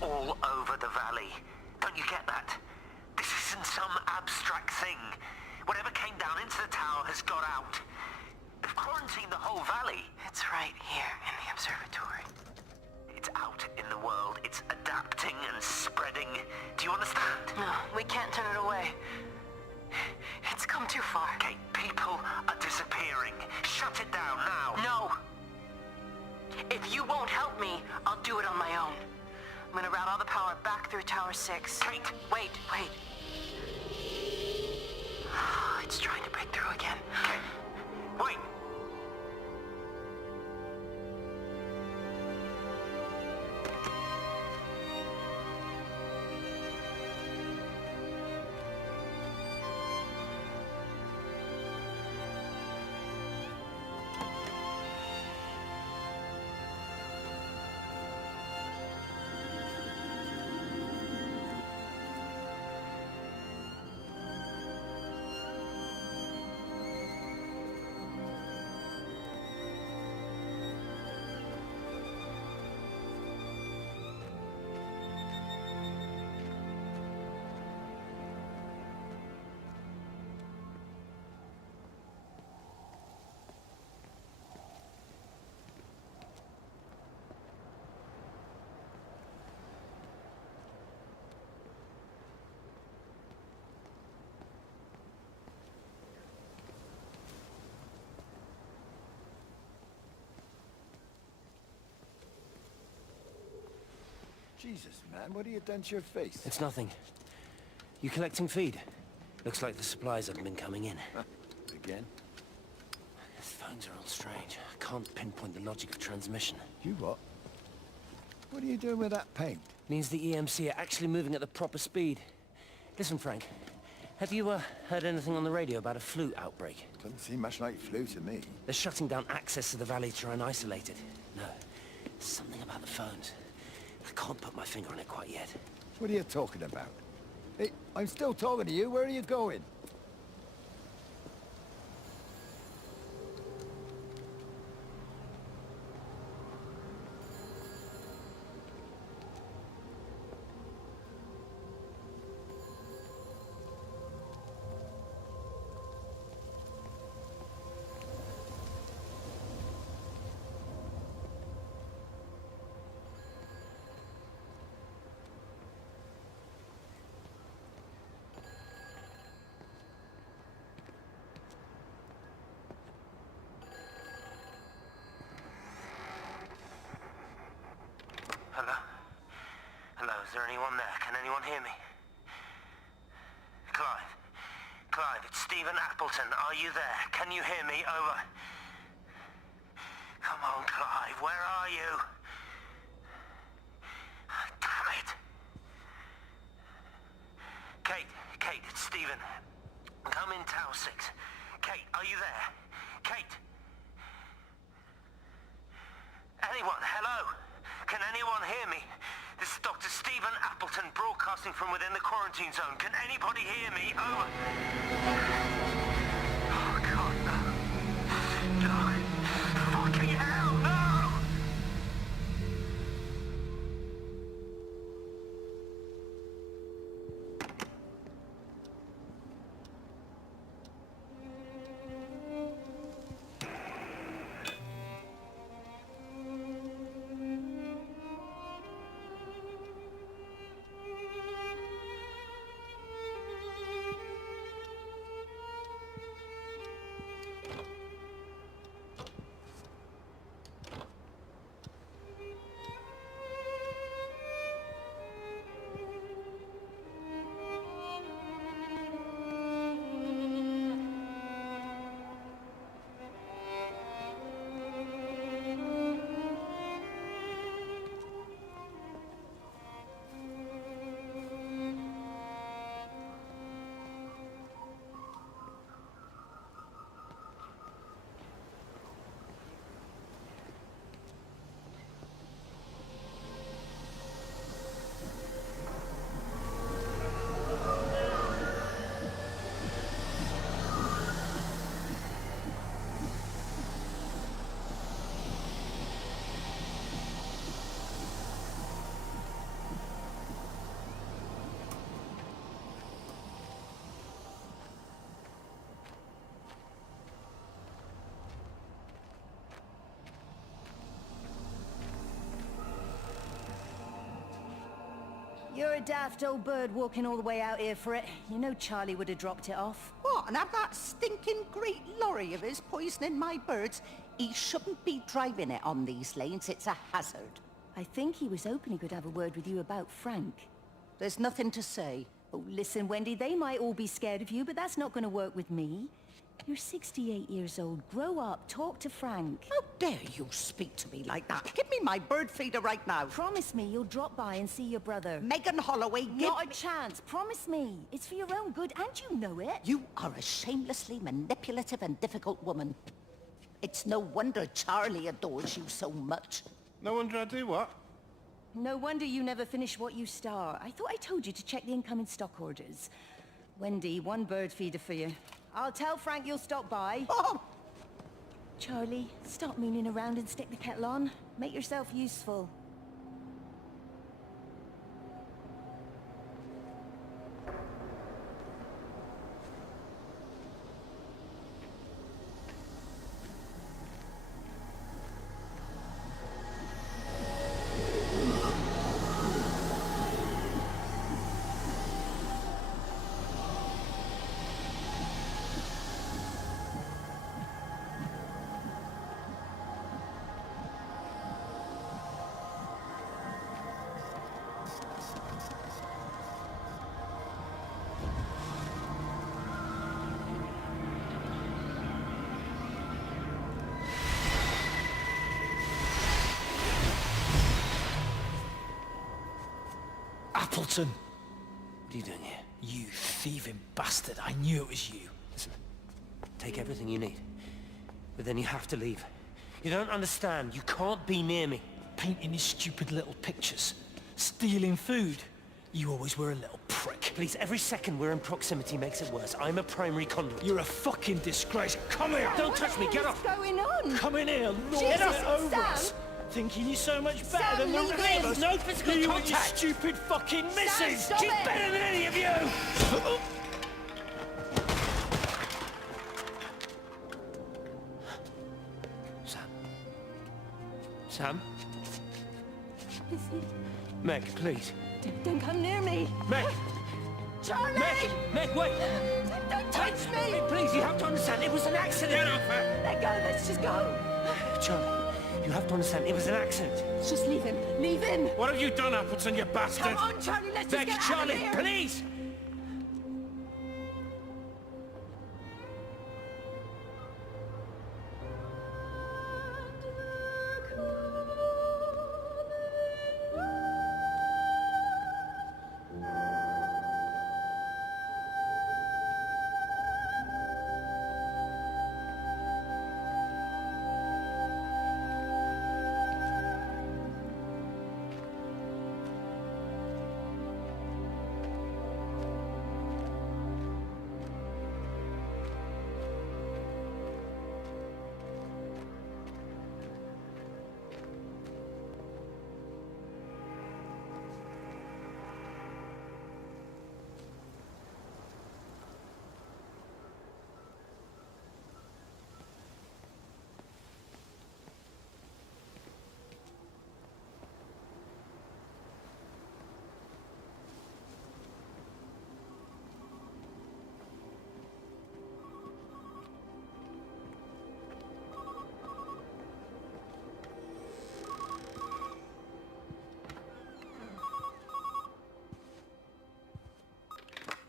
All over the valley. Don't you get that? This isn't some abstract thing. Whatever came down into the tower has got out. They've quarantined the whole valley. It's right here in the observatory. It's out in the world. It's adapting and spreading. Do you understand? No, we can't turn it away. It's come too far. Okay, people are disappearing. Shut it down now. No! If you won't help me, I'll do it on my own. I'm gonna route all the power back through Tower 6. Kate! Wait. It's trying to break through again. Okay. Wait! Jesus, man, what have you done to your face? It's nothing. You collecting feed? Looks like the supplies haven't been coming in. Again? These phones are all strange. I can't pinpoint the logic of transmission. You what? What are you doing with that paint? Means the EMC are actually moving at the proper speed. Listen, Frank. Have you heard anything on the radio about a flu outbreak? Doesn't seem much like flu to me. They're shutting down access to the valley to try and isolate it. No, something about the phones. I can't put my finger on it quite yet. What are you talking about? Hey, I'm still talking to you. Where are you going? Hello? Hello, is there anyone there? Can anyone hear me? Clive? Clive, it's Stephen Appleton. Are you there? Can you hear me? Over. Come on, Clive, where are you? Damn it. Kate, it's Stephen. Come in Tower 6. Kate, are you there? Kate? Anyone? Hello? Can anyone hear me? This is Dr. Stephen Appleton broadcasting from within the quarantine zone. Can anybody hear me? Over. Oh, God, no. No. Fucking hell, no! You're a daft old bird walking all the way out here for it. You know Charlie would have dropped it off. What, and have that stinking great lorry of his poisoning my birds? He shouldn't be driving it on these lanes. It's a hazard. I think he was hoping he could have a word with you about Frank. There's nothing to say. Oh, listen, Wendy, they might all be scared of you, but that's not going to work with me. You're 68 years old. Grow up. Talk to Frank. How dare you speak to me like that? Give me my bird feeder right now. Promise me you'll drop by and see your brother. Megan Holloway, Not a chance. Promise me. It's for your own good, and you know it. You are a shamelessly manipulative and difficult woman. It's no wonder Charlie adores you so much. No wonder I do what? No wonder you never finish what you start. I thought I told you to check the incoming stock orders. Wendy, one bird feeder for you. I'll tell Frank you'll stop by. Oh! Charlie, stop mooning around and stick the kettle on. Make yourself useful. Appleton! What are you doing here? You thieving bastard, I knew it was you. Listen, take everything you need. But then you have to leave. You don't understand. You can't be near me. Painting these stupid little pictures. Stealing food. You always were a little prick. Please, every second we're in proximity makes it worse. I'm a primary conduit. You're a fucking disgrace. Come here! Don't touch me, get off! What's going on? Come in here, Lord, Jesus, get over Sam. us. Thinking you're so much better Sam, than the leave rest him. of us. No physical you contact. and your stupid fucking missus. stop She's it. better than any of you. Sam? Lizzie, Meg, please. don't come near me. Meg! Charlie! Meg, wait! Don't touch me! Please, you have to understand, it was an accident! Get off her! Let go, let's just go. Charlie, you have to understand, it was an accident. Just leave him. Leave him. What have you done, Appleton, you bastard? Come on, Charlie, let's just Meg, get Charlie, out of here. please!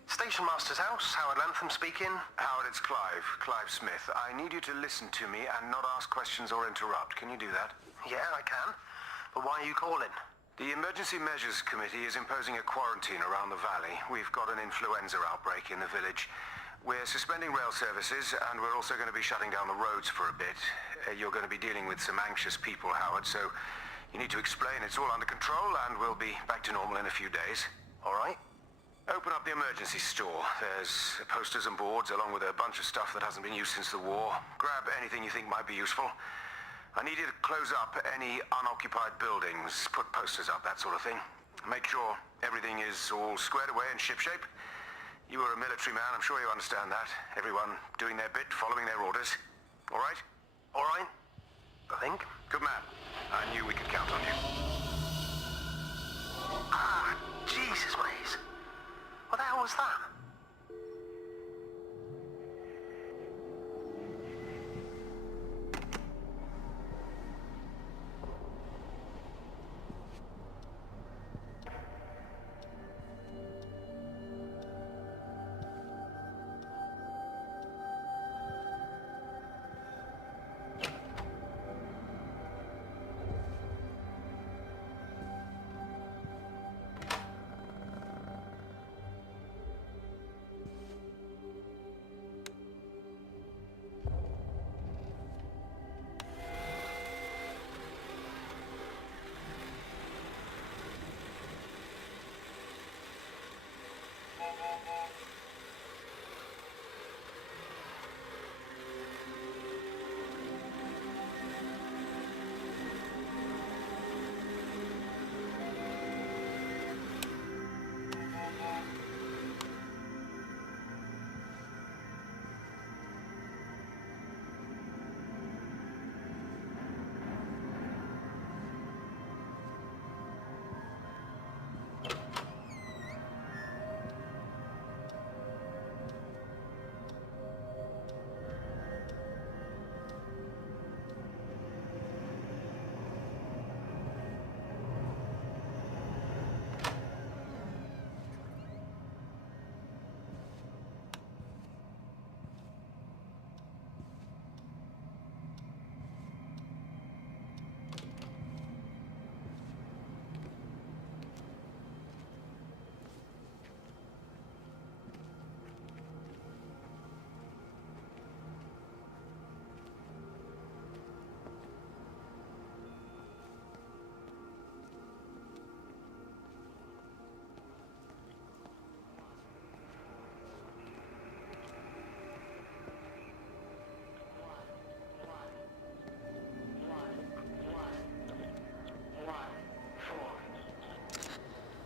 Station Master's house, Howard Lantham speaking. Howard, it's Clive Smith. I need you to listen to me and not ask questions or interrupt. Can you do that? Yeah, I can. But why are you calling? The Emergency Measures Committee is imposing a quarantine around the valley. We've got an influenza outbreak in the village. We're suspending rail services, and we're also going to be shutting down the roads for a bit. You're going to be dealing with some anxious people, Howard, so you need to explain it's all under control, and we'll be back to normal in a few days. All right? Open up the emergency store. There's posters and boards along with a bunch of stuff that hasn't been used since the war. Grab anything you think might be useful. I need you to close up any unoccupied buildings, put posters up, that sort of thing. Make sure everything is all squared away and shipshape. You were a military man, I'm sure you understand that. Everyone doing their bit, following their orders. All right? All right. I think. Good man. I knew we could count on you. Ah, Jesus, mate. What the hell was that?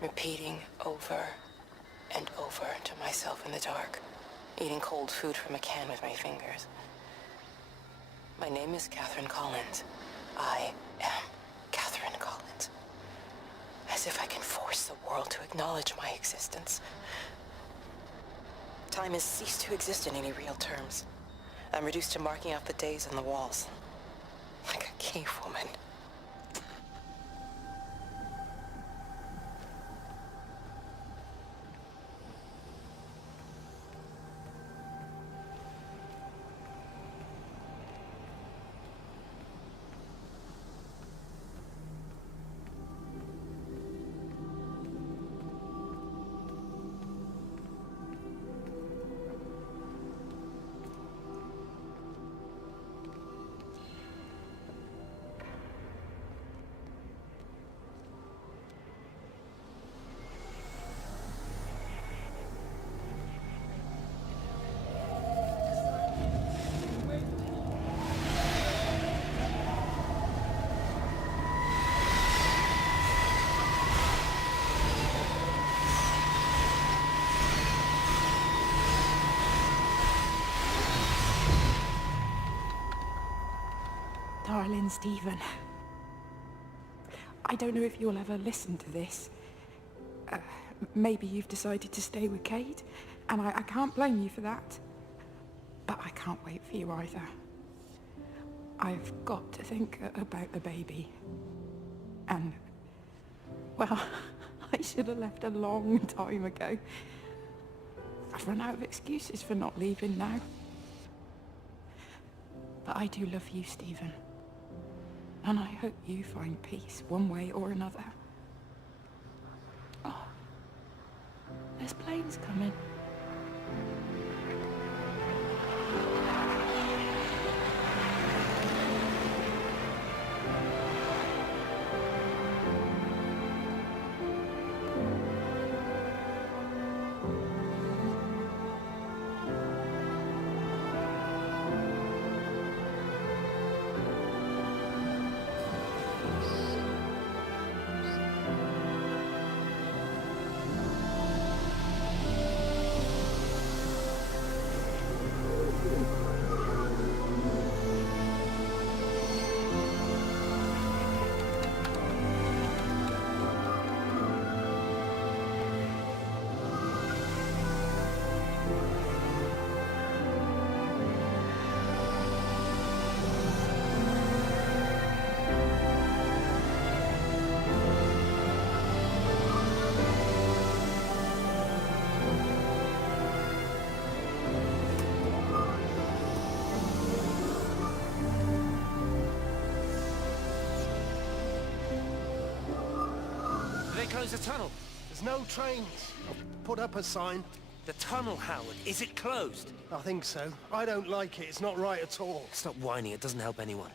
repeating over and over to myself in the dark, eating cold food from a can with my fingers. My name is Catherine Collins. I am Catherine Collins. As if I can force the world to acknowledge my existence. Time has ceased to exist in any real terms. I'm reduced to marking out the days on the walls. Like a cave woman. Darling Stephen, I don't know if you'll ever listen to this. Maybe you've decided to stay with Kate, and I can't blame you for that. But I can't wait for you either. I've got to think about the baby. And, well, I should have left a long time ago. I've run out of excuses for not leaving now. But I do love you, Stephen. And I hope you find peace one way or another. Oh, there's planes coming. Close the tunnel. There's no trains. I've put up a sign. The tunnel, Howard, is it closed? I think so. I don't like it. It's not right at all. Stop whining. It doesn't help anyone.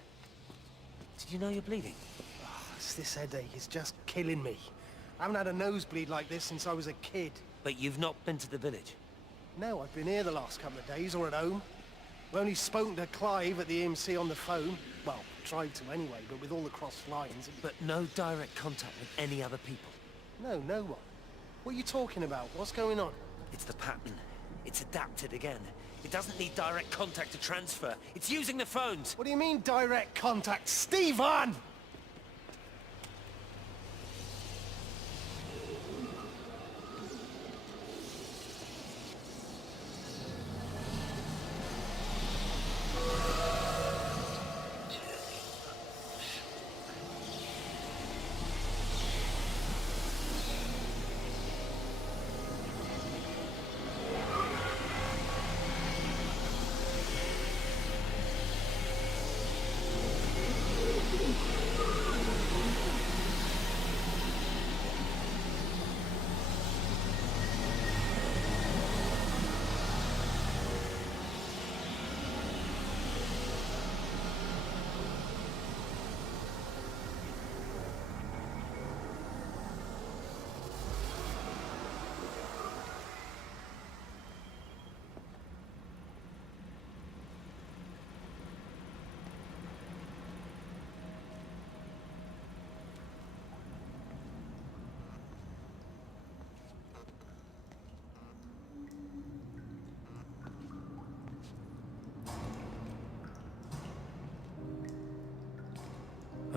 Did you know you're bleeding? Oh, it's this headache. It's just killing me. I haven't had a nosebleed like this since I was a kid. But you've not been to the village? No, I've been here the last couple of days, or at home. I've only spoken to Clive at the EMC on the phone. Well, tried to anyway, but with all the cross lines... But no direct contact with any other people? No, no one. What are you talking about? What's going on? It's the pattern. It's adapted again. It doesn't need direct contact to transfer. It's using the phones. What do you mean, direct contact? Stephen!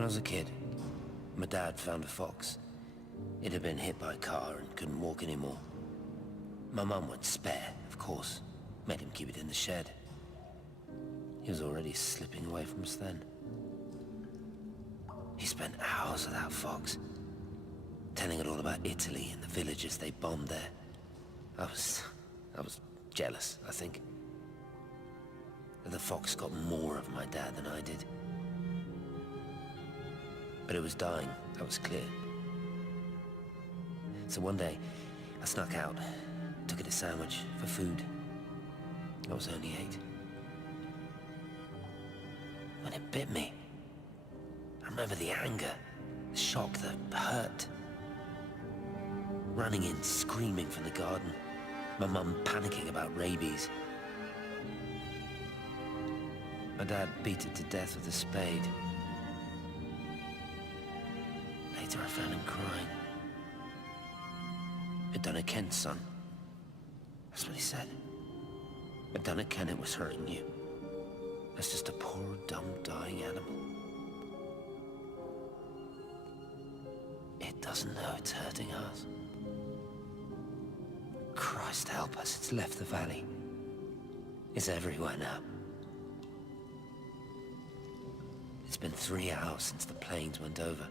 was a kid, my dad found a fox. It had been hit by a car and couldn't walk anymore. My mum went spare, of course. Made him keep it in the shed. He was already slipping away from us then. He spent hours with that fox, telling it all about Italy and the villages they bombed there. I was jealous, I think. The fox got more of my dad than I did. But it was dying, that was clear. So one day, I snuck out, took it a sandwich for food. I was only 8. When it bit me, I remember the anger, the shock, the hurt. Running in, screaming from the garden. My mum panicking about rabies. My dad beat it to death with a spade. Later I found him crying. I'd done it, Ken's son. That's what he said. I'd done it, Ken, it was hurting you. That's just a poor, dumb, dying animal. It doesn't know it's hurting us. Christ help us, it's left the valley. It's everywhere now. It's been 3 hours since the planes went over.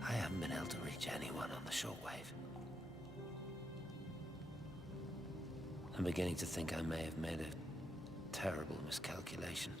I haven't been able to reach anyone on the shortwave. I'm beginning to think I may have made a terrible miscalculation.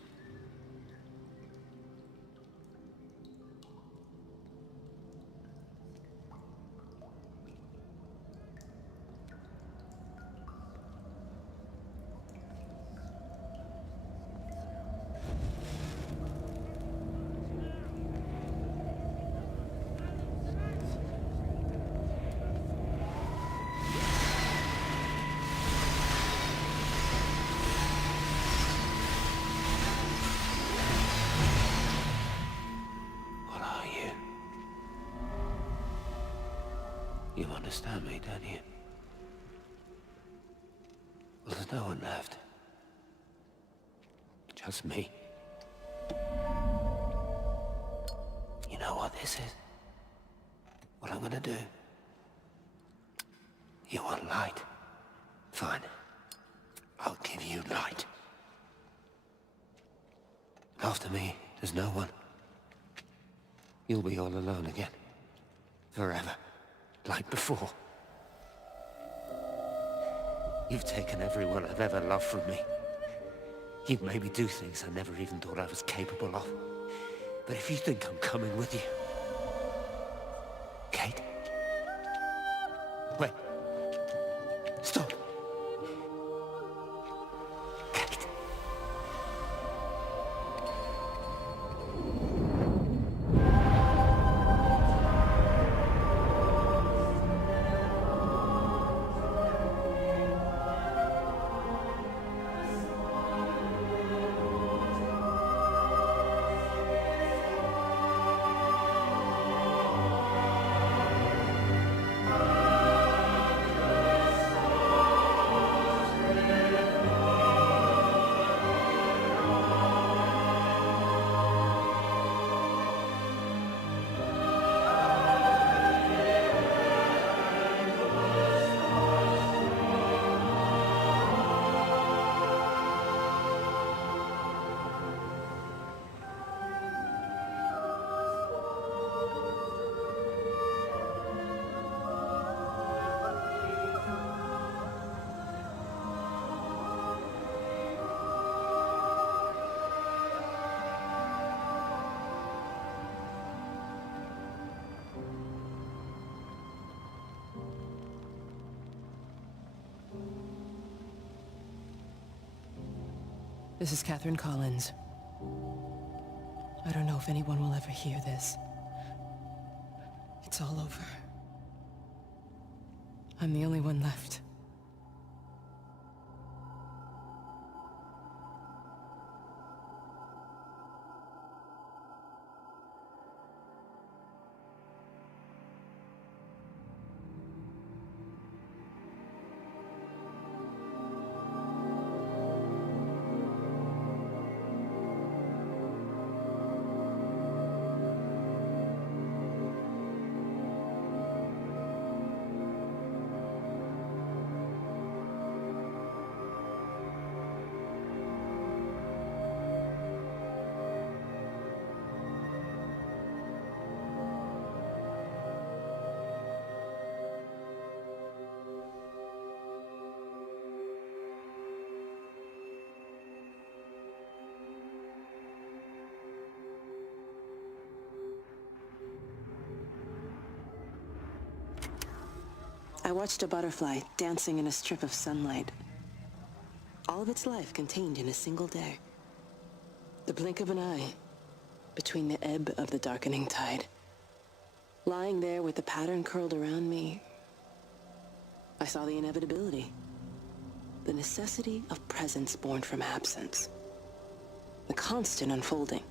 You understand me, don't you? Well, there's no one left. Just me. You know what this is? What I'm gonna do? You want light? Fine. I'll give you light. After me, there's no one. You'll be all alone again. Forever. Like before. You've taken everyone I've ever loved from me. You've made me do things I never even thought I was capable of. But if you think I'm coming with you... Kate? Wait. Stop. This is Catherine Collins. I don't know if anyone will ever hear this. It's all over. I'm the only one left. I watched a butterfly dancing in a strip of sunlight. All of its life contained in a single day. The blink of an eye between the ebb of the darkening tide. Lying there with the pattern curled around me, I saw the inevitability. The necessity of presence born from absence. The constant unfolding.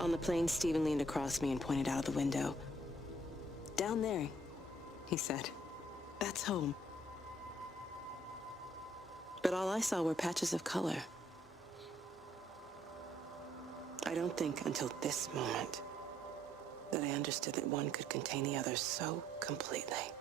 On the plane, Stephen leaned across me and pointed out of the window. "Down there," he said. "That's home." But all I saw were patches of color. I don't think until this moment that I understood that one could contain the other so completely.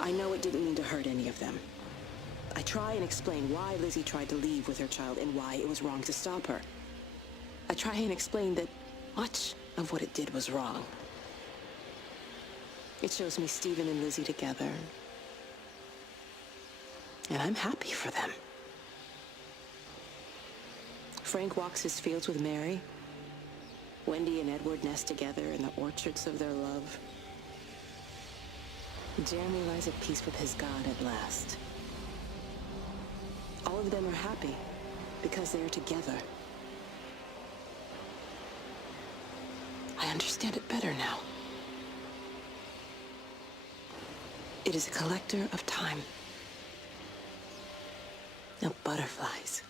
I know it didn't mean to hurt any of them. I try and explain why Lizzie tried to leave with her child and why it was wrong to stop her. I try and explain that much of what it did was wrong. It shows me Stephen and Lizzie together. And I'm happy for them. Frank walks his fields with Mary. Wendy and Edward nest together in the orchards of their love. Jeremy lies at peace with his God at last. All of them are happy because they are together. I understand it better now. It is a collector of time. No butterflies.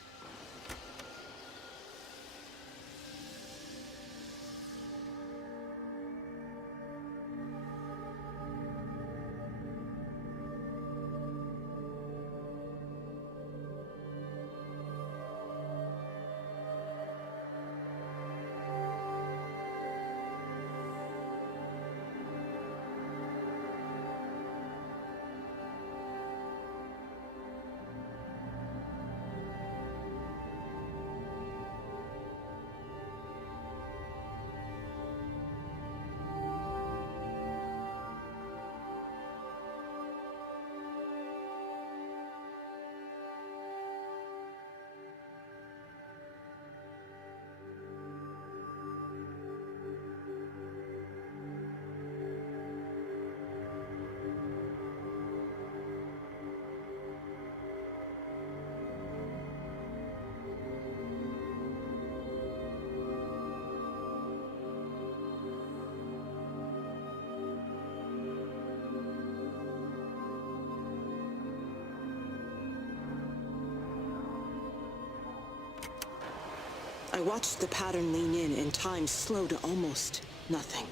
I watched the pattern lean in and time slow to almost nothing.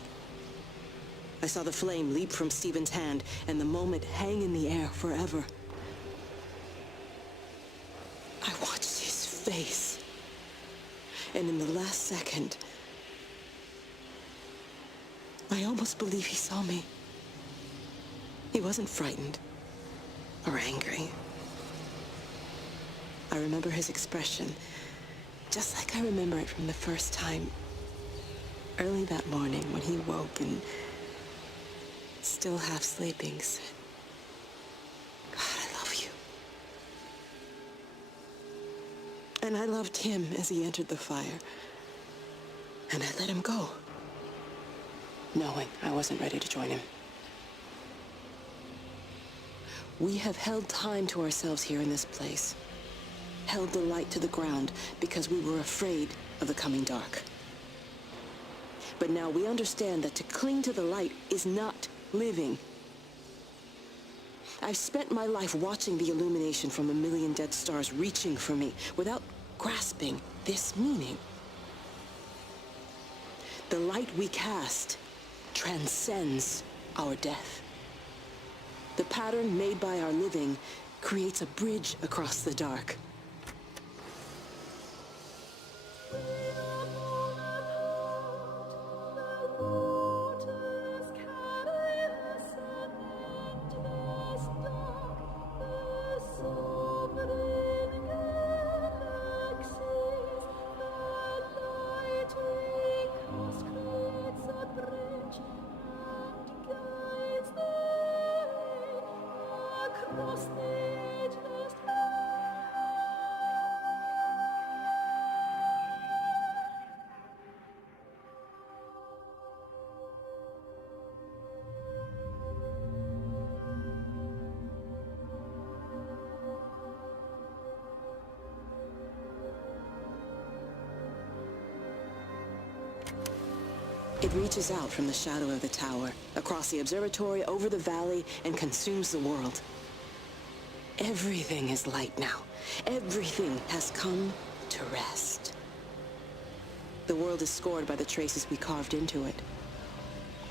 I saw the flame leap from Stephen's hand and the moment hang in the air forever. I watched his face, and in the last second, I almost believe he saw me. He wasn't frightened or angry. I remember his expression. just like I remember it from the first time. Early that morning when he woke and, still half sleeping, said, "God, I love you." And I loved him as he entered the fire. And I let him go, knowing I wasn't ready to join him. We have held time to ourselves here in this place. Held the light to the ground because we were afraid of the coming dark. But now we understand that to cling to the light is not living. I've spent my life watching the illumination from a million dead stars reaching for me without grasping this meaning. The light we cast transcends our death. The pattern made by our living creates a bridge across the dark. It reaches out from the shadow of the tower, across the observatory, over the valley, and consumes the world. Everything is light now. Everything has come to rest. The world is scored by the traces we carved into it.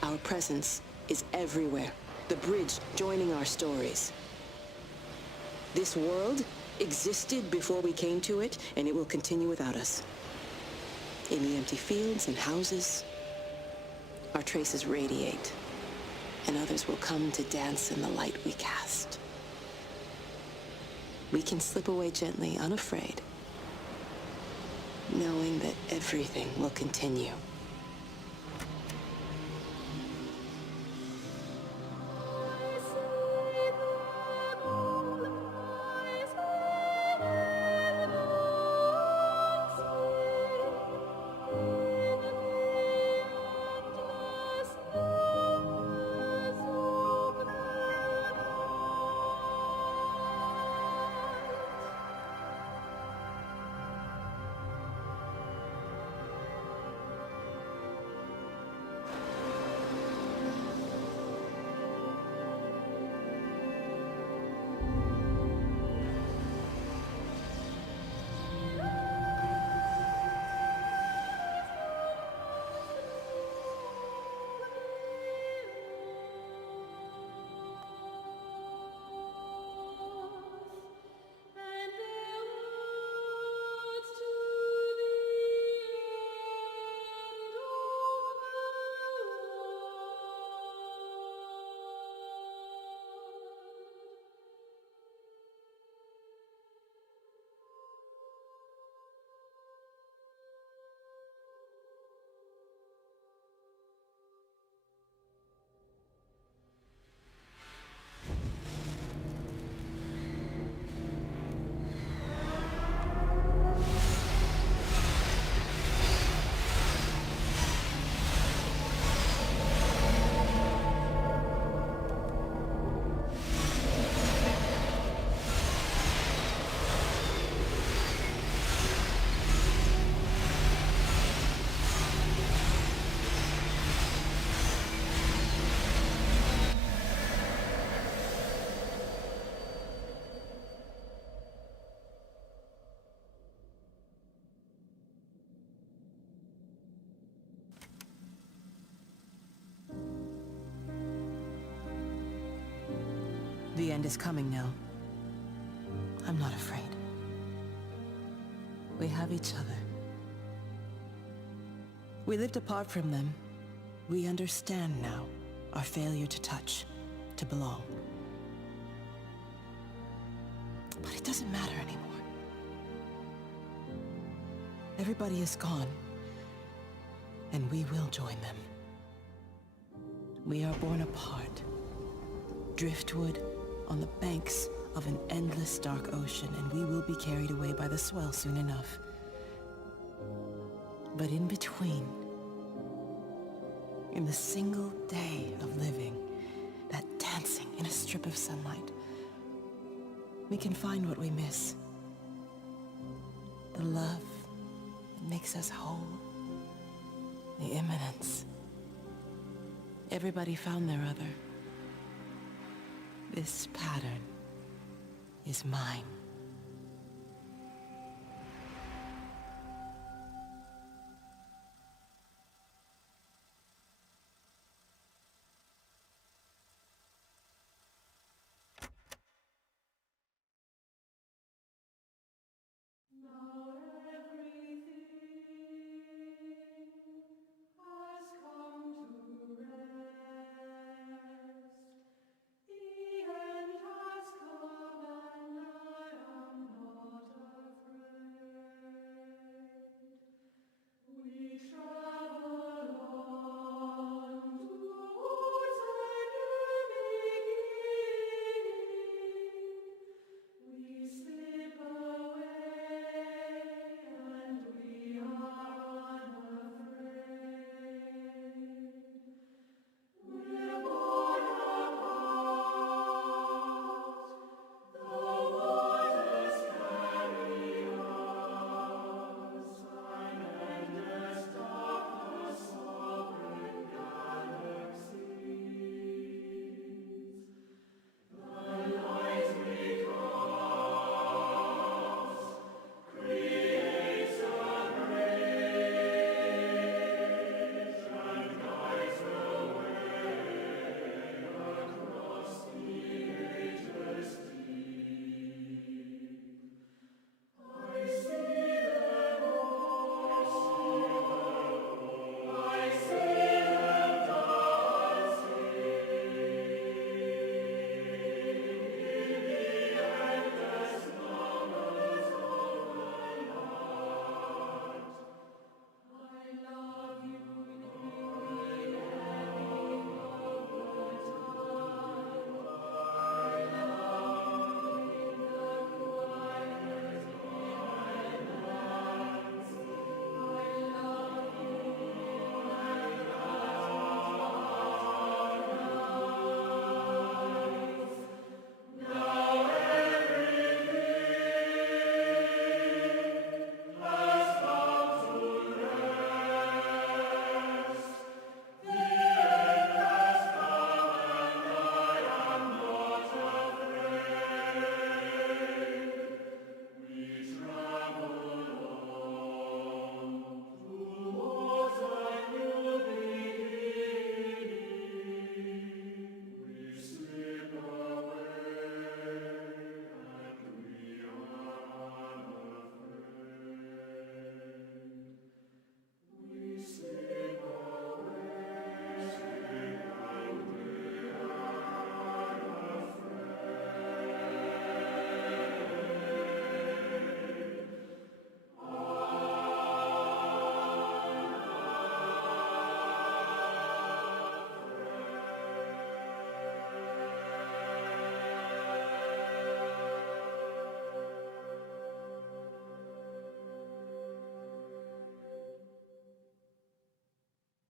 Our presence is everywhere, the bridge joining our stories. This world existed before we came to it, and it will continue without us. In the empty fields and houses, our traces radiate, and others will come to dance in the light we cast. We can slip away gently, unafraid, knowing that everything will continue. The end is coming now. I'm not afraid. We have each other. We lived apart from them. We understand now our failure to touch, to belong. But it doesn't matter anymore. Everybody is gone, and we will join them. We are born apart, driftwood on the banks of an endless dark ocean, and we will be carried away by the swell soon enough. But in between, in the single day of living, that dancing in a strip of sunlight, we can find what we miss. The love that makes us whole. The imminence. Everybody found their other. This pattern is mine.